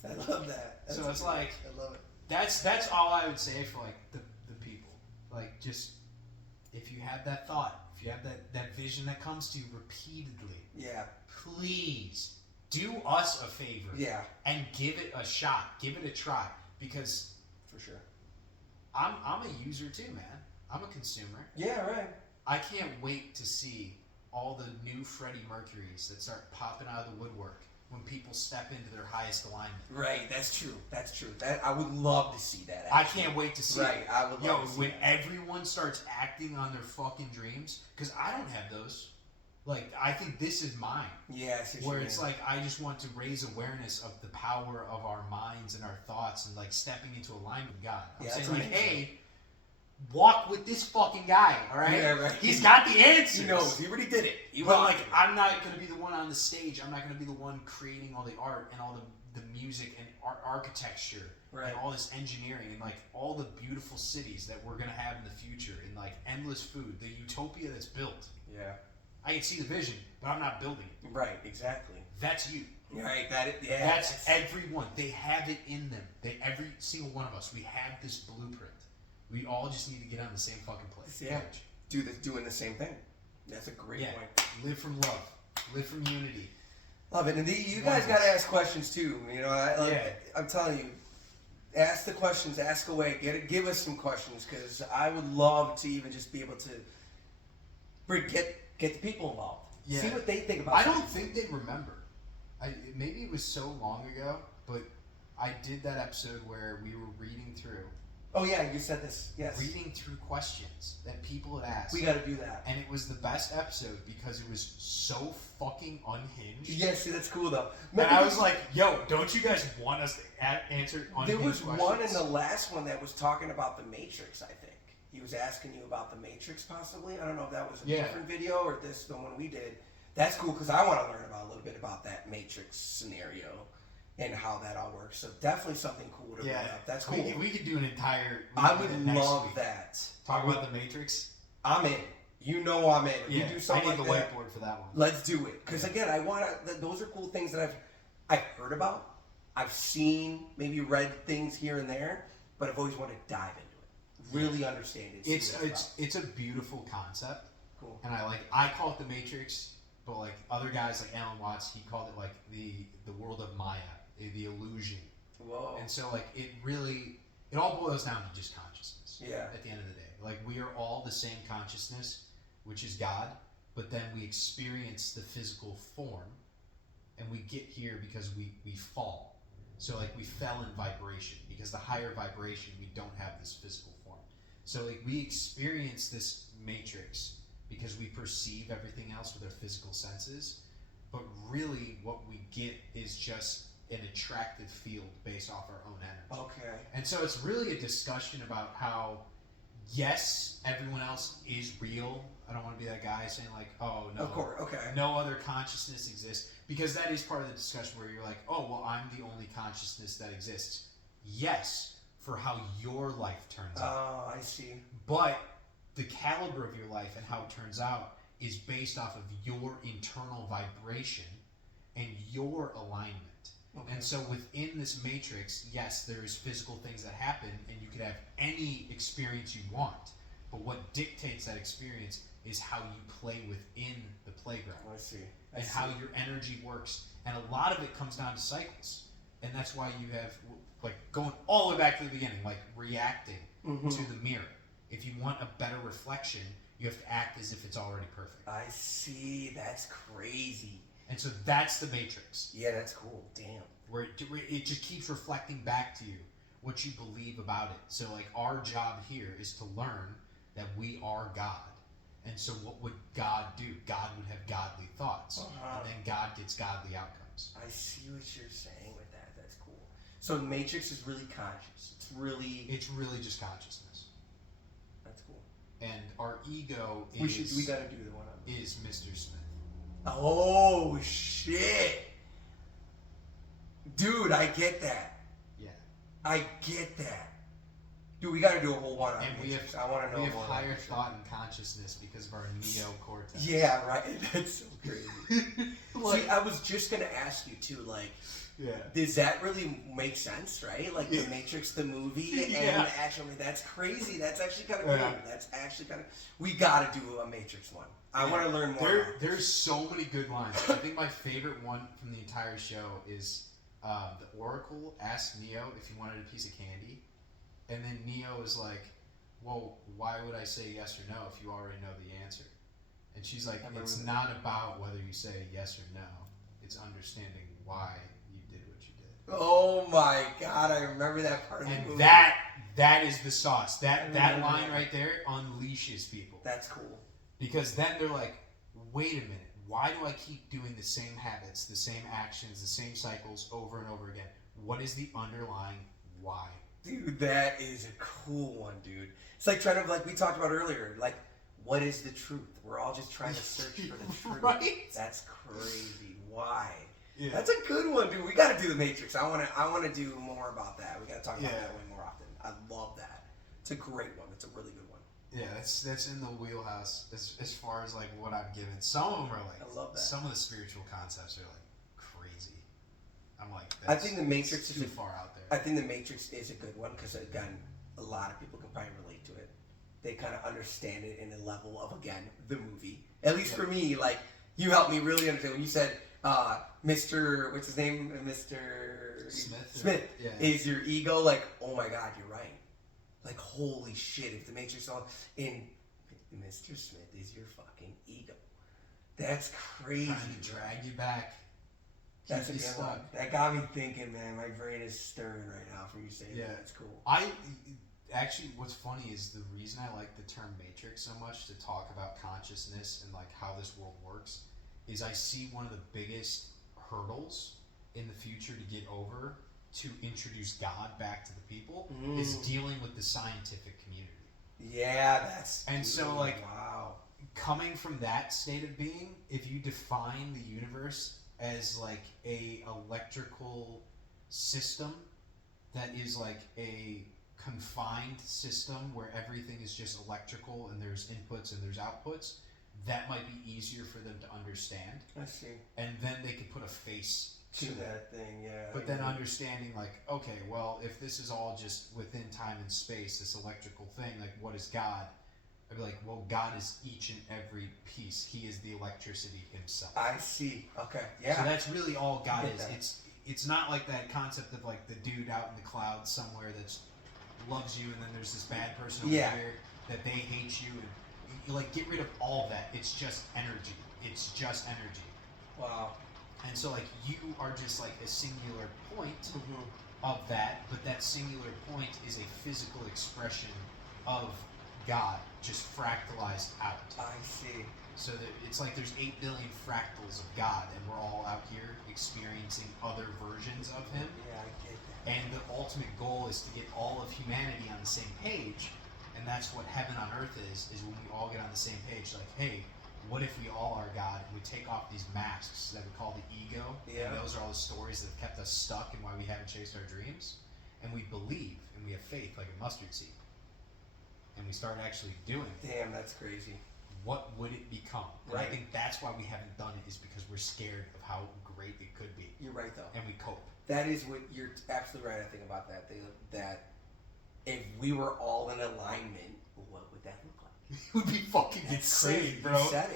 I love that. So it's like, I love it. That's all I would say for, like, the people. Like, just, if you have that thought, if you have that vision that comes to you repeatedly, please do us a favor. Yeah. And give it a shot. Give it a try. Because for sure, I'm a user too, man. I'm a consumer. Yeah, right. I can't wait to see all the new Freddie Mercurys that start popping out of the woodwork when people step into their highest alignment. Right, that's true. That's true. That I would love to see that. Actually. I can't wait to see it. Right, I would love to see when that. everyone starts acting on their fucking dreams, because I don't have those. Like, I think this is mine. Yes. Where it's like, I just want to raise awareness of the power of our minds and our thoughts and, like, stepping into alignment with God. I'm saying, like, hey, walk with this fucking guy, all right? Yeah, right. He's got the answers. He knows. He already did it. But, like, I'm not going to be the one on the stage. I'm not going to be the one creating all the art and all the music and architecture and all this engineering and, like, all the beautiful cities that we're going to have in the future and, like, endless food, the utopia that's built. Yeah. I can see the vision, but I'm not building it. Right, exactly. That's you. Right, that's everyone. They have it in them. Every single one of us, we have this blueprint. We all just need to get on the same fucking place. Yeah. Doing the same thing. That's a great point. Live from love. Live from unity. Love it. And you guys got to ask questions too. You know, I'm telling you, ask the questions, ask away. Give us some questions, because I would love to even just be able to get the people involved. Yeah. See what they think about it. I don't think they remember. Maybe it was so long ago, but I did that episode where we were reading through. Oh yeah, you said this. Yes. Reading through questions that people had asked. We got to do that. And it was the best episode because it was so fucking unhinged. Yeah, see, that's cool though. And I was like, yo, don't you guys want us to answer unhinged There was questions? one in the last one that was talking about the Matrix, I think. He was asking you about the Matrix, possibly. I don't know if that was a different video or the one we did. That's cool, because I want to learn a little bit about that Matrix scenario and how that all works. So definitely something cool to bring up. That's cool. We could do an entire. I would love that. Talk about the Matrix. I'm in. You know I'm in. Yeah, we do something I need like the whiteboard for that one. Let's do it. Because again, I want to. Those are cool things that I've heard about. I've seen, maybe read things here and there, but I've always wanted to dive into it. Really understand it. It's a beautiful concept. Cool. And I call it the Matrix, but like other guys like Alan Watts, he called it like the world of Maya, the illusion. Whoa. And so like it all boils down to just consciousness. Yeah. At the end of the day, like we are all the same consciousness, which is God, but then we experience the physical form, and we get here because we fall. So like we fell in vibration, because the higher vibration, we don't have this physical form. So like we experience this matrix because we perceive everything else with our physical senses, but really what we get is just an attractive field based off our own energy. Okay. And so it's really a discussion about how yes, everyone else is real. I don't want to be that guy saying like, oh no, of course, okay, no other consciousness exists, because that is part of the discussion where you're like, oh well, I'm the only consciousness that exists. Yes, for how your life turns out. Oh, I see. But the caliber of your life and how it turns out is based off of your internal vibration and your alignment. Okay. And so within this matrix, yes, there's physical things that happen, and you could have any experience you want. But what dictates that experience is how you play within the playground. I see. And how your energy works. And a lot of it comes down to cycles. And that's why you have, like, going all the way back to the beginning, like reacting to the mirror. If you want a better reflection, you have to act as if it's already perfect. I see. That's crazy. And so that's the matrix. Yeah, that's cool. Damn. Where it just keeps reflecting back to you what you believe about it. So, like, our job here is to learn that we are God. And so what would God do? God would have godly thoughts. And then God gets godly outcomes. I see what you're saying with that. That's cool. So the Matrix is really conscious. It's really just consciousness. That's cool. And our ego We gotta do the one on is Mr. Smith. Oh shit. Dude, I get that. Yeah. I get that. Dude, we gotta do a whole one on And Matrix. I wanna know we have more higher about thought and consciousness because of our neocortex. Yeah, right. That's so crazy. See, I was just gonna ask you too, like, does that really make sense, right? Like the Matrix, the movie, and actually, that's crazy. That's actually kind of cool. That's actually kind of. We gotta do a Matrix one. I want to learn more. There's so many good lines. I think my favorite one from the entire show is the Oracle asked Neo if he wanted a piece of candy, and then Neo is like, "Well, why would I say yes or no if you already know the answer?" And she's like, "It's not about whether you say yes or no. It's understanding why you did what you did." Oh my god, I remember that part of the movie. And that is the sauce. That line right there unleashes people. That's cool. Because then they're like, wait a minute, why do I keep doing the same habits, the same actions, the same cycles over and over again? What is the underlying why? Dude, that is a cool one, dude. It's like trying to, like we talked about earlier, like, what is the truth? We're all just trying to search for the truth. Right? That's crazy. Why? Yeah. That's a good one, dude. We gotta do the Matrix. I wanna do more about that. We gotta talk about that way more often. I love that. It's a great one. It's a really good one. Yeah, that's in the wheelhouse as far as like what I've given. Some of them are like, I love that. Some of the spiritual concepts are like crazy. I'm like, I think the Matrix is too far out there. I think the Matrix is a good one because again, a lot of people can probably relate to it. They kind of understand it in a level of, again, the movie. At least for me, like, you helped me really understand when you said Mr. What's his name? Mr. Smith is your ego. Like, oh my God, you're right. Like, holy shit, if the Matrix on in Mr. Smith is your fucking ego. That's crazy. Trying to drag you back. That's a good one. That got me thinking, man. My brain is stirring right now from you saying that. That's cool. Actually, what's funny is the reason I like the term Matrix so much to talk about consciousness and like how this world works is I see one of the biggest hurdles in the future to get over to introduce God back to the people is dealing with the scientific community. Yeah, that's... And so, like, wow. Coming from that state of being, if you define the universe as, like, a electrical system that is, like, a confined system where everything is just electrical and there's inputs and there's outputs, that might be easier for them to understand. I see. And then they could put a face to that thing, yeah. But then understanding, like, okay, well, if this is all just within time and space, this electrical thing, like, what is God? I'd be like, well, God is each and every piece. He is the electricity himself. I see. Okay, yeah. So that's really all God is. That. It's not like that concept of, like, the dude out in the clouds somewhere that loves you, and then there's this bad person over here that they hate you, and you, like, get rid of all that. It's just energy. It's just energy. Wow. And so, like, you are just, like, a singular point of that, but that singular point is a physical expression of God, just fractalized out. I see. So that it's like there's 8 billion fractals of God, and we're all out here experiencing other versions of Him. Yeah, I get that. And the ultimate goal is to get all of humanity on the same page, and And that's what heaven on earth is when we all get on the same page. Like, hey, what if we all are God and we take off these masks that we call the ego? Yeah. And those are all the stories that have kept us stuck and why we haven't chased our dreams. And we believe and we have faith like a mustard seed. And we start actually doing it. Damn, that's crazy. What would it become? And Right. I think that's why we haven't done it, is because we're scared of how great it could be. You're right, though. And we cope. That is what you're absolutely right. I think about that. That if we were all in alignment, what would that look like? It would be fucking insane, bro. You said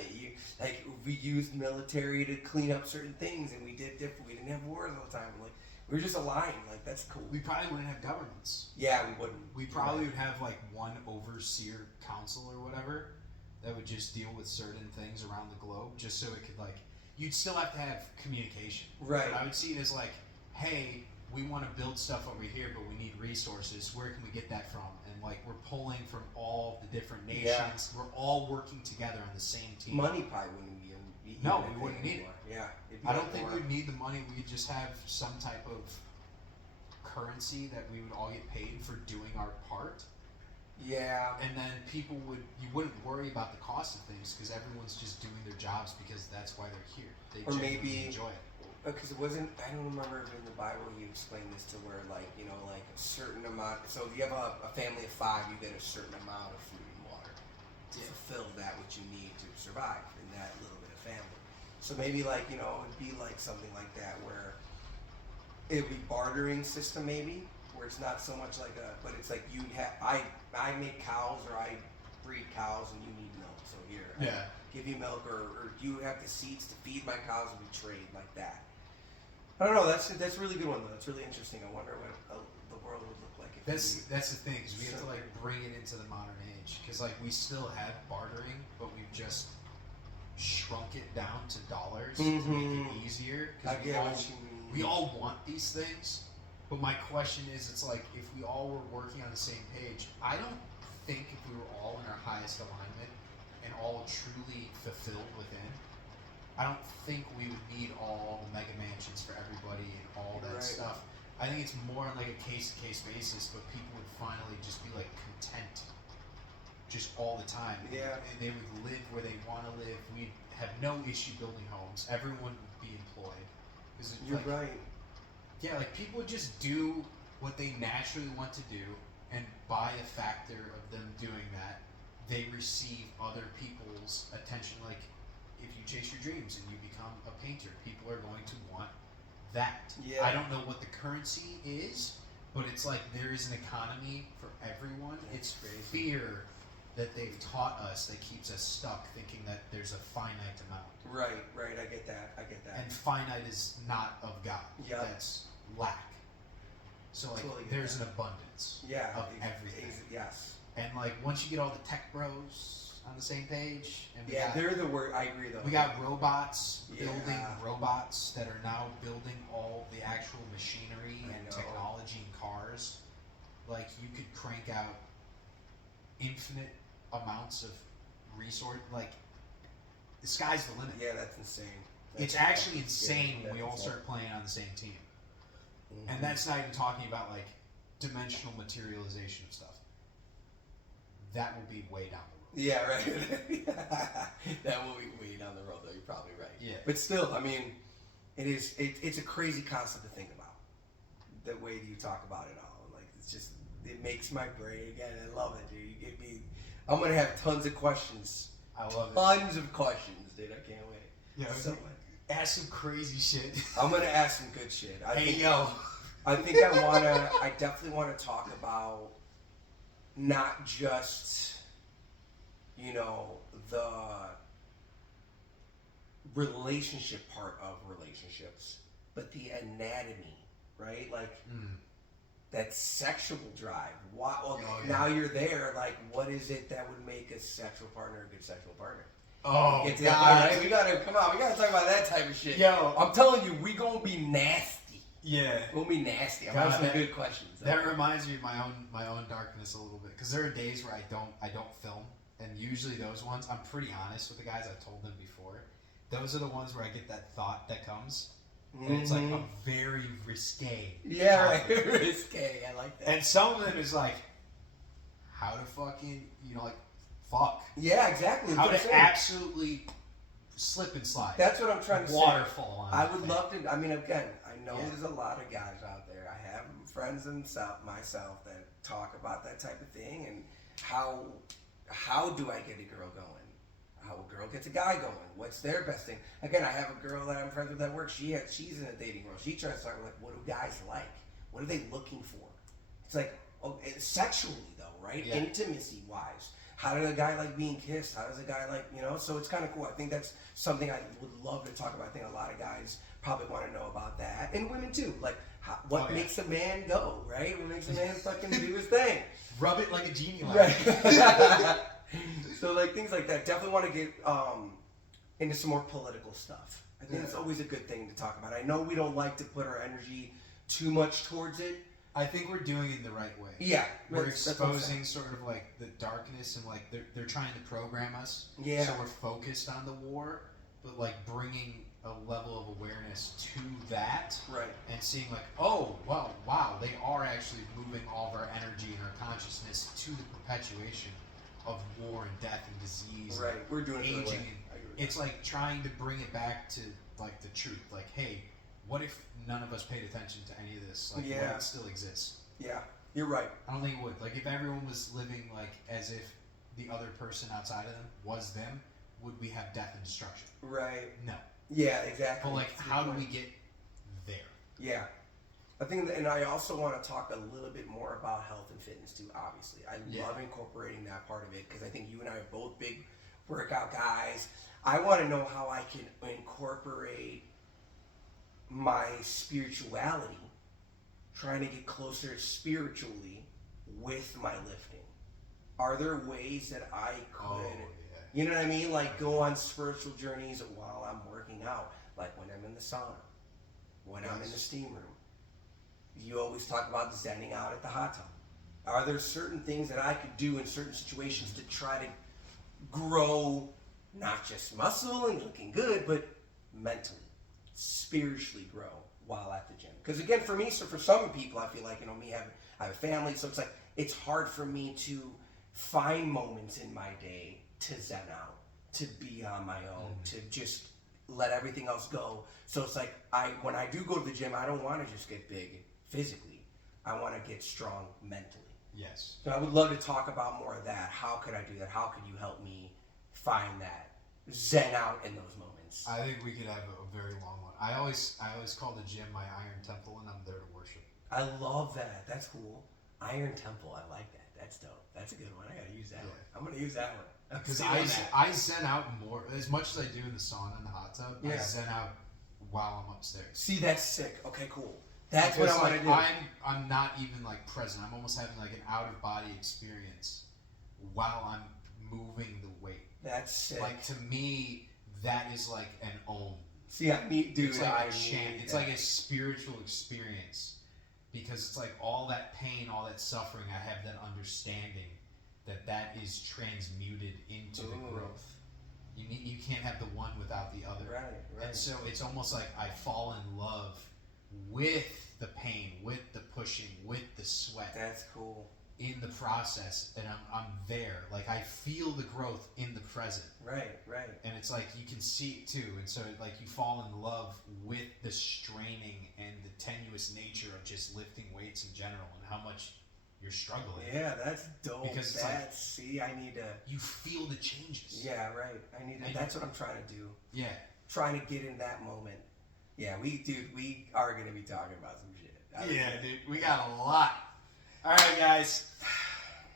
it. We used military to clean up certain things, and we did different. We didn't have wars all the time. Like, we were just aligned. Like, that's cool. We probably wouldn't have governments. Yeah, we wouldn't. We probably would have like one overseer council or whatever that would just deal with certain things around the globe, just so it could, like, you'd still have to have communication. Right. But I would see it as like, hey, we want to build stuff over here, but we need resources. Where can we get that from? And like, we're pulling from all the different nations. Yeah. We're all working together on the same team. Money probably wouldn't be. No, we wouldn't need it. Yeah. I don't think we'd need the money. We'd just have some type of currency that we would all get paid for doing our part. Yeah. And then you wouldn't worry about the cost of things because everyone's just doing their jobs because that's why they're here. They Or genuinely maybe enjoy it. Because it wasn't, I don't remember if in the Bible you explained this to where, like, you know, like a certain amount. So if you have a family of 5, you get a certain amount of food and water to fulfill that which you need to survive in that little bit of family. So maybe, like, you know, it'd be like something like that where it'd be bartering system, maybe, where it's not so much like but it's like I make cows or I breed cows and you need milk. So here, I give you milk, or you have the seeds to feed my cows and we trade like that. I don't know. That's a really good one though. That's really interesting. I wonder what the world would look like if That's the thing, because we have to like bring it into the modern age. Because like we still have bartering, but we've just shrunk it down to dollars to make it easier. Because we all want these things. But my question is, it's like if we all were working on the same page, I don't think if we were all in our highest alignment and all truly fulfilled within, I don't think we would need all the mega mansions for everybody and all that stuff. I think it's more on like a case-to-case basis, but people would finally just be like content just all the time. Yeah. And they would live where they want to live. We'd have no issue building homes. Everyone would be employed. You're right. Yeah, like people would just do what they naturally want to do, and by a factor of them doing that, they receive other people's attention. Like, if you chase your dreams and you become a painter, people are going to want that. Yeah. I don't know what the currency is, but it's like there is an economy for everyone. That's it's crazy. fear that they've taught us that keeps us stuck thinking that there's a finite amount. Right. I get that. And finite is not of God. Yeah. That's lack. So like Totally get there's that. an abundance Yeah. of everything. Yes. And like once you get all the tech bros on the same page, and they're the word. I agree though. we got robots building Yeah. robots that are now building all the actual machinery I and know. technology in cars. Like you could crank out infinite amounts of resource. Like the sky's the limit. Yeah, that's insane. It's actually insane when we all start playing on the same team. Mm-hmm. And that's not even talking about like dimensional materialization of stuff. That will be way down the road. Yeah, right. That will be way down the road, though. You're probably right. Yeah. But still, I mean, it's a crazy concept to think about. The way that you talk about it all, like it makes my brain again. I love it, dude. You get me. I'm gonna have tons of questions. I love it. Tons of questions, dude. I can't wait. Yeah. So Ask some crazy shit. I'm gonna ask some good shit. I think yo. I definitely wanna talk about not just, you know, the relationship part of relationships, but the anatomy, right? Like that sexual drive. Now you're there. Like, what is it that would make a sexual partner a good sexual partner? Oh, Get to God. that point, right? We gotta talk about that type of shit. Yo. I'm telling you, we gonna be nasty. Yeah. We'll be nasty. I'm God, having some good questions. That reminds me of my own darkness a little bit, because there are days where I don't film, and usually those ones I'm pretty honest with the guys. I've told them before. Those are the ones where I get that thought that comes, and it's like a very risque. Yeah, right. Risque. I like that. And some of them is like, how to fucking, like, fuck. Yeah, exactly. How to absolutely slip and slide. That's what I'm trying to say. Waterfall on I would love to. I mean, again, I know Yeah. there's a lot of guys out there. I have friends and myself that talk about that type of thing and how do I get a girl going? How a girl gets a guy going? What's their best thing? Again, I have a girl that I'm friends with at work. She's in a dating world. She tries to talk like, what do guys like? What are they looking for? It's like, sexually though, right? Yeah. Intimacy wise. How does a guy like being kissed? How does a guy like, so it's kind of cool. I think that's something I would love to talk about. I think a lot of guys probably want to know about that. And women too. Like, what makes a man go, right? What makes a man fucking do his thing? Rub it like a genie lamp. Right. So, like, things like that. Definitely want to get into some more political stuff. I think it's always a good thing to talk about. I know we don't like to put our energy too much towards it. I think we're doing it the right way. Yeah. We're exposing sort of like the darkness and like they're trying to program us. Yeah. So we're focused on the war, but like bringing a level of awareness to that. Right. And seeing like, oh, well, wow, they are actually moving all of our energy and our consciousness to the perpetuation of war and death and disease. Right. We're doing it the right way. It's like trying to bring it back to like the truth. Like, hey, what if none of us paid attention to any of this? Like, what if it still exists? Yeah, you're right. I don't think it would. Like, if everyone was living like as if the other person outside of them was them, would we have death and destruction? Right. No. Yeah, exactly. But like, how do we get there? Yeah. I think, and I also want to talk a little bit more about health and fitness too, obviously. I love incorporating that part of it because I think you and I are both big workout guys. I want to know how I can incorporate my spirituality, trying to get closer spiritually with my lifting. Are there ways that I could, you know what I mean? Like go on spiritual journeys while I'm working out, like when I'm in the sauna, when I'm in the steam room. You always talk about zenning out at the hot tub. Are there certain things that I could do in certain situations to try to grow not just muscle and looking good, but mentally, spiritually grow while at the gym? Because again, for me, so for some people, I feel like, I have a family, so it's like, it's hard for me to find moments in my day to zen out, to be on my own, to just let everything else go. So it's like, when I do go to the gym, I don't want to just get big physically. I want to get strong mentally. Yes. So I would love to talk about more of that. How could I do that? How could you help me find that zen out in those moments? I think we could have a very long one. I always call the gym my Iron Temple, and I'm there to worship. I love that. That's cool. Iron Temple. I like that. That's dope. That's a good one. I gotta use that one. I'm gonna use that one. Because I zen out more as much as I do in the sauna and the hot tub. I zen out while I'm upstairs. See, that's sick. Okay, cool. That's what I want to do. I'm not even like present. I'm almost having like an out of body experience while I'm moving the weight. That's sick. Like to me, that is like an om. See, I need, dude. It's like a chant. It's like a spiritual experience because it's like all that pain, all that suffering. I have that understanding that is transmuted into the growth. You can't have the one without the other. Right. And so it's almost like I fall in love with the pain, with the pushing, with the sweat. That's cool. In the process, and I'm there. Like I feel the growth in the present. Right. And it's like you can see it too. And so like you fall in love with the straining and the tenuous nature of just lifting weights in general and how much you're struggling. Yeah, that's dope. Because it's like, see, I need to. You feel the changes. Yeah, right. I need to. That's what I'm trying to do. Yeah. Trying to get in that moment. Yeah, we are gonna be talking about some shit. Yeah, dude, we got a lot. All right, guys.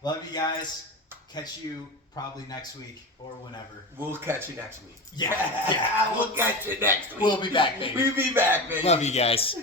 Love you guys. Catch you probably next week or whenever. We'll catch you next week. Yeah. We'll catch you next week. We'll be back, baby. We'll be back, baby. Love you guys.